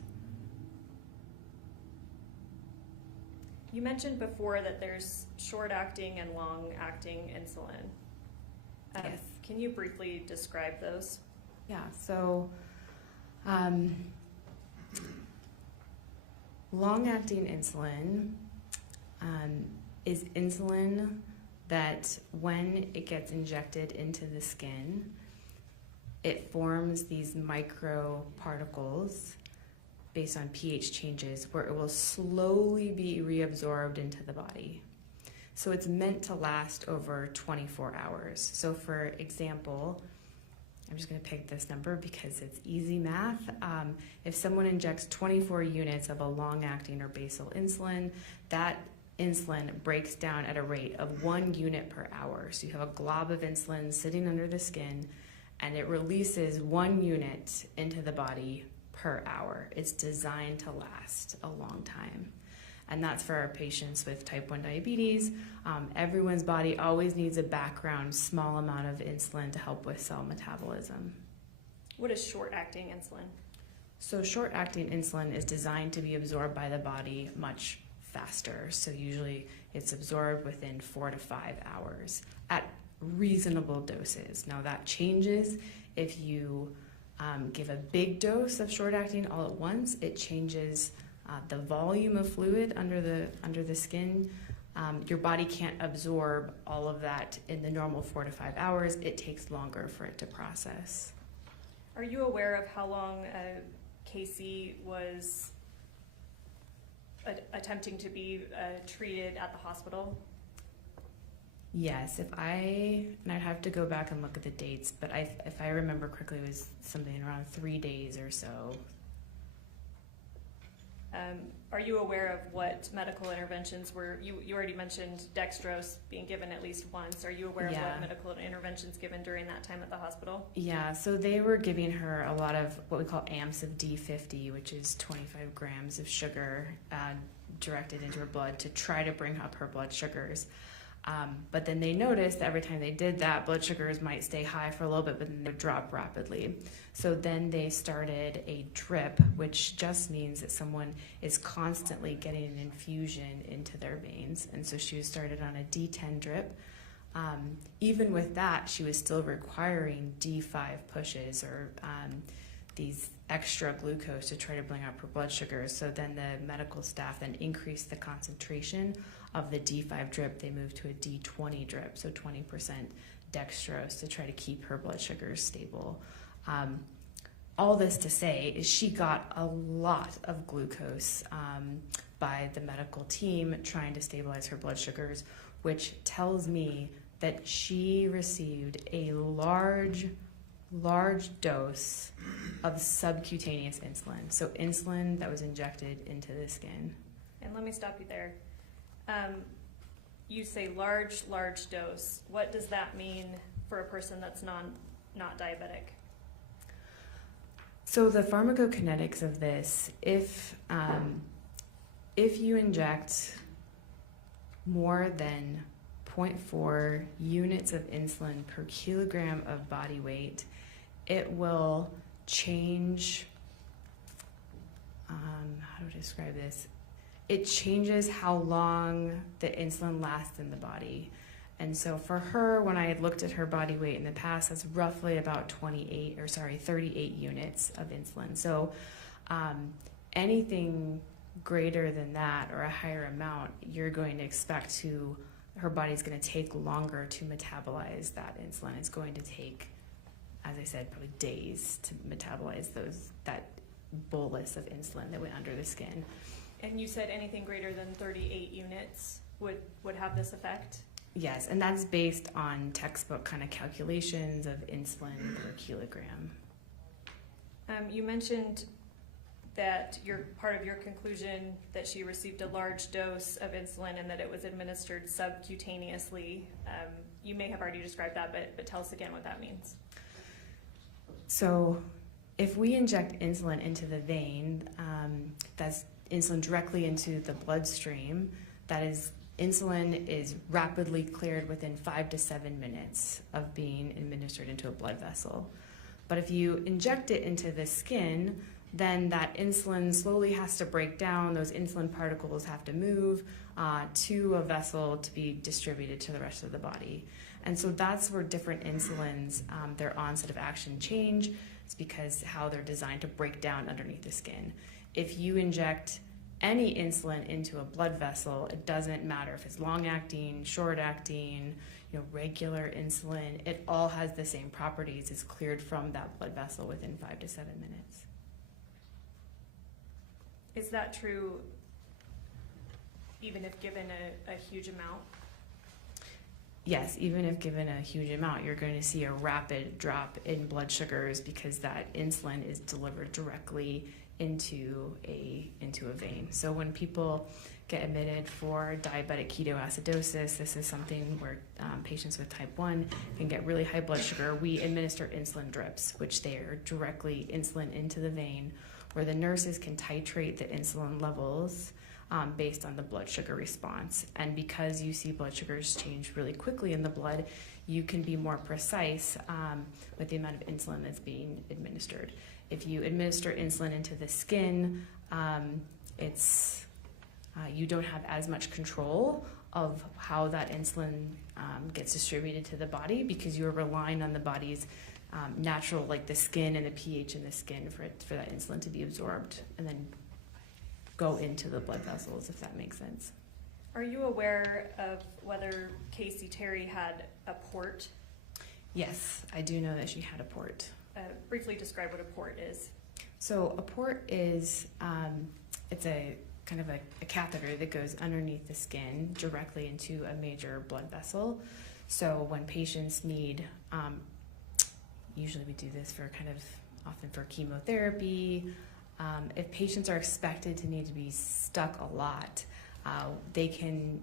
You mentioned before that there's short-acting and long-acting insulin. Yes. Can you briefly describe those? Yeah, so long-acting insulin is insulin that when it gets injected into the skin, it forms these microparticles based on pH changes where it will slowly be reabsorbed into the body. So it's meant to last over 24 hours. So for example, I'm just going to pick this number because it's easy math. If someone injects 24 units of a long-acting or basal insulin, that insulin breaks down at a rate of 1 unit per hour. So you have a glob of insulin sitting under the skin, and it releases 1 unit into the body per hour. It's designed to last a long time. And that's for our patients with type 1 diabetes. Everyone's body always needs a background small amount of insulin to help with cell metabolism. What is short-acting insulin? So short-acting insulin is designed to be absorbed by the body much faster. So usually it's absorbed within 4 to 5 hours at reasonable doses. Now that changes if you give a big dose of short-acting all at once. It changes the volume of fluid under the skin. Your body can't absorb all of that in the normal 4 to 5 hours. It takes longer for it to process. Are you aware of how long Kacee was attempting to be treated at the hospital? Yes, and I'd have to go back and look at the dates, but if I remember correctly, it was something around 3 days or so. Are you aware of what medical interventions were? You already mentioned dextrose being given at least once. Are you aware of what medical interventions given during that time at the hospital? Yeah, so they were giving her a lot of what we call amps of D50, which is 25 grams of sugar directed into her blood to try to bring up her blood sugars. But then they noticed that every time they did that, blood sugars might stay high for a little bit, but then they drop rapidly. So then they started a drip, which just means that someone is constantly getting an infusion into their veins. And so she was started on a D10 drip. Even with that, she was still requiring D5 pushes or these extra glucose to try to bring up her blood sugars. So then the medical staff then increased the concentration of the D5 drip. They moved to a D20 drip, so 20% dextrose to try to keep her blood sugars stable. All this to say is she got a lot of glucose by the medical team trying to stabilize her blood sugars, which tells me that she received a large large dose of subcutaneous insulin. So insulin that was injected into the skin. And let me stop you there. You say large dose. What does that mean for a person that's not diabetic? So the pharmacokinetics of this, if you inject more than 0.4 units of insulin per kilogram of body weight, it will change, how do I describe this? It changes how long the insulin lasts in the body. And so for her, when I had looked at her body weight in the past, that's roughly about 38 units of insulin. So anything greater than that or a higher amount, you're going to expect her body's going to take longer to metabolize that insulin. It's going to take, as I said, probably days to metabolize that bolus of insulin that went under the skin. And you said anything greater than 38 units would have this effect? Yes, and that's based on textbook kind of calculations of insulin per kilogram. You mentioned that part of your conclusion that she received a large dose of insulin and that it was administered subcutaneously. You may have already described that, but tell us again what that means. So if we inject insulin into the vein, that's insulin directly into the bloodstream, insulin is rapidly cleared within 5 to 7 minutes of being administered into a blood vessel. But if you inject it into the skin, then that insulin slowly has to break down. Those insulin particles have to move to a vessel to be distributed to the rest of the body. And so that's where different insulins, their onset of action change. It's because how they're designed to break down underneath the skin. If you inject any insulin into a blood vessel, it doesn't matter if it's long-acting, short-acting, regular insulin, it all has the same properties. It's cleared from that blood vessel within 5 to 7 minutes. Is that true even if given a huge amount? Yes, even if given a huge amount, you're going to see a rapid drop in blood sugars because that insulin is delivered directly into a vein. So when people get admitted for diabetic ketoacidosis, this is something where patients with type 1 can get really high blood sugar. We administer insulin drips, which they are directly insulin into the vein, where the nurses can titrate the insulin levels based on the blood sugar response. And because you see blood sugars change really quickly in the blood, you can be more precise with the amount of insulin that's being administered. If you administer insulin into the skin, you don't have as much control of how that insulin gets distributed to the body because you're relying on the body's natural, like the skin and the pH in the skin for that insulin to be absorbed and then go into the blood vessels, if that makes sense. Are you aware of whether Kacee Terry had a port? Yes, I do know that she had a port. Briefly describe what a port is. So a port is, it's a kind of a catheter that goes underneath the skin directly into a major blood vessel. So when patients need, usually we do this for often for chemotherapy. If patients are expected to need to be stuck a lot, they can,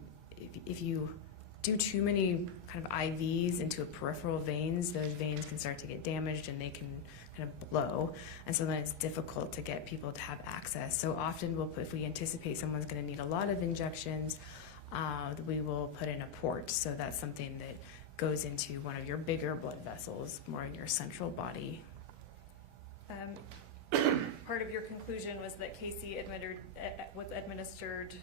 if you do too many kind of IVs into peripheral veins, those veins can start to get damaged and they can kind of blow. And so then it's difficult to get people to have access. So often if we anticipate someone's going to need a lot of injections, we will put in a port. So that's something that goes into one of your bigger blood vessels, more in your central body. Part of your conclusion was that Kacee was administered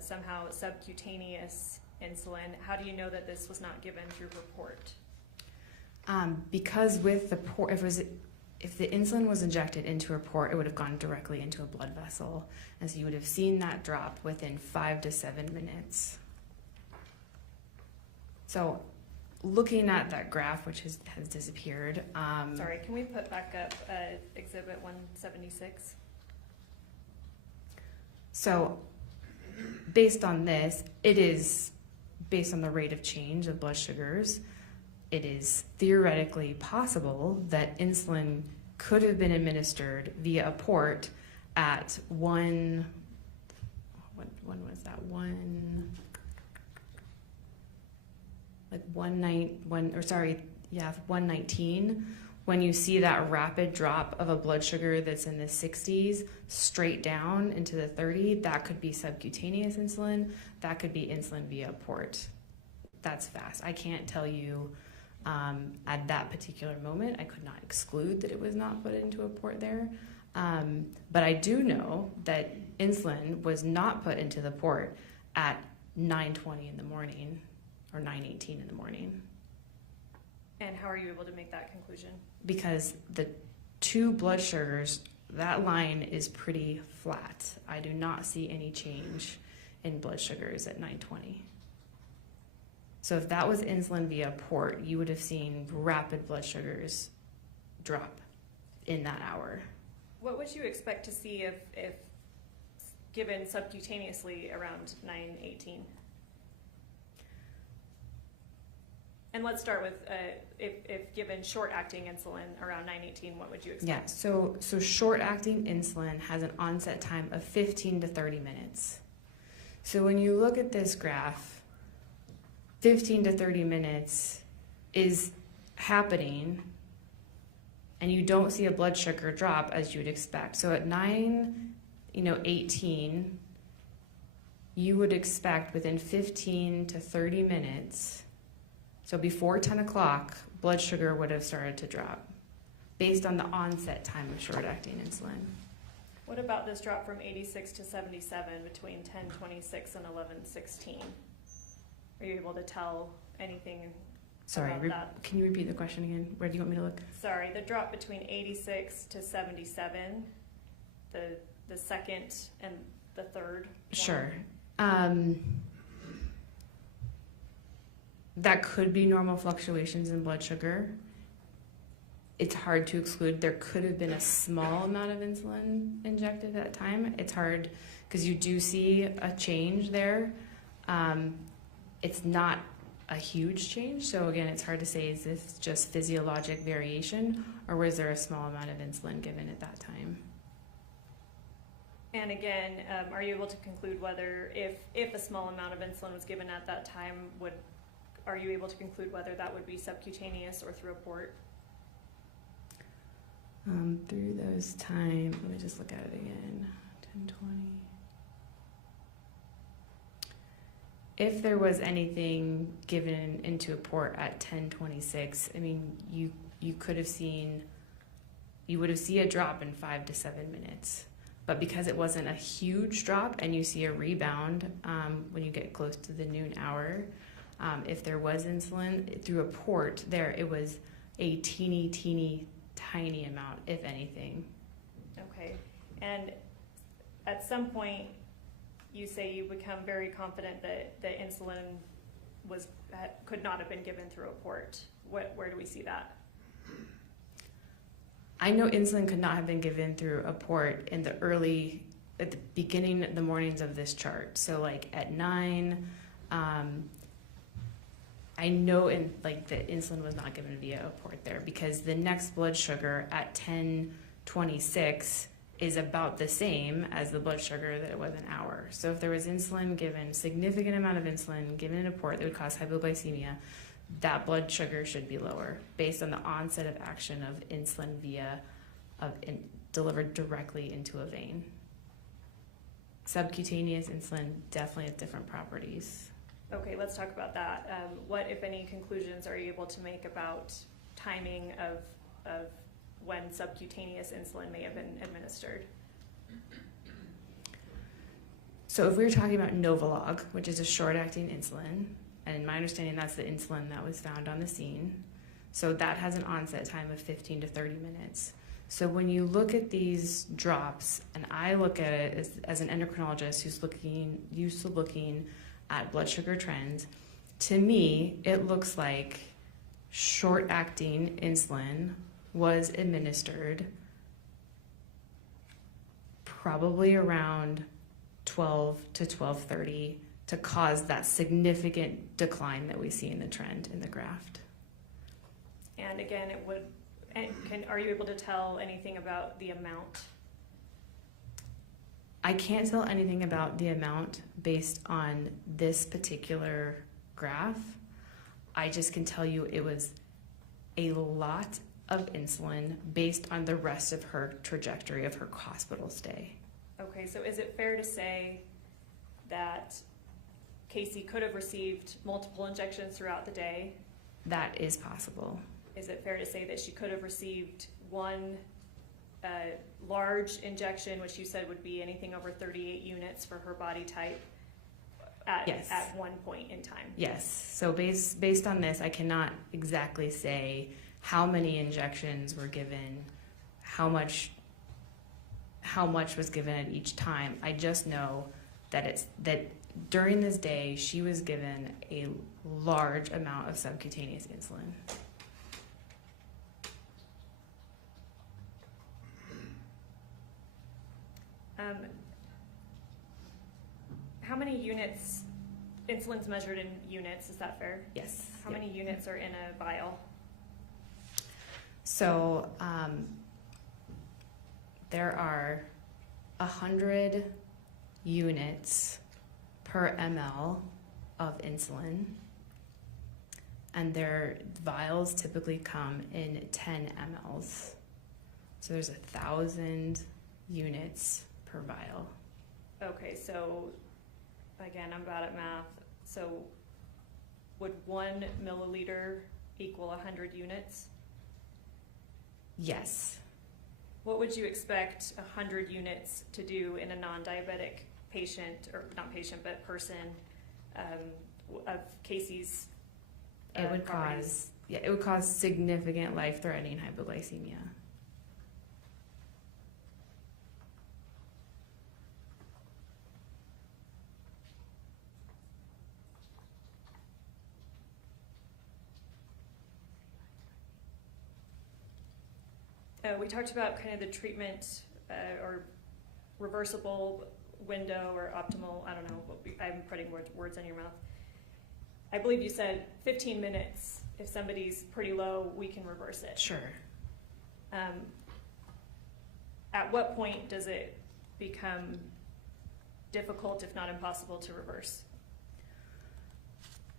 somehow subcutaneous insulin. How do you know that this was not given through her port? Because with the port, if the insulin was injected into her port, it would have gone directly into a blood vessel. And so you would have seen that drop within 5 to 7 minutes. So looking at that graph, which has disappeared. Sorry, can we put back up Exhibit 176? So based on this, it is based on the rate of change of blood sugars. it is theoretically possible that insulin could have been administered via a port at when was that? 119, when you see that rapid drop of a blood sugar that's in the 60s straight down into the 30, that could be subcutaneous insulin, that could be insulin via a port. That's fast. I can't tell you at that particular moment. I could not exclude that it was not put into a port there. But I do know that insulin was not put into the port at 9:20 in the morning or 9:18 in the morning. And how are you able to make that conclusion? Because the two blood sugars, that line is pretty flat. I do not see any change in blood sugars at 9:20. So if that was insulin via port, you would have seen rapid blood sugars drop in that hour. What would you expect to see if given subcutaneously around 9:18? And let's start with if given short-acting insulin around 9:18, what would you expect? Yeah, so short-acting insulin has an onset time of 15 to 30 minutes. So when you look at this graph, 15 to 30 minutes is happening, and you don't see a blood sugar drop as you would expect. So at 9:18, you would expect within 15 to 30 minutes, so before 10 o'clock, blood sugar would have started to drop based on the onset time of short-acting insulin. What about this drop from 86 to 77 between 10:26 and 11:16? Are you able to tell anything Sorry, about that? can you repeat the question again? Where do you want me to look? Sorry, the drop between 86 to 77, the second and the third one. Sure. That could be normal fluctuations in blood sugar. It's hard to exclude. There could have been a small amount of insulin injected at that time. It's hard because you do see a change there. It's not a huge change. So again, it's hard to say, is this just physiologic variation or was there a small amount of insulin given at that time? And again, are you able to conclude whether if a small amount of insulin was given at that time, are you able to conclude whether that would be subcutaneous or through a port? Through those times, let me just look at it again. 10:20. If there was anything given into a port at 10:26, I mean, you would have seen a drop in 5 to 7 minutes. But because it wasn't a huge drop and you see a rebound when you get close to the noon hour, if there was insulin through a port there, it was a teeny tiny amount, if anything. Okay. And at some point, you say you become very confident that the insulin could not have been given through a port. Where do we see that? I know insulin could not have been given through a port at the beginning of the mornings of this chart. So like at 9, I know the insulin was not given via a port there because the next blood sugar at 10:26 is about the same as the blood sugar that it was an hour. So if there was insulin given, significant amount of insulin given in a port that would cause hypoglycemia, that blood sugar should be lower based on the onset of action of insulin delivered directly into a vein. Subcutaneous insulin definitely has different properties. Okay, let's talk about that. What, if any, conclusions are you able to make about timing of when subcutaneous insulin may have been administered? So if we were talking about Novolog, which is a short-acting insulin, and in my understanding that's the insulin that was found on the scene, so that has an onset time of 15 to 30 minutes. So when you look at these drops, and I look at it as an endocrinologist who's used to looking at blood sugar trends, to me, it looks like short-acting insulin was administered probably around 12 to 12:30 to cause that significant decline that we see in the trend in the graph. And again, are you able to tell anything about the amount? I can't tell anything about the amount based on this particular graph. I just can tell you it was a lot of insulin based on the rest of her trajectory of her hospital stay. Okay, so is it fair to say that Kacee could have received multiple injections throughout the day? That is possible. Is it fair to say that she could have received one large injection, which you said would be anything over 38 units for her body type Yes. at one point in time? Yes. So based on this, I cannot exactly say how many injections were given, how much was given at each time. I just know that during this day she was given a large amount of subcutaneous insulin. How many units, insulin's measured in units, is that fair? Yes. How Yep. many units are in a vial? So there are 100 units per ml of insulin, and their vials typically come in 10 mLs. So there's 1,000 units per vial. Okay, so again, I'm bad at math. So would 1 milliliter equal 100 units? Yes. What would you expect 100 units to do in a non-diabetic patient, or not patient, but person of Kacee's It would properties? it would cause significant life-threatening hypoglycemia. We talked about kind of the treatment or reversible window or optimal, I don't know, I'm putting words in your mouth. I believe you said 15 minutes. If somebody's pretty low, we can reverse it. Sure. At what point does it become difficult, if not impossible, to reverse?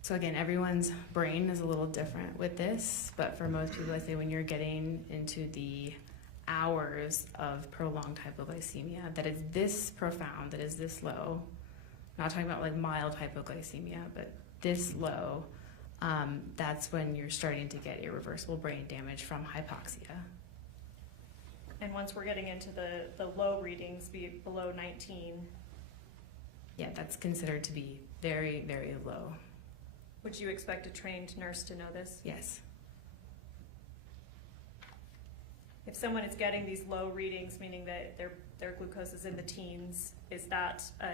So again, everyone's brain is a little different with this, but for most people, I say when you're getting into the hours of prolonged hypoglycemia that is this profound, that is this low, not talking about like mild hypoglycemia, but this low, that's when you're starting to get irreversible brain damage from hypoxia. And once we're getting into the low readings, be it below 19, Yeah, that's considered to be very, very low. would you expect a trained nurse to know this? Yes. If someone is getting these low readings, meaning that their glucose is in the teens, is that a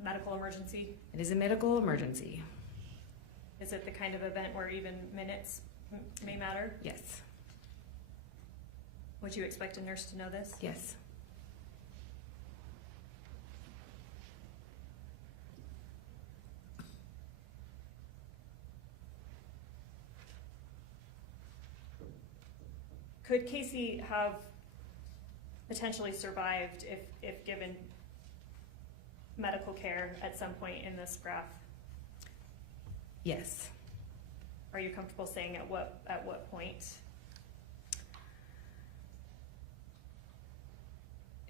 medical emergency? It is a medical emergency. Is it the kind of event where even minutes may matter? Yes. Would you expect a nurse to know this? Yes. Could Kacee have potentially survived if given medical care at some point in this graph? Yes. Are you comfortable saying at what point?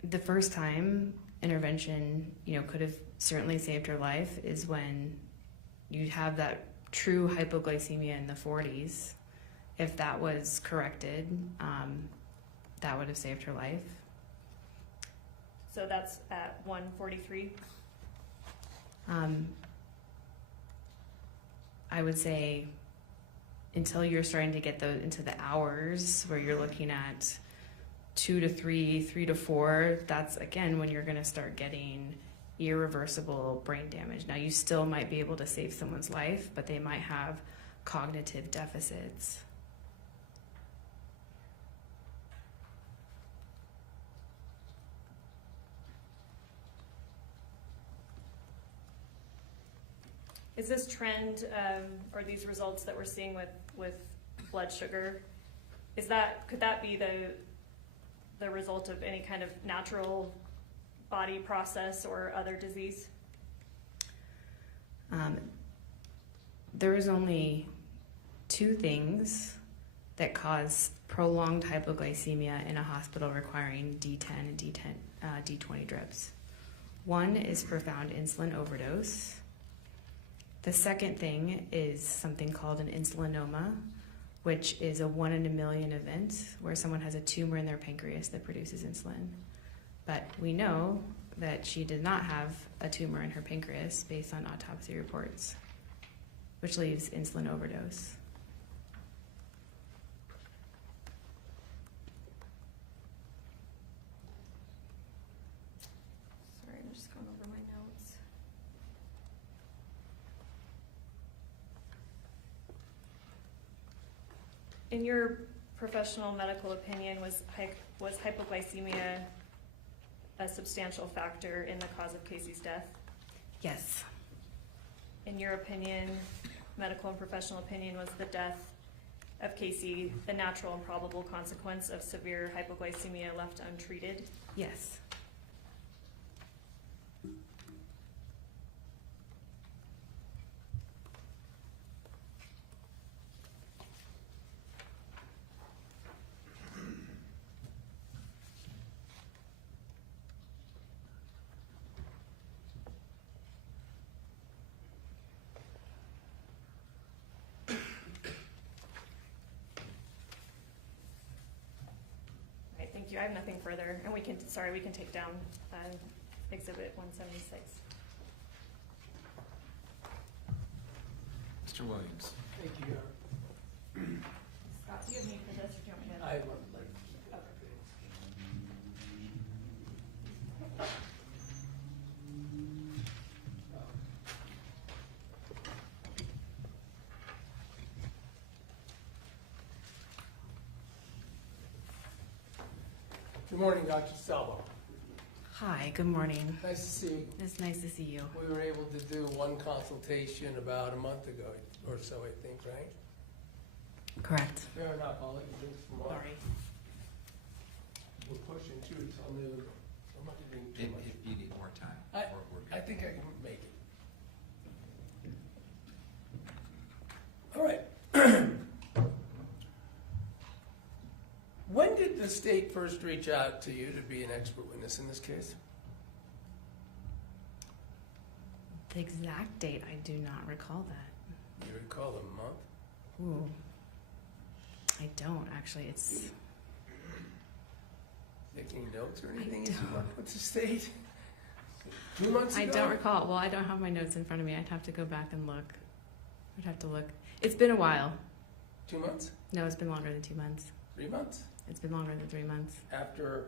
The first time intervention, could have certainly saved her life is when you have that true hypoglycemia in the 40s. If that was corrected, that would have saved her life. So that's at 143? I would say until you're starting to get into the hours where you're looking at 2 to 3, 3 to 4, that's again when you're going to start getting irreversible brain damage. Now you still might be able to save someone's life, but they might have cognitive deficits. Is this trend or these results that we're seeing with blood sugar. Could that be the result of any kind of natural body process or other disease? There is only two things that cause prolonged hypoglycemia in a hospital requiring D10 and D20 drips. One is profound insulin overdose. The second thing is something called an insulinoma, which is a 1 in a million event where someone has a tumor in their pancreas that produces insulin. But we know that she did not have a tumor in her pancreas based on autopsy reports, which leaves insulin overdose. Sorry, I'm just going over my notes. In your professional medical opinion, was hypoglycemia a substantial factor in the cause of Kacee's death? Yes. In your opinion, medical and professional opinion, was the death of Kacee the natural and probable consequence of severe hypoglycemia left untreated? Yes. Right, thank you. I have nothing further, and we can take down Exhibit 176. Mr. Williams. Thank you, Your Honor. Scott, do you have any for this, or do you want me to? I would like to. Good morning, Dr. Salvo. Hi, good morning. Nice to see you. It's nice to see you. We were able to do one consultation about a month ago or so, I think, right? Correct. Fair enough, I'll let you do some more. Sorry. We're pushing too till noon. I'm not doing too If much. you need more time, I- we're good. I think I can make it. All right. When did the state first reach out to you to be an expert witness in this case? The exact date, I do not recall that. You recall the month? Ooh. I don't, actually. It's, Taking notes or anything I as you don't. work with the state? 2 months ago? I don't recall. Well, I don't have my notes in front of me. I'd have to go back and look. I'd have to look. It's been a while. 2 months? No, it's been longer than 2 months. 3 months? It's been longer than 3 months. After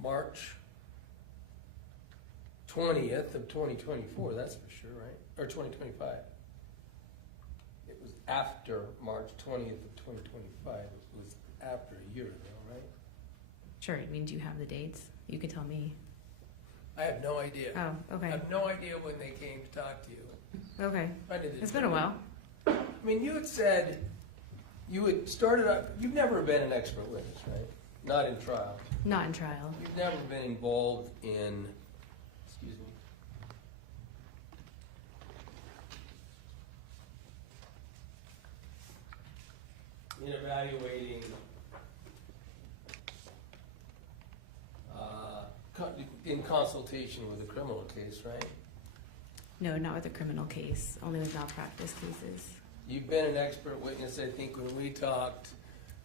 March 20th of 2024, that's for sure, right? Or 2025. It was after March 20th of 2025. It was after a year ago, right? Sure, I mean, do you have the dates? You could tell me. I have no idea. Oh, I okay. have no idea when they came to talk to you. Okay. I did It's been a while. I mean, you had said you had started up, you've never been an expert witness, right? Not in trial. Not in trial. You've never been involved in, excuse me, in evaluating in consultation with a criminal case, right? No, not with a criminal case, only with malpractice cases. You've been an expert witness, I think, when we talked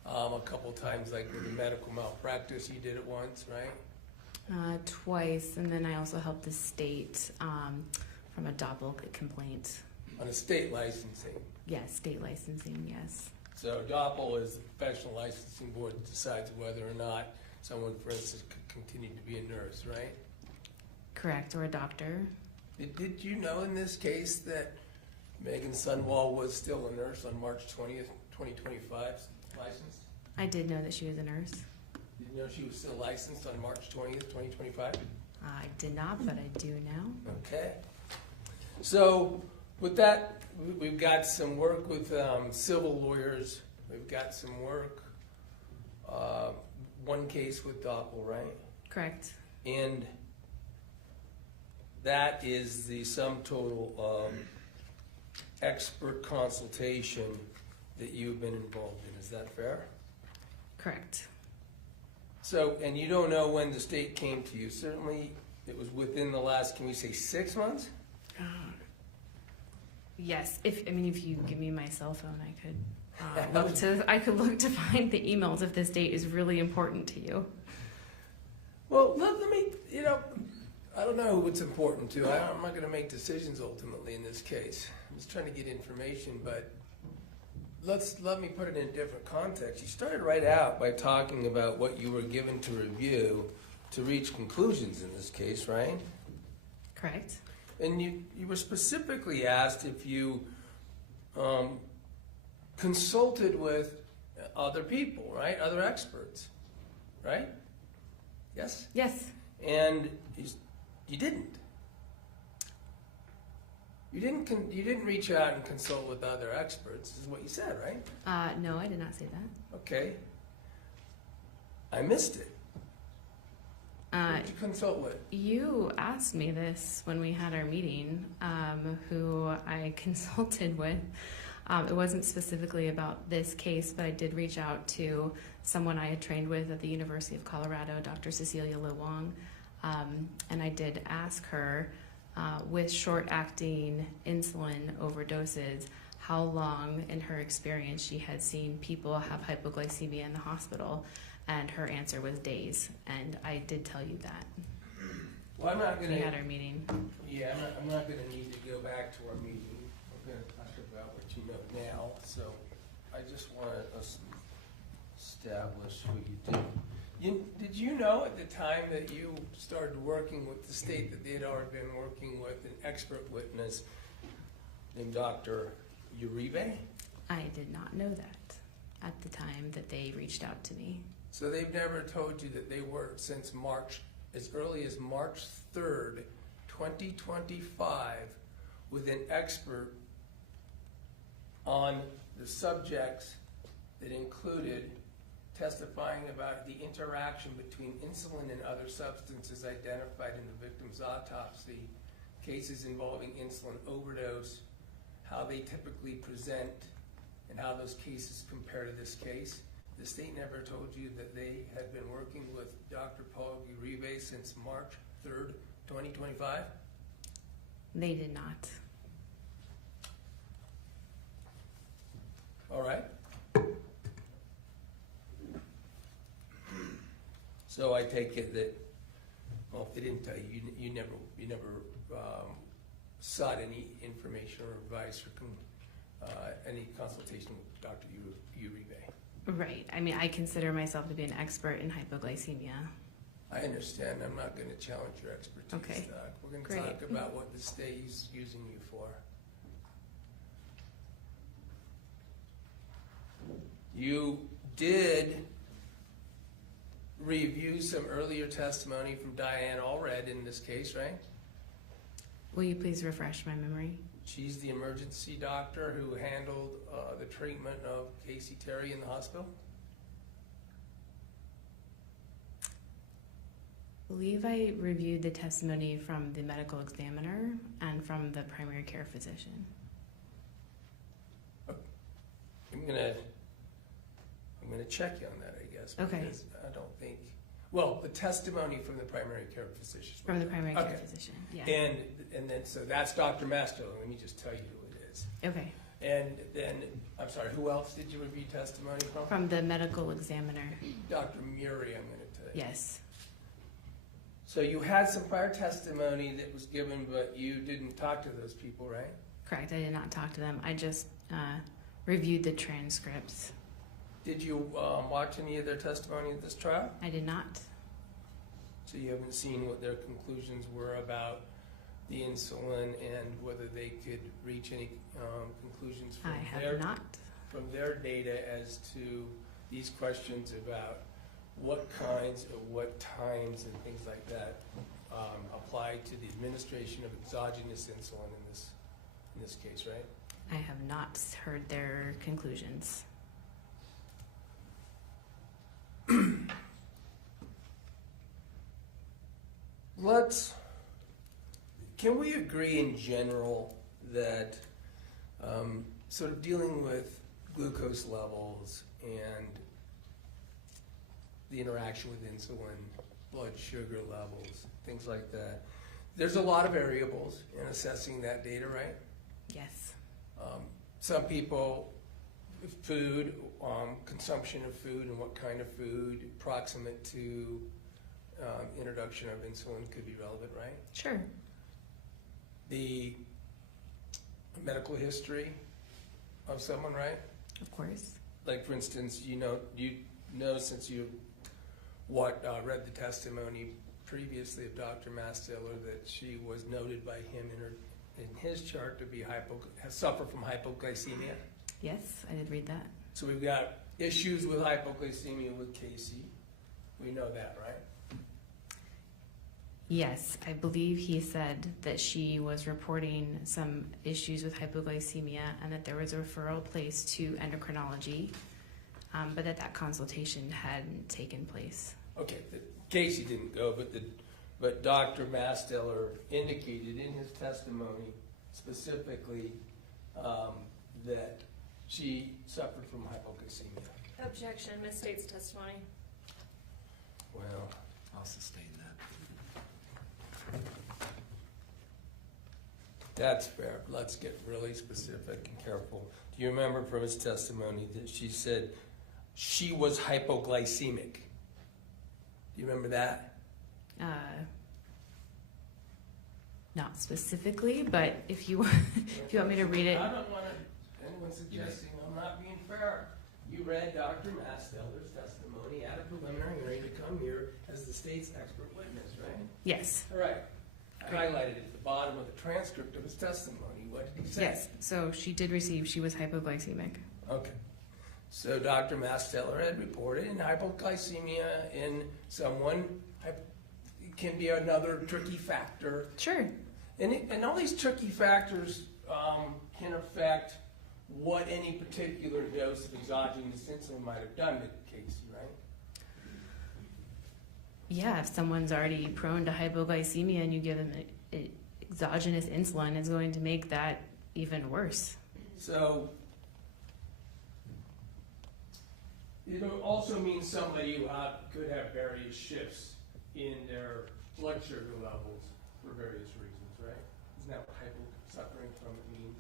a couple times, like with the medical malpractice, you did it once, right? Twice, and then I also helped the state from a doppel complaint. On a state licensing. Yes, state licensing, yes. So DOPL is the professional licensing board that decides whether or not someone, for instance, could continue to be a nurse, right? Correct, or a doctor. Did you know in this case that Meggan Sundwall was still a nurse on March 20th, 2025, licensed? I did know that she was a nurse. Did you know she was still licensed on March 20th, 2025? I did not, but I do now. Okay. So With that, we've got some work with civil lawyers. We've got some work, one case with Doppel, right? Correct. And that is the sum total of expert consultation that you've been involved in. Is that fair? Correct. So, and you don't know when the state came to you. Certainly, it was within the last, can we say 6 months? Yes. If you give me my cell phone, I could look to find the emails if this date is really important to you. Well, let me, I don't know what's important to. I'm not going to make decisions ultimately in this case. I'm just trying to get information, but let me put it in a different context. You started right out by talking about what you were given to review to reach conclusions in this case, right? Correct. And you were specifically asked if you consulted with other people, right? Other experts, right? Yes? Yes. And you didn't. You didn't reach out and consult with other experts, is what you said, right? No, I did not say that. Okay. I missed it. Who did you consult with? You asked me this when we had our meeting, who I consulted with. It wasn't specifically about this case, but I did reach out to someone I had trained with at the University of Colorado, Dr. Cecilia Luong, and I did ask her, with short-acting insulin overdoses, how long in her experience she had seen people have hypoglycemia in the hospital, and her answer was days, and I did tell you that. Well, I'm not going We to. had our meeting. Yeah, I'm not going to need to go back to our meeting. We're going to talk about what you know now. So I just want to establish what you did. Did you know at the time that you started working with the state that they had already been working with an expert witness named Dr. Uribe? I did not know that at the time that they reached out to me. So they've never told you that they worked since March, as early as March 3rd, 2025, with an expert on the subjects that included testifying about the interaction between insulin and other substances identified in the victim's autopsy, cases involving insulin overdose, how they typically present, and how those cases compare to this case. The state never told you that they had been working with Dr. Paul Uribe since March 3rd, 2025? They did not. All right. So I take it that, well, if they didn't tell you, you never sought any information or advice or any consultation with Dr. Uribe. Right. I mean, I consider myself to be an expert in hypoglycemia. I understand. I'm not going to challenge your expertise. Okay. Doc. We're going to Great. talk about what the state is using you for. You did review some earlier testimony from Diane Allred in this case, right? Will you please refresh my memory? She's the emergency doctor who handled the treatment of Kacee Terry in the hospital? I believe I reviewed the testimony from the medical examiner and from the primary care physician. I'm gonna check you on that, I guess. Okay. Because I don't think, well, the testimony from the primary care physician. From the primary care Okay. physician, yeah. And then, so that's Dr. Masto. Let me just tell you who it is. Okay. And then, I'm sorry, who else did you review testimony from? From the medical examiner, Dr. Murray, I'm gonna tell you. yes. So you had some prior testimony that was given, but you didn't talk to those people, right? Correct, I did not talk to them. I just reviewed the transcripts. Did you watch any of their testimony at this trial? I did not. So you haven't seen what their conclusions were about the insulin and whether they could reach any conclusions I have not. from their data as to these questions about what kinds of what times and things like that apply to the administration of exogenous insulin in in this case, right? I have not heard their conclusions. Can we agree in general that sort of dealing with glucose levels and the interaction with insulin, blood sugar levels, things like that, there's a lot of variables in assessing that data, right? Yes. Some people, food, consumption of food and what kind of food, proximate to introduction of insulin could be relevant, right? Sure. The medical history of someone, right? Of course. Like, for instance, you know since you read the testimony previously of Dr. Mastiller that she was noted by him in his chart to be suffer from hypoglycemia. Yes, I did read that. So we've got issues with hypoglycemia with Kacee. We know that, right? Yes, I believe he said that she was reporting some issues with hypoglycemia and that there was a referral placed to endocrinology, but that consultation hadn't taken place. Okay, Kacee didn't go, but Dr. Mastiller indicated in his testimony specifically that she suffered from hypoglycemia. Objection, misstates testimony. Well, I'll sustain that. that's fair. Let's get really specific and careful. Do you remember from his testimony that she said she was hypoglycemic? Do you remember that? Not specifically, but if you want me to read it. I don't want anyone suggesting I'm not being fair. You read Dr. Masteller's testimony at a preliminary hearing to come here as the state's expert witness, right? Yes. All right. I highlighted at the bottom of the transcript of his testimony. What did he say? Yes. So she was hypoglycemic. Okay. So Dr. Mastiller had reported in hypoglycemia in someone can be another tricky factor. Sure. And all these tricky factors can affect what any particular dose of exogenous insulin might have done to Kacee, right? Yeah, if someone's already prone to hypoglycemia and you give them exogenous insulin, it's going to make that even worse. So it also means somebody who could have various shifts in their blood sugar levels for various reasons, right? Isn't that what suffering from it means?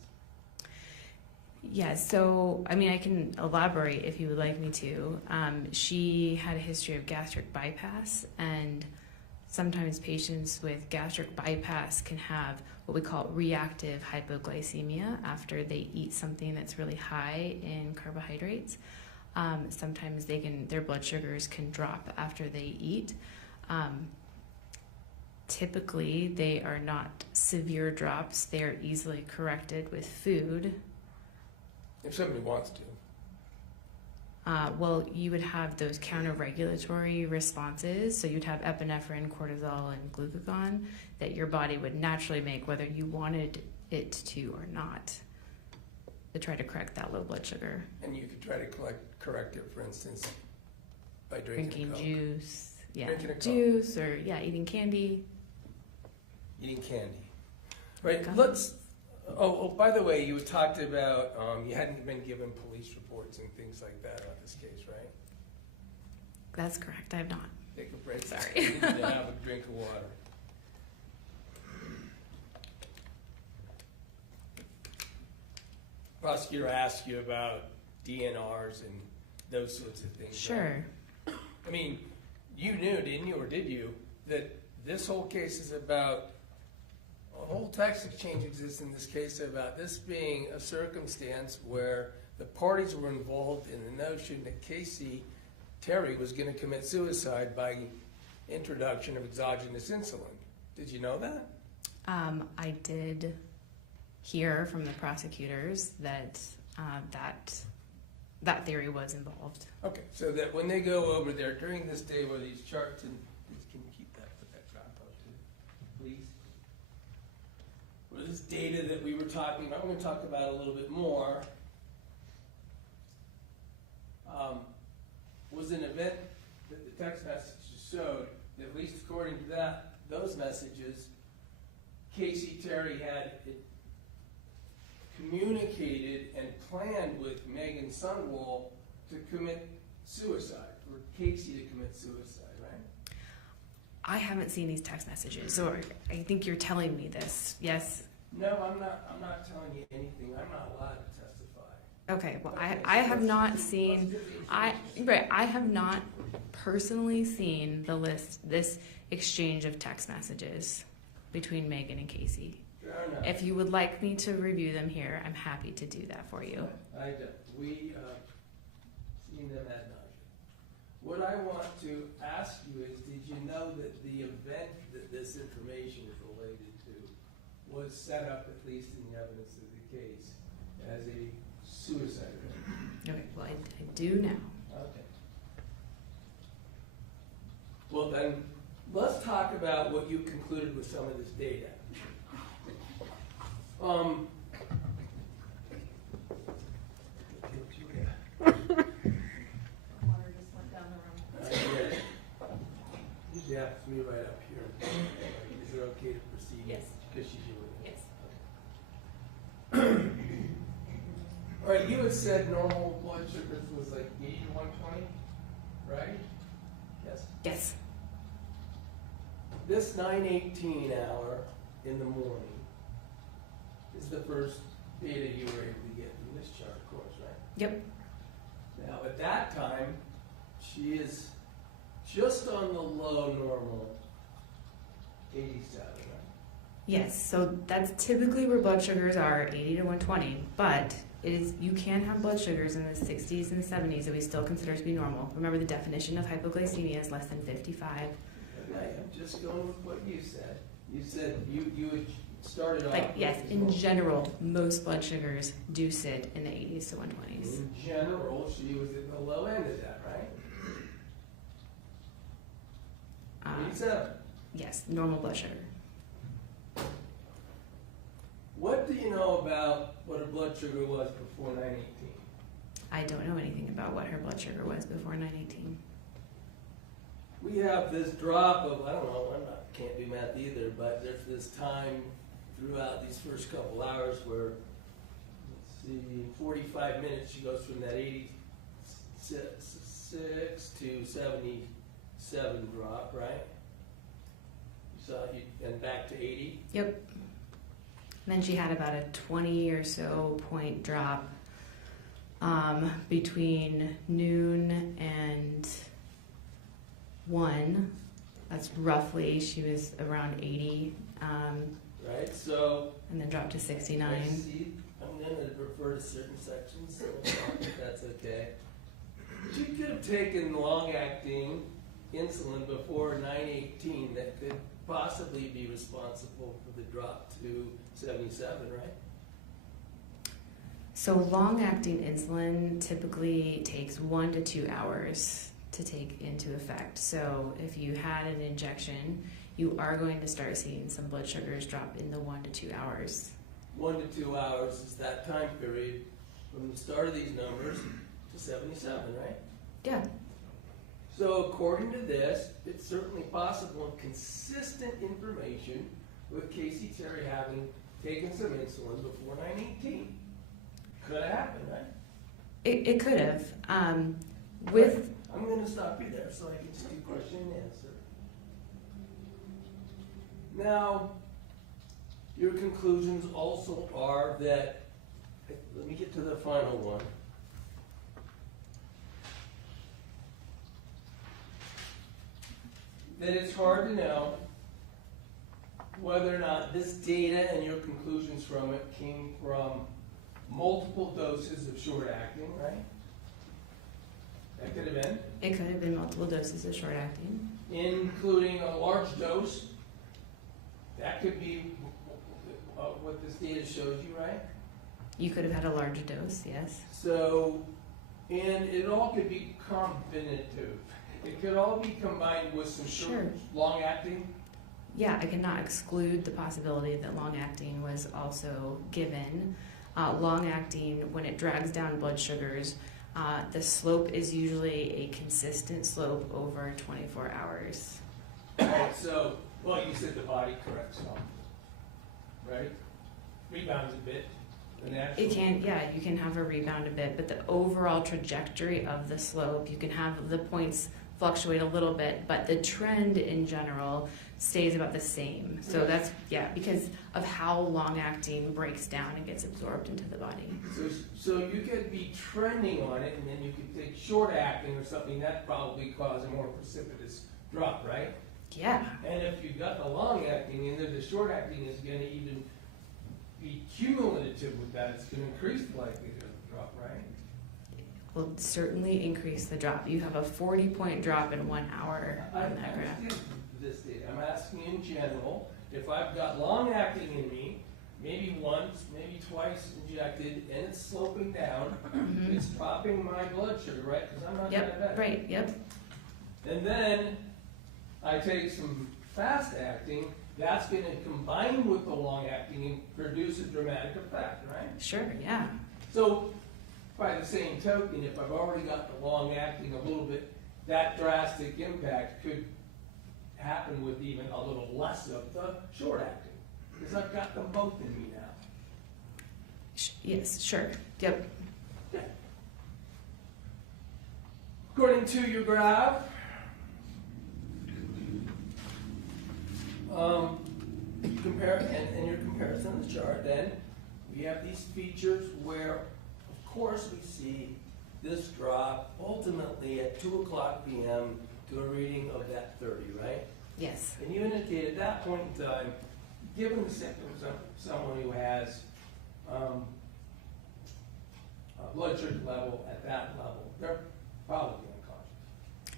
Yeah, so, I mean, I can elaborate if you would like me to. She had a history of gastric bypass, and sometimes patients with gastric bypass can have what we call reactive hypoglycemia after they eat something that's really high in carbohydrates. Sometimes their blood sugars can drop after they eat. Typically, they are not severe drops. They are easily corrected with food. If somebody wants to. Well, you would have those counter-regulatory responses. So you'd have epinephrine, cortisol, and glucagon that your body would naturally make whether you wanted it to or not to try to correct that low blood sugar. And you could try to correct it, for instance, by drinking Coke. Juice. Yeah, Drinking a Coke. juice or, eating candy. Eating candy. Right, Gum. by the way, you talked about you hadn't been given police reports and things like that on this case, right? That's correct, I have not. Take a break. Sorry. You need to have a drink of water. Prosecutor asked you about DNRs and those sorts of things. Sure. Right? I mean, you knew, didn't you, or did you, that this whole case is about a whole text exchange exists in this case about this being a circumstance where the parties were involved in the notion that Kacee Terry was going to commit suicide by introduction of exogenous insulin. Did you know that? I did hear from the prosecutors that that theory was involved. Okay, so that when they go over there during this day where these charts and please can you keep that, put that drop up too, please? or this data that we were talking about, I'm going to talk about a little bit more, was an event that the text messages showed, at least according to those messages, Kacee Terry had communicated and planned with Meggan Sundwall to commit suicide, or Kacee to commit suicide, right? I haven't seen these text messages, or I think you're telling me this. Yes? No, I'm not telling you anything. I'm not allowed to testify. Okay, well, I have not seen, I have not personally seen this exchange of text messages between Meggan and Kacee. Fair enough. If you would like me to review them here, I'm happy to do that for you. I don't. We seen them at night. What I want to ask you is, did you know that the event that this information is related to was set up, at least in the evidence of the case, as a suicide event? Okay, well, I do now. Okay. Well then, let's talk about what you concluded with some of this data. Water just went down the room. I get it. You have to be right up here. Is it okay to proceed? Yes. Because she's here with me. Yes. All right, you had said normal blood sugars was like 80 to 120, right? Yes. Yes. This 9:18 hour in the morning is the first data you were able to get from this chart, of course, right? Yep. Now, at that time, she is just on the low normal 87, right? Yes, so that's typically where blood sugars are, 80 to 120, but you can have blood sugars in the 60s and 70s that we still consider to be normal. Remember, the definition of hypoglycemia is less than 55. Okay, I'm just going with what you said. You said you had started off. Like, yes, with in this general, most blood sugars do sit in the 80s to 120s. In general, she was at the low end of that, right? 87. Yes, normal blood sugar. What do you know about what her blood sugar was before 9:18? I don't know anything about what her blood sugar was before 9:18. We have this drop of, I don't know, can't do math either, but there's this time throughout these first couple hours where, let's see, 45 minutes, she goes from that 86 to 77 drop, right? And back to 80? Yep. And then she had about a 20 or so point drop between noon and 1. That's roughly, she was around 80. Right, so. And then dropped to 69. I see. I'm going to refer to certain sections, so if that's okay. She could have taken long-acting insulin before 9:18 that could possibly be responsible for the drop to 77, right? So long-acting insulin typically takes 1 to 2 hours to take into effect. So if you had an injection, you are going to start seeing some blood sugars drop in the 1 to 2 hours. 1 to 2 hours is that time period from the start of these numbers to 77, right? Yeah. So according to this, it's certainly possible and consistent information with Kacee Terry having taken some insulin before 9:18. Could have happened, right? It could have. I'm going to stop you there so I can just do question and answer. Now, your conclusions also are that, let me get to the final one. That it's hard to know whether or not this data and your conclusions from it came from multiple doses of short-acting, right? That could have been. It could have been multiple doses of short-acting. Including a large dose. That could be what this data shows you, right? You could have had a larger dose, yes. So, and it all could be combinative. It could all be combined with some Sure. long-acting. Yeah, I cannot exclude the possibility that long-acting was also given. Long-acting, when it drags down blood sugars, the slope is usually a consistent slope over 24 hours. Right, so, well, you said the body corrects off, right? Rebounds a bit. The natural. It can, yeah, you can have a rebound a bit, but the overall trajectory of the slope, you can have the points fluctuate a little bit, but the trend in general stays about the same. So that's, yeah, because of how long-acting breaks down and gets absorbed into the body. So you could be trending on it, and then you could take short-acting or something, that probably cause a more precipitous drop, right? Yeah, And if you've got the long-acting in there, the short-acting is gonna even be cumulative with that, it's gonna increase the likelihood of the drop, right? will certainly increase the drop. You have a 40-point drop in 1 hour I on that graph. understand this data, I'm asking in general, if I've got long-acting in me, maybe once, maybe twice injected, and it's sloping down, Mhm. it's dropping my blood sugar, right? Because I'm not Yep, diabetic. right, yep. And then I take some fast-acting, that's gonna combine with the long-acting and produce a dramatic effect, right? Sure, yeah. So, by the same token, if I've already got the long-acting a little bit, that drastic impact could happen with even a little less of the short-acting, because I've got them both in me now. Yes, sure, yep. According to your graph, and your comparison of the chart, then we have these features where, of course, we see this drop ultimately at 2 o'clock p.m. to a reading of that 30, right? Yes. And you indicate at that point in time, given the symptoms of someone who has a blood sugar level at that level, they're probably unconscious.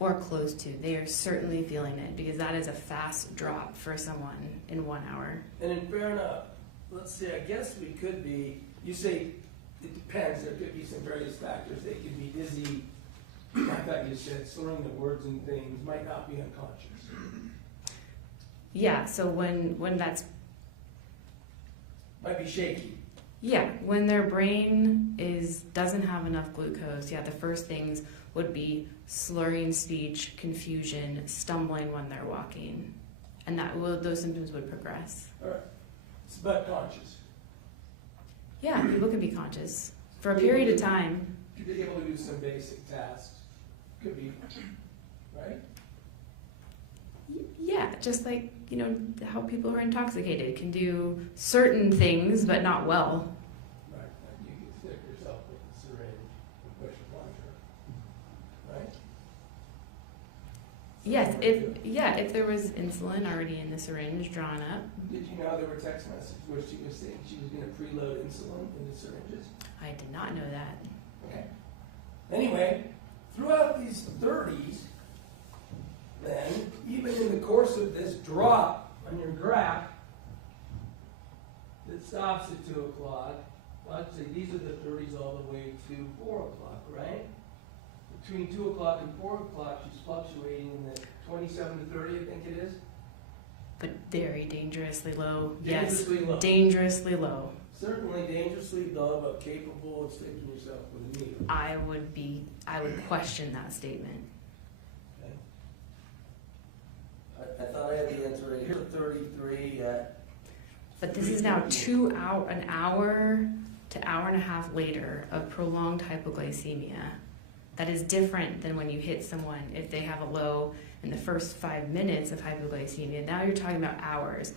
Or close to. They are certainly feeling it because that is a fast drop for someone in 1 hour. And in fair enough, let's see, I guess we could be, you say it depends, there could be some various factors. They could be dizzy, I thought you said slurring the words and things, might not be unconscious. Yeah, so when that's, Might be shaky. yeah, when their brain doesn't have enough glucose, yeah, the first things would be slurring speech, confusion, stumbling when they're walking. And those symptoms would progress. All right, but conscious. Yeah, people can be conscious for a period of time. Could be able to do some basic tasks. Could be, right? Yeah, just like, how people who are intoxicated can do certain things, but not well. Right, like you could stick yourself with a syringe and push a plunger, right? Yes, if there was insulin already in the syringe drawn up. Did you know there were text messages where she was saying she was gonna preload insulin into syringes? I did not know that. Okay. Anyway, throughout these 30s, then, even in the course of this drop on your graph, that stops at 2 o'clock, well, I'd say these are the 30s all the way to 4 o'clock, right? Between 2 o'clock and 4 o'clock, she's fluctuating in the 27 to 30, I think it is. But very dangerously low. Dangerously Yes, low. dangerously low. Certainly dangerously low, but capable of sticking yourself with a needle. I would question that statement. Okay. I thought I had the answer right here, 33 at. But this is now an hour to hour and a half later of prolonged hypoglycemia. That is different than when you hit someone if they have a low in the first 5 minutes of hypoglycemia. Now you're talking about hours.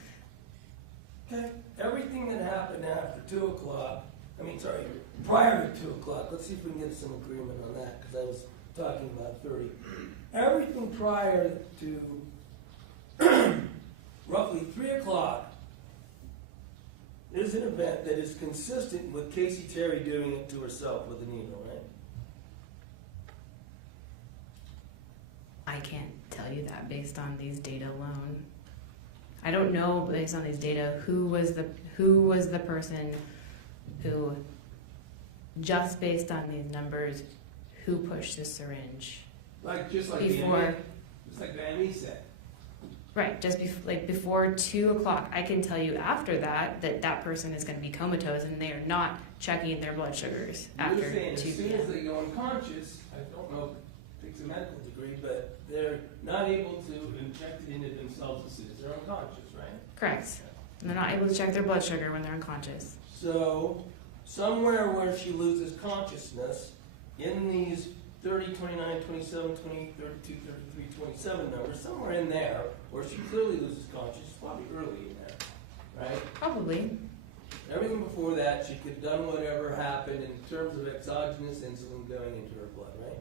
Okay, everything that happened after 2 o'clock, prior to 2 o'clock, let's see if we can get some agreement on that, because I was talking about 30. Everything prior to roughly 3 o'clock is an event that is consistent with Kacee Terry doing it to herself with a needle, right? I can't tell you that based on these data alone. I don't know based on these data who was the person who, just based on these numbers, who pushed the syringe Just like before. Just like Van said. Right, just before 2 o'clock. I can tell you after that that person is going to be comatose and they are not checking their blood sugars after You're saying 2 as soon as p.m. they go unconscious, I don't know if it takes a medical degree, but they're not able to inject it into themselves as soon as they're unconscious, right? Correct. And they're not able to check their blood sugar when they're unconscious. So, somewhere where she loses consciousness, in these 30, 29, 27, 20, 32, 33, 27 numbers, somewhere in there, where she clearly loses consciousness, probably early in there, right? Probably. Everything before that, she could have done whatever happened in terms of exogenous insulin going into her blood, right?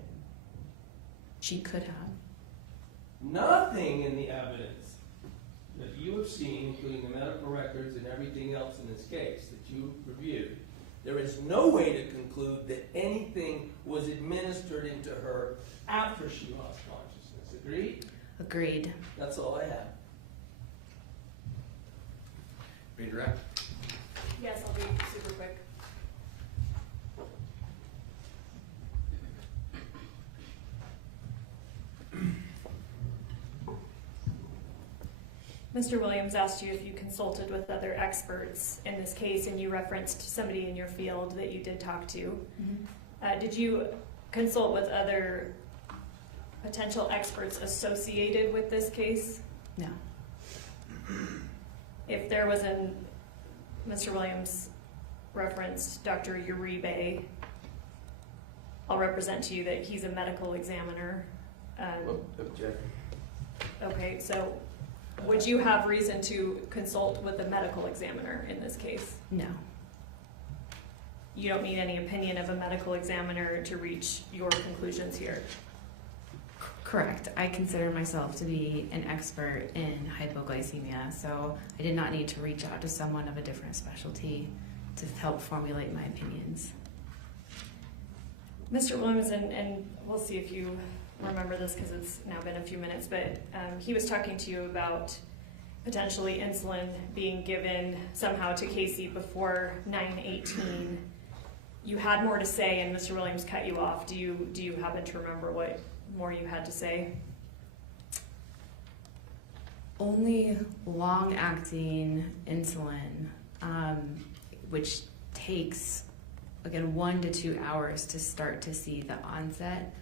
She could have. Nothing in the evidence that you have seen, including the medical records and everything else in this case that you reviewed, there is no way to conclude that anything was administered into her after she lost consciousness. Agreed? Agreed. That's all I have. Redirect. Yes, I'll be super quick. Mr. Williams asked you if you consulted with other experts in this case, and you referenced somebody in your field that you did talk to. Mm-hmm. Did you consult with other potential experts associated with this case? No. If there was Mr. Williams referenced Dr. Uribe, I'll represent to you that he's a medical examiner. Object. Okay, so would you have reason to consult with a medical examiner in this case? No. You don't need any opinion of a medical examiner to reach your conclusions here. Correct. I consider myself to be an expert in hypoglycemia, so I did not need to reach out to someone of a different specialty to help formulate my opinions. Mr. Williams, and we'll see if you remember this because it's now been a few minutes, but he was talking to you about potentially insulin being given somehow to Kacee before 9/18. You had more to say, and Mr. Williams cut you off. Do you happen to remember what more you had to say? Only long-acting insulin, which takes, again, 1 to 2 hours to start to see the onset.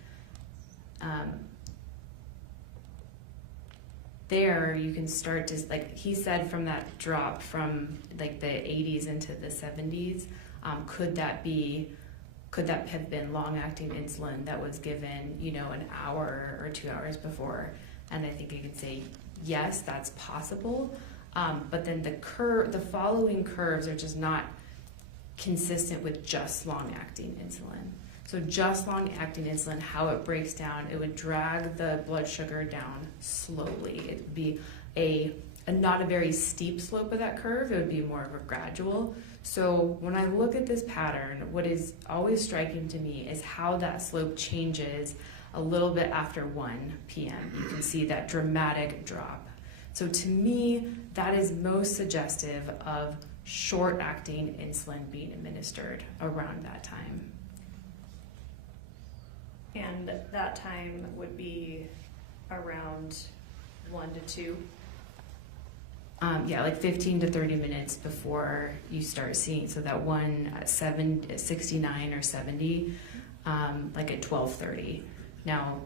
There you can start to, like he said, from that drop from like the 80s into the 70s, could that have been long-acting insulin that was given, an hour or 2 hours before? And I think I could say yes, that's possible. But then the following curves are just not consistent with just long-acting insulin. So just long-acting insulin, how it breaks down, it would drag the blood sugar down slowly. It would be not a very steep slope of that curve. It would be more of a gradual. So when I look at this pattern, what is always striking to me is how that slope changes a little bit after 1 p.m. You can see that dramatic drop. So to me, that is most suggestive of short-acting insulin being administered around that time. And that time would be around 1 to 2? Yeah, like 15 to 30 minutes before you start seeing, so that one at 69 or 70, like at 12:30. Now,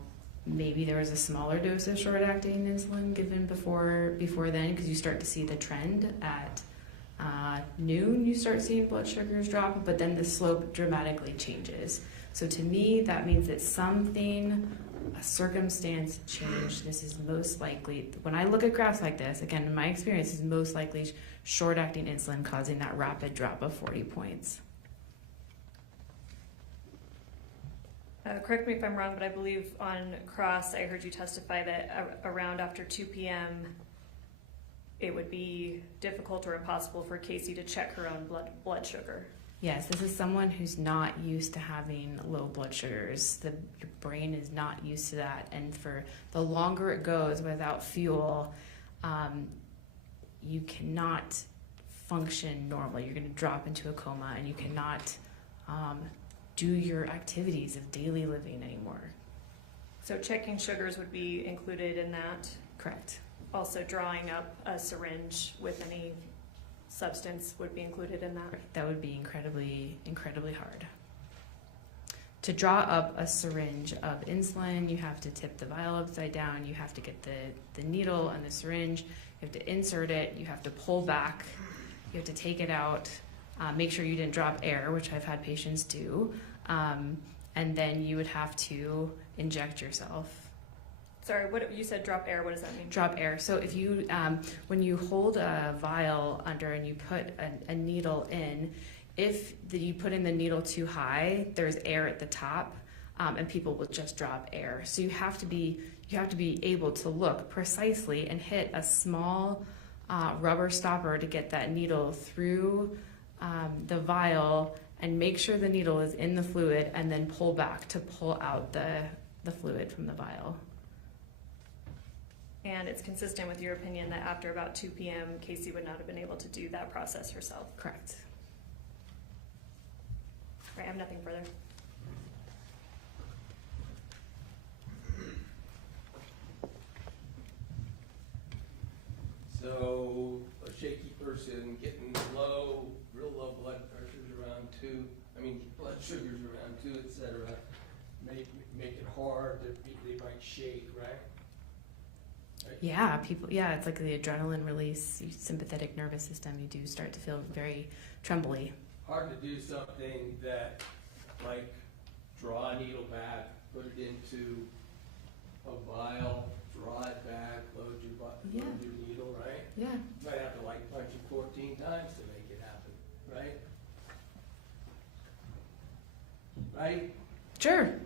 maybe there was a smaller dose of short-acting insulin given before then, because you start to see the trend at noon. You start seeing blood sugars drop, but then the slope dramatically changes. So to me, that means that a circumstance changed. This is most likely, when I look at graphs like this, again, in my experience, is most likely short-acting insulin causing that rapid drop of 40 points. Correct me if I'm wrong, but I believe on cross, I heard you testify that around after 2 p.m., it would be difficult or impossible for Kacee to check her own blood sugar. Yes, this is someone who's not used to having low blood sugars. Your brain is not used to that, and for the longer it goes without fuel, you cannot function normally. You're going to drop into a coma, and you cannot do your activities of daily living anymore. So checking sugars would be included in that? Correct. also drawing up a syringe with any substance would be included in that? That would be incredibly, incredibly hard. To draw up a syringe of insulin, you have to tip the vial upside down, you have to get the needle and the syringe, you have to insert it, you have to pull back, you have to take it out, make sure you didn't drop air, which I've had patients do, and then you would have to inject yourself. Sorry, what you said, drop air, what does that mean? Drop air. So if you, when you hold a vial under and you put a needle in, if you put in the needle too high, there's air at the top, and people will just drop air. So you have to be able to look precisely and hit a small rubber stopper to get that needle through the vial and make sure the needle is in the fluid, and then pull back to pull out the fluid from the vial. And it's consistent with your opinion that after about 2 p.m., Kacee would not have been able to do that process herself? Correct. Right, I have nothing further. So a shaky person getting low, real low blood pressures around 2, blood sugars around 2, etc. Make it hard, they might shake, right? Yeah, it's like the adrenaline release, sympathetic nervous system, you do start to feel very trembly. Hard to do something that, like, draw a needle back, put it into a vial, draw it back, load your needle, right? Yeah. You might have to punch it 14 times to make it happen, right? Right? Sure.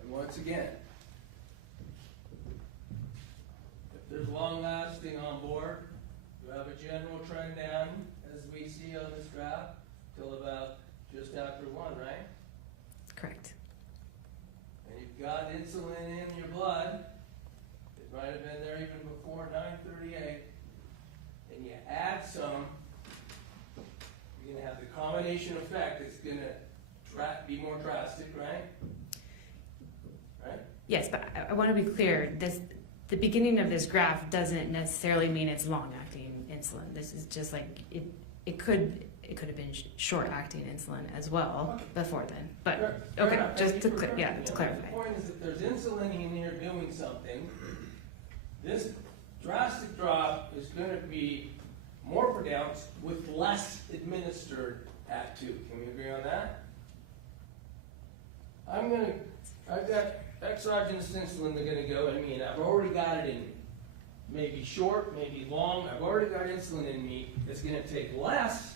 And once again, if there's long lasting on board, you have a general trend down, as we see on this graph, till about just after 1, right? Correct. And you've got insulin in your blood. It might have been there even before 9:38. And you add some, you're going to have the combination effect. It's going to be more drastic, right? Right? Yes, but I want to be clear. The beginning of this graph doesn't necessarily mean it's long-acting insulin. This is just like it could have been short-acting insulin as well before then. But okay, just to clarify. The point is that there's insulin in here doing something. This drastic drop is going to be more pronounced with less administered at 2. Can we agree on that? I've got exogenous insulin that's going to go in me, and I've already got it in me. Maybe short, maybe long. I've already got insulin in me. It's going to take less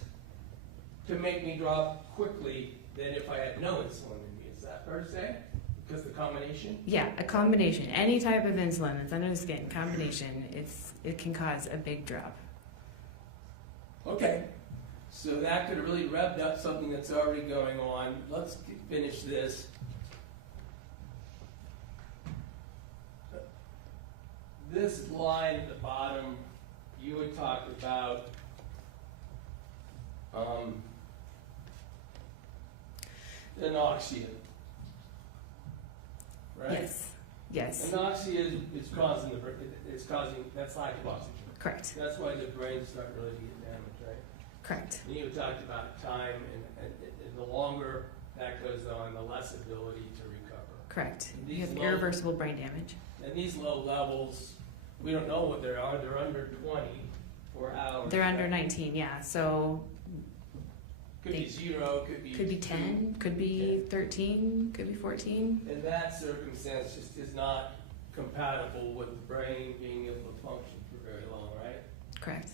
to make me drop quickly than if I had no insulin in me. Is that fair to say? Because the combination? Yeah, a combination. Any type of insulin that's under the skin, combination, it can cause a big drop. Okay. So that could have really revved up something that's already going on. Let's finish this. This line at the bottom, you had talked about anoxia, right? Yes. Anoxia is causing that's lack of oxygen. Correct. That's why the brain's starting to really get damaged, right? Correct. And you talked about time, and the longer that goes on, the less ability to recover. Correct. These You have low- irreversible brain damage. And these low levels, we don't know what they are. They're under 20 for hours. They're under 19, yeah. So Could be 0, could be 10, could be 13, could be 14. In that circumstance, just is not compatible with the brain being able to function for very long, right? Correct.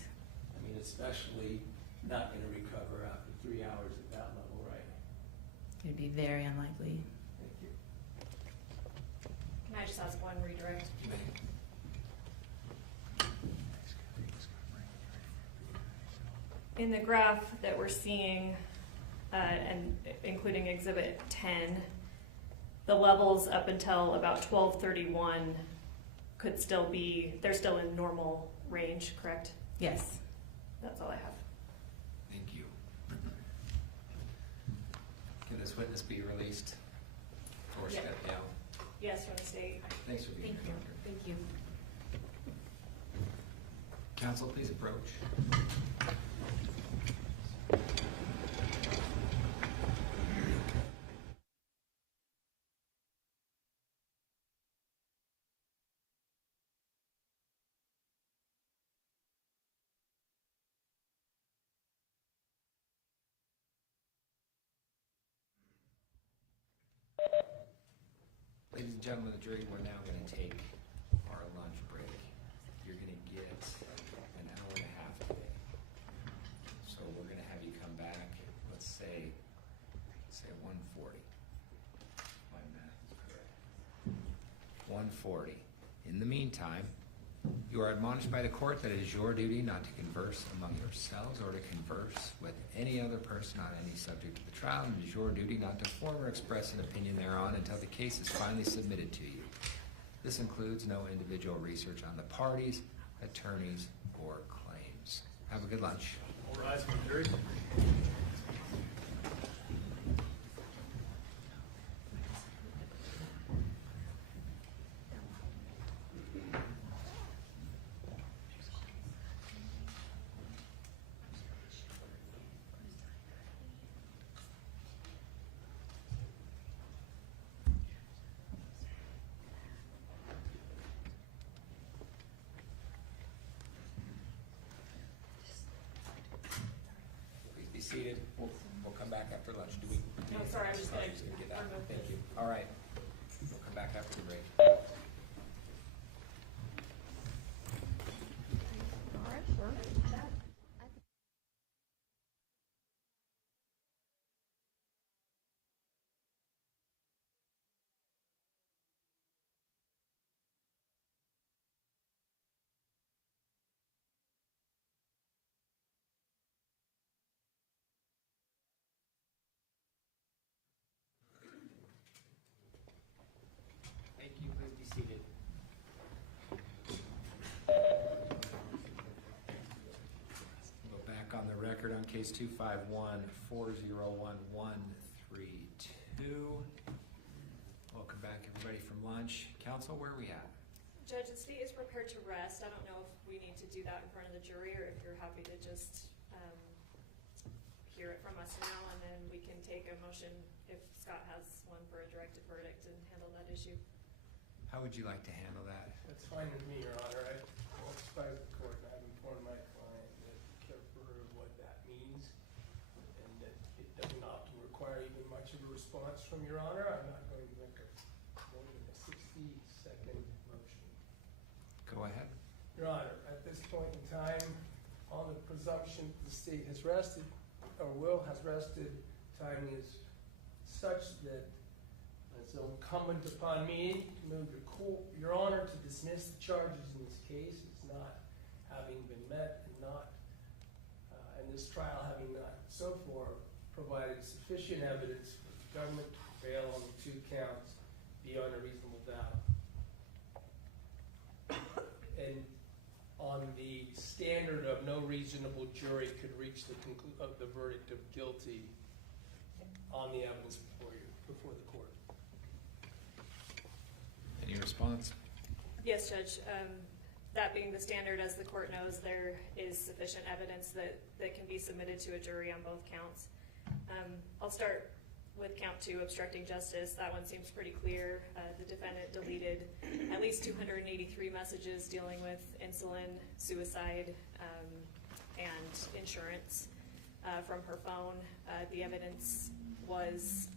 I mean, especially not going to recover after 3 hours at that level, right? It'd be very unlikely. Thank you. Can I just ask one redirect? In the graph that we're seeing, and including Exhibit 10, the levels up until about 12:31 could still be, they're still in normal range, correct? Yes. That's all I have. Thank you. Can this witness be released for Arshdeal. Yes, from the state. Thanks for being Thank here. you. Thank you. Council, please approach. Ladies and gentlemen of the jury, we're now going to take our lunch break. You're going to get an hour and a half today. So we're going to have you come back, let's say 1:40. My math is correct. 1:40. In the meantime, you are admonished by the court that it is your duty not to converse among yourselves or to converse with any other person on any subject of the trial, and it is your duty not to form or express an opinion thereon until the case is finally submitted to you. This includes no individual research on the parties, attorneys, or claims. Have a good lunch. All rise for the jury. Please be seated. We'll come back after lunch. Do we? No, sorry, I'm just Oh, gonna you're just gonna get that. unmove Thank this. you. All right. We'll come back after the break. Thank you. Please be seated. Go back on the record on case 251-401-132. Welcome back, everybody, from lunch. Council, where are we at? Judge, the state is prepared to rest. I don't know if we need to do that in front of the jury or if you're happy to just hear it from us now, and then we can take a motion if Scott has one for a directed verdict and handle that issue. How would you like to handle that? That's fine with me, Your Honor. I won't surprise the court, and I've informed my client that care for her what that means, and that it does not require even much of a response from Your Honor. I'm not going to make more than a 60-second motion. Go ahead. Your Honor, at this point in time, on the presumption the state has rested, or has rested, timing is such that it's incumbent upon me to move the court, Your Honor, to dismiss the charges in this case as not having been met and not, and this trial having not so far provided sufficient evidence for the government to prevail on the 2 counts beyond a reasonable doubt. And on the standard of no reasonable jury could reach the verdict of guilty on the evidence before the court. Any response? Yes, Judge. That being the standard, as the court knows, there is sufficient evidence that can be submitted to a jury on both counts. I'll start with count 2, obstructing justice. That one seems pretty clear. The defendant deleted at least 283 messages dealing with insulin, suicide, and insurance from her phone. The evidence was,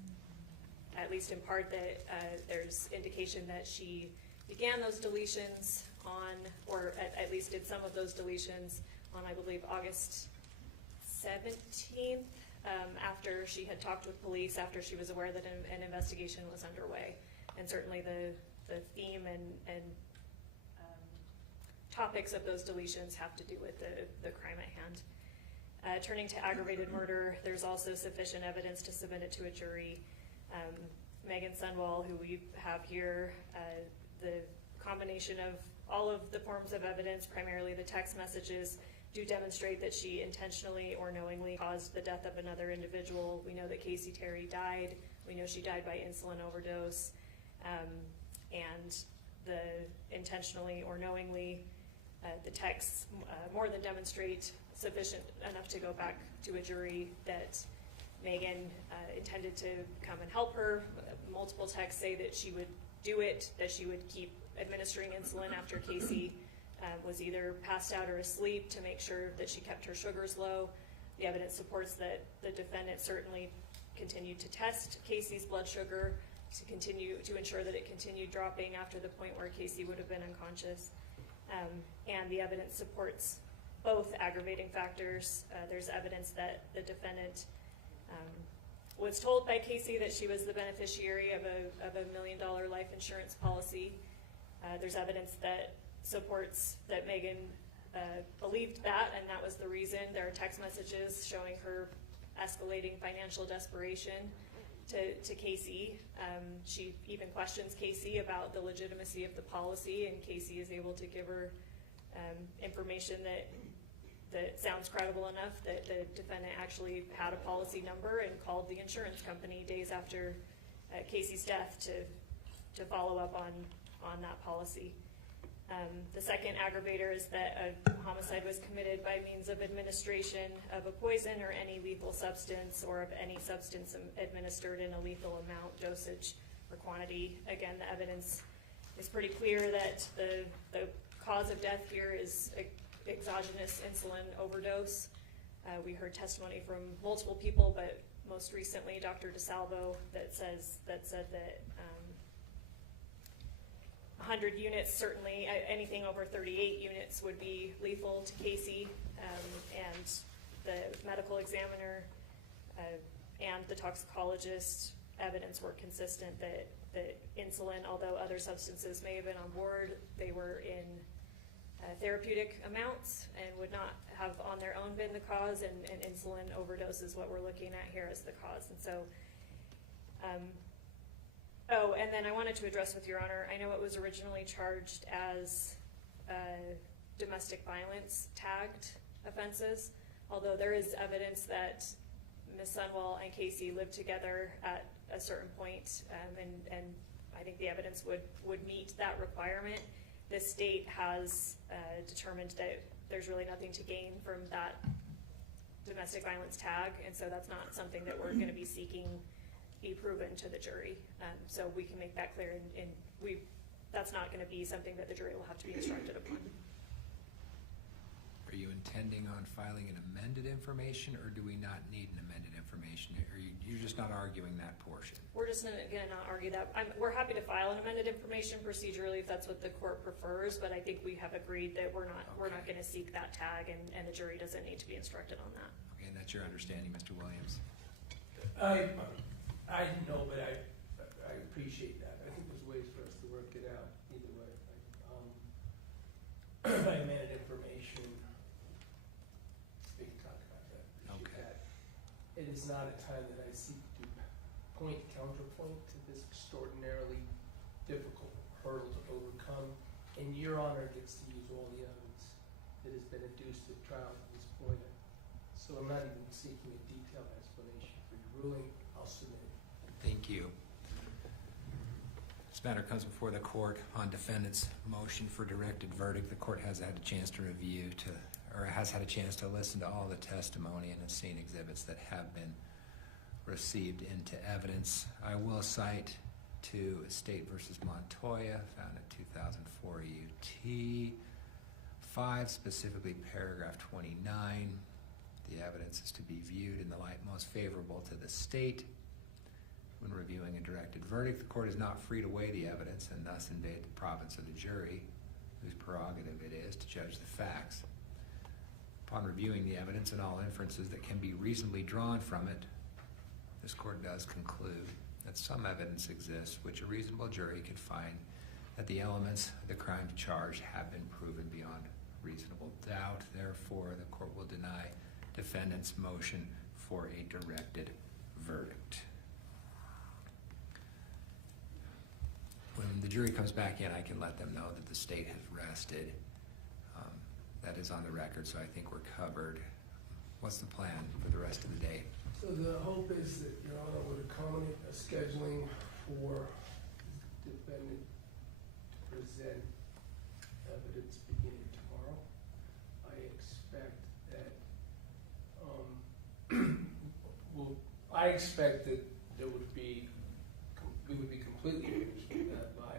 at least in part, that there's indication that she began those deletions on, or at least did some of those deletions on, I believe, August 17th, after she had talked with police, after she was aware that an investigation was underway. And certainly the theme and topics of those deletions have to do with the crime at hand. Turning to aggravated murder, there's also sufficient evidence to submit it to a jury. Meggan Sundwall, who we have here, the combination of all of the forms of evidence, primarily the text messages, do demonstrate that she intentionally or knowingly caused the death of another individual. We know that Kacee Terry died. We know she died by insulin overdose. and the intentionally or knowingly, the texts more than demonstrate sufficient enough to go back to a jury that Meggan intended to come and help her. Multiple texts say that she would do it, that she would keep administering insulin after Kacee was either passed out or asleep to make sure that she kept her sugars low. The evidence supports that the defendant certainly continued to test Kacee's blood sugar to ensure that it continued dropping after the point where Kacee would have been unconscious. And the evidence supports both aggravating factors. There's evidence that the defendant was told by Kacee that she was the beneficiary of a $1 million life insurance policy. There's evidence that supports that Meggan believed that, and that was the reason. There are text messages showing her escalating financial desperation to Kacee. She even questions Kacee about the legitimacy of the policy, and Kacee is able to give her information that sounds credible enough that the defendant actually had a policy number and called the insurance company days after Kacee's death to follow up on that policy. The second aggravator is that a homicide was committed by means of administration of a poison or any lethal substance, or of any substance administered in a lethal amount, dosage, or quantity. Again, the evidence is pretty clear that the cause of death here is exogenous insulin overdose. We heard testimony from multiple people, but most recently Dr. DeSalvo that said that 100 units, certainly anything over 38 units would be lethal to Kacee, and the medical examiner and the toxicologist evidence were consistent that insulin, although other substances may have been on board, they were in therapeutic amounts and would not have on their own been the cause, and insulin overdose is what we're looking at here as the cause. And so and then I wanted to address with Your Honor, I know it was originally charged as domestic violence tagged offenses, although there is evidence that Ms. Sundwall and Kacee lived together at a certain point, and I think the evidence would meet that requirement. The state has determined that there's really nothing to gain from that domestic violence tag, and so that's not something that we're going to be seeking be proven to the jury. So we can make that clear, and that's not going to be something that the jury will have to be instructed upon. Are you intending on filing an amended information, or do we not need an amended information? Or you're just not arguing that portion? We're just going to not argue that. We're happy to file an amended information procedurally if that's what the court prefers, but I think we have agreed that we're not going to seek that tag, and the jury doesn't need to be instructed on that. Okay, and that's your understanding, Mr. Williams? I didn't know, but I appreciate that. I think there's ways for us to work it out either way. By amended information, we can talk about that. Okay. That. It is not a time that I seek to counterpoint to this extraordinarily difficult hurdle to overcome, and Your Honor gets to use all the evidence that has been adduced at trial at this point. So I'm not even seeking a detailed explanation for your ruling. I'll submit it. Thank you. This matter comes before the court on defendant's motion for directed verdict. The court has had a chance to review has had a chance to listen to all the testimony and has seen exhibits that have been received into evidence. I will cite to State v. Montoya, found in 2004 UT 5, specifically paragraph 29. The evidence is to be viewed in the light most favorable to the state. When reviewing a directed verdict, the court is not free to weigh the evidence and thus invade the province of the jury, whose prerogative it is to judge the facts. Upon reviewing the evidence and all inferences that can be reasonably drawn from it, this court does conclude that some evidence exists which a reasonable jury could find that the elements of the crime charged have been proven beyond reasonable doubt. Therefore, the court will deny defendant's motion for a directed verdict. When the jury comes back in, I can let them know that the state has rested. That is on the record, so I think we're covered. What's the plan for the rest of the day? So the hope is that Your Honor would accommodate a scheduling for defendant to present evidence beginning tomorrow. I expect that, I expect that there would be, we would be completely finished by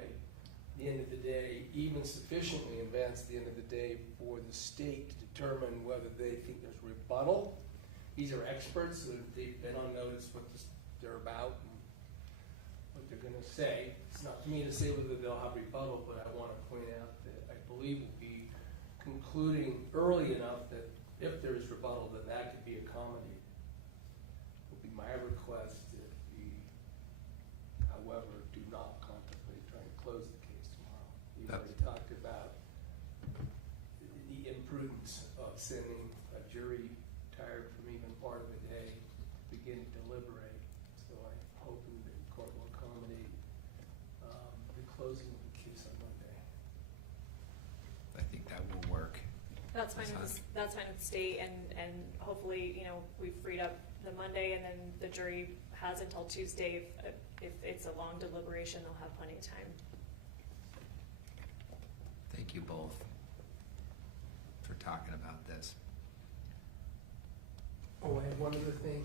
the end of the day, even sufficiently advanced at the end of the day for the state to determine whether they think there's rebuttal. These are experts, so they've been on notice what they're about and what they're gonna say. It's not for me to say whether they'll have rebuttal, but I wanna point out that I believe we'll be concluding early enough that if there is rebuttal, then that could be accommodated. Would be my request if we, however, do not contemplate trying to close the case tomorrow. We've already talked about the imprudence of sending a jury tired from even part of the day to begin to deliberate. So I'm hoping that the court will accommodate the closing of the case on Monday. I think that will work. That's fine with the state, and hopefully, you know, we've freed up the Monday, and then the jury has until Tuesday. If it's a long deliberation, they'll have plenty of time. Thank you both for talking about this. Oh, I have one other thing.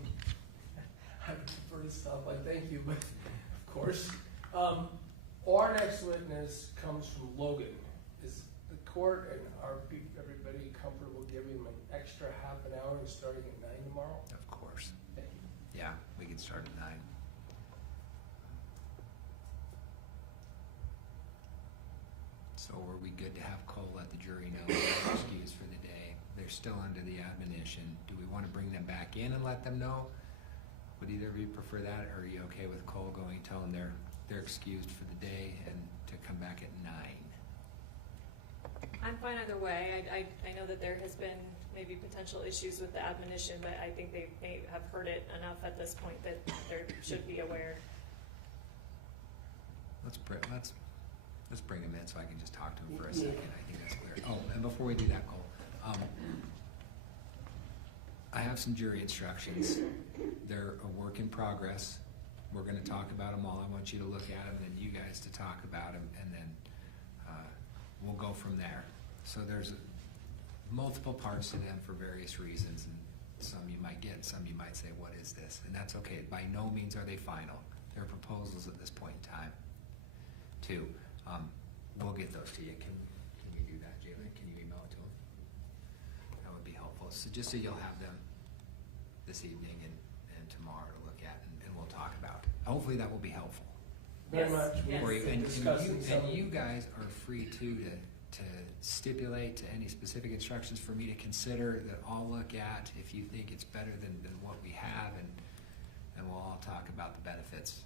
I prefer to stop. I thank you, but of course. Our next witness comes from Logan. Is the court and everybody comfortable giving him an extra half an hour and starting at 9 tomorrow? Of course. Thank you. Yeah, we can start at 9. So are we good to have Cole let the jury know they're excused for the day? They're still under the admonition. Do we want to bring them back in and let them know? Would either of you prefer that, or are you okay with Cole going, telling them they're excused for the day and to come back at 9? I'm fine either way. I know that there has been maybe potential issues with the admonition, but I think they may have heard it enough at this point that they should be aware. Let's bring him in so I can just talk to him for a second. I think that's clear. Oh, and before we do that, Cole, I have some jury instructions. They're a work in progress. We're going to talk about them all. I want you to look at them, and then you guys to talk about them, and then we'll go from there. So there's multiple parts to them for various reasons, and some you might get, and some you might say, what is this? And that's okay. By no means are they final. They're proposals at this point in time. 2, we'll get those to you. Can you do that, Jalen? Can you email it to them? That would be helpful. So just so you'll have them this evening and tomorrow to look at, and we'll talk about. Hopefully that will be helpful Very much. Yes. for you. Discussing some- And you guys are free too to stipulate to any specific instructions for me to consider that I'll look at if you think it's better than what we have, and we'll all talk about the benefits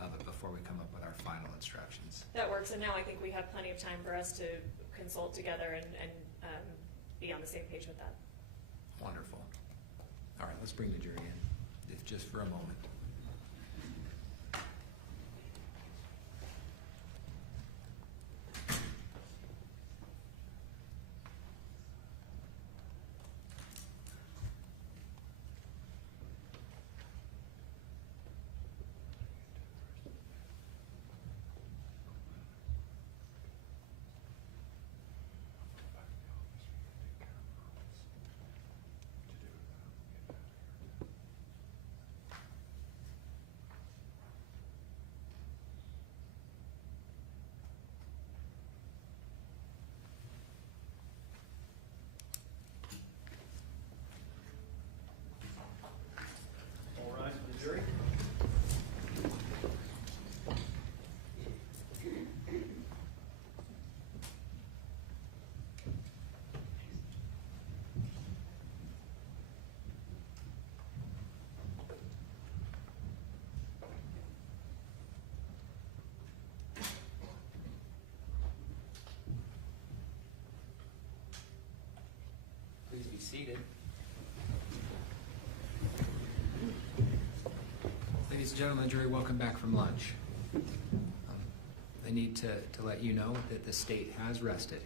of it before we come up with our final instructions. That works, and now I think we have plenty of time for us to consult together and be on the same page with that. Wonderful. All right, let's bring the jury in, if just for a moment. Please be seated. Ladies and gentlemen, jury, welcome back from lunch. I need to let you know that the state has rested.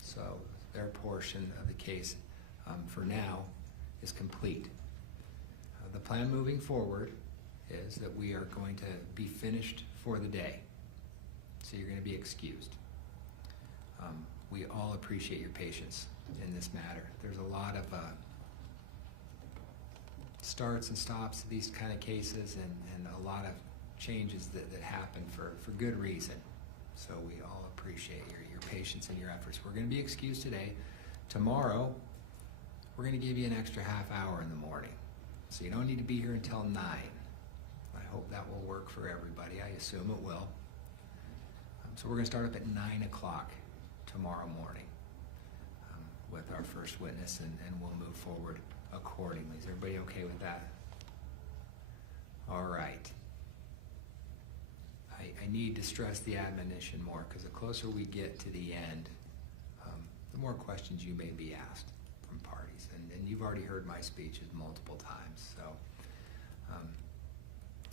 So their portion of the case for now is complete. The plan moving forward is that we are going to be finished for the day. so you're going to be excused. We all appreciate your patience in this matter. There's a lot of starts and stops to these kind of cases, and a lot of changes that happen for good reason. So we all appreciate your patience and your efforts. We're going to be excused today. Tomorrow, we're going to give you an extra half hour in the morning. So you don't need to be here until 9. I hope that will work for everybody. I assume it will. So we're going to start up at 9 o'clock tomorrow morning with our first witness, and we'll move forward accordingly. Is everybody okay with that? All right. I need to stress the admonition more, because the closer we get to the end, the more questions you may be asked from parties. And you've already heard my speeches multiple times, so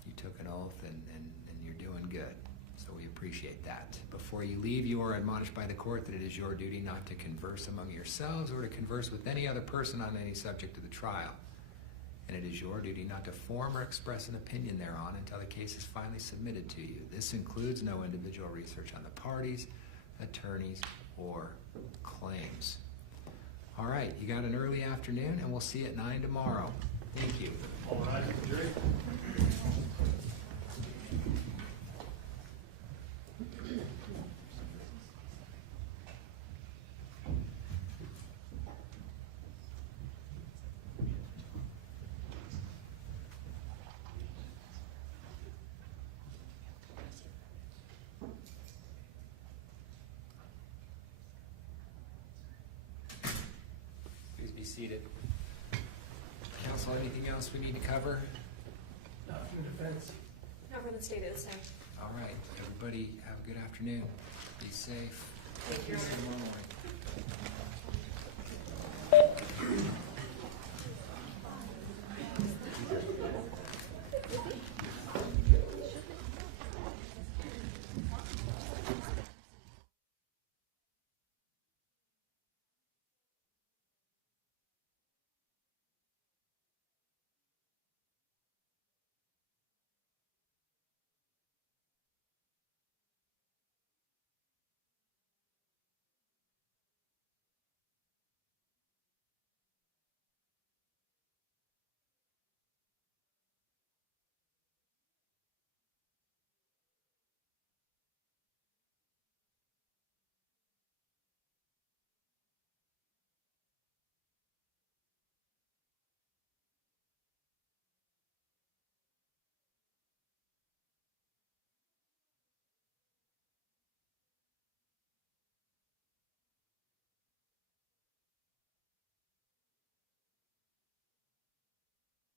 you took an oath, and you're doing good. So we appreciate that. Before you leave, you are admonished by the court that it is your duty not to converse among yourselves or to converse with any other person on any subject of the trial. And it is your duty not to form or express an opinion thereon until the case is finally submitted to you. This includes no individual research on the parties, attorneys, or claims. All right, you got an early afternoon, and we'll see you at 9 tomorrow. Thank you. All right, Jerry. Please be seated. Counsel, anything else we need to cover? Not from defense. Not for the state at this time. All right, everybody have a good afternoon. Be safe. Thank you. See you tomorrow morning.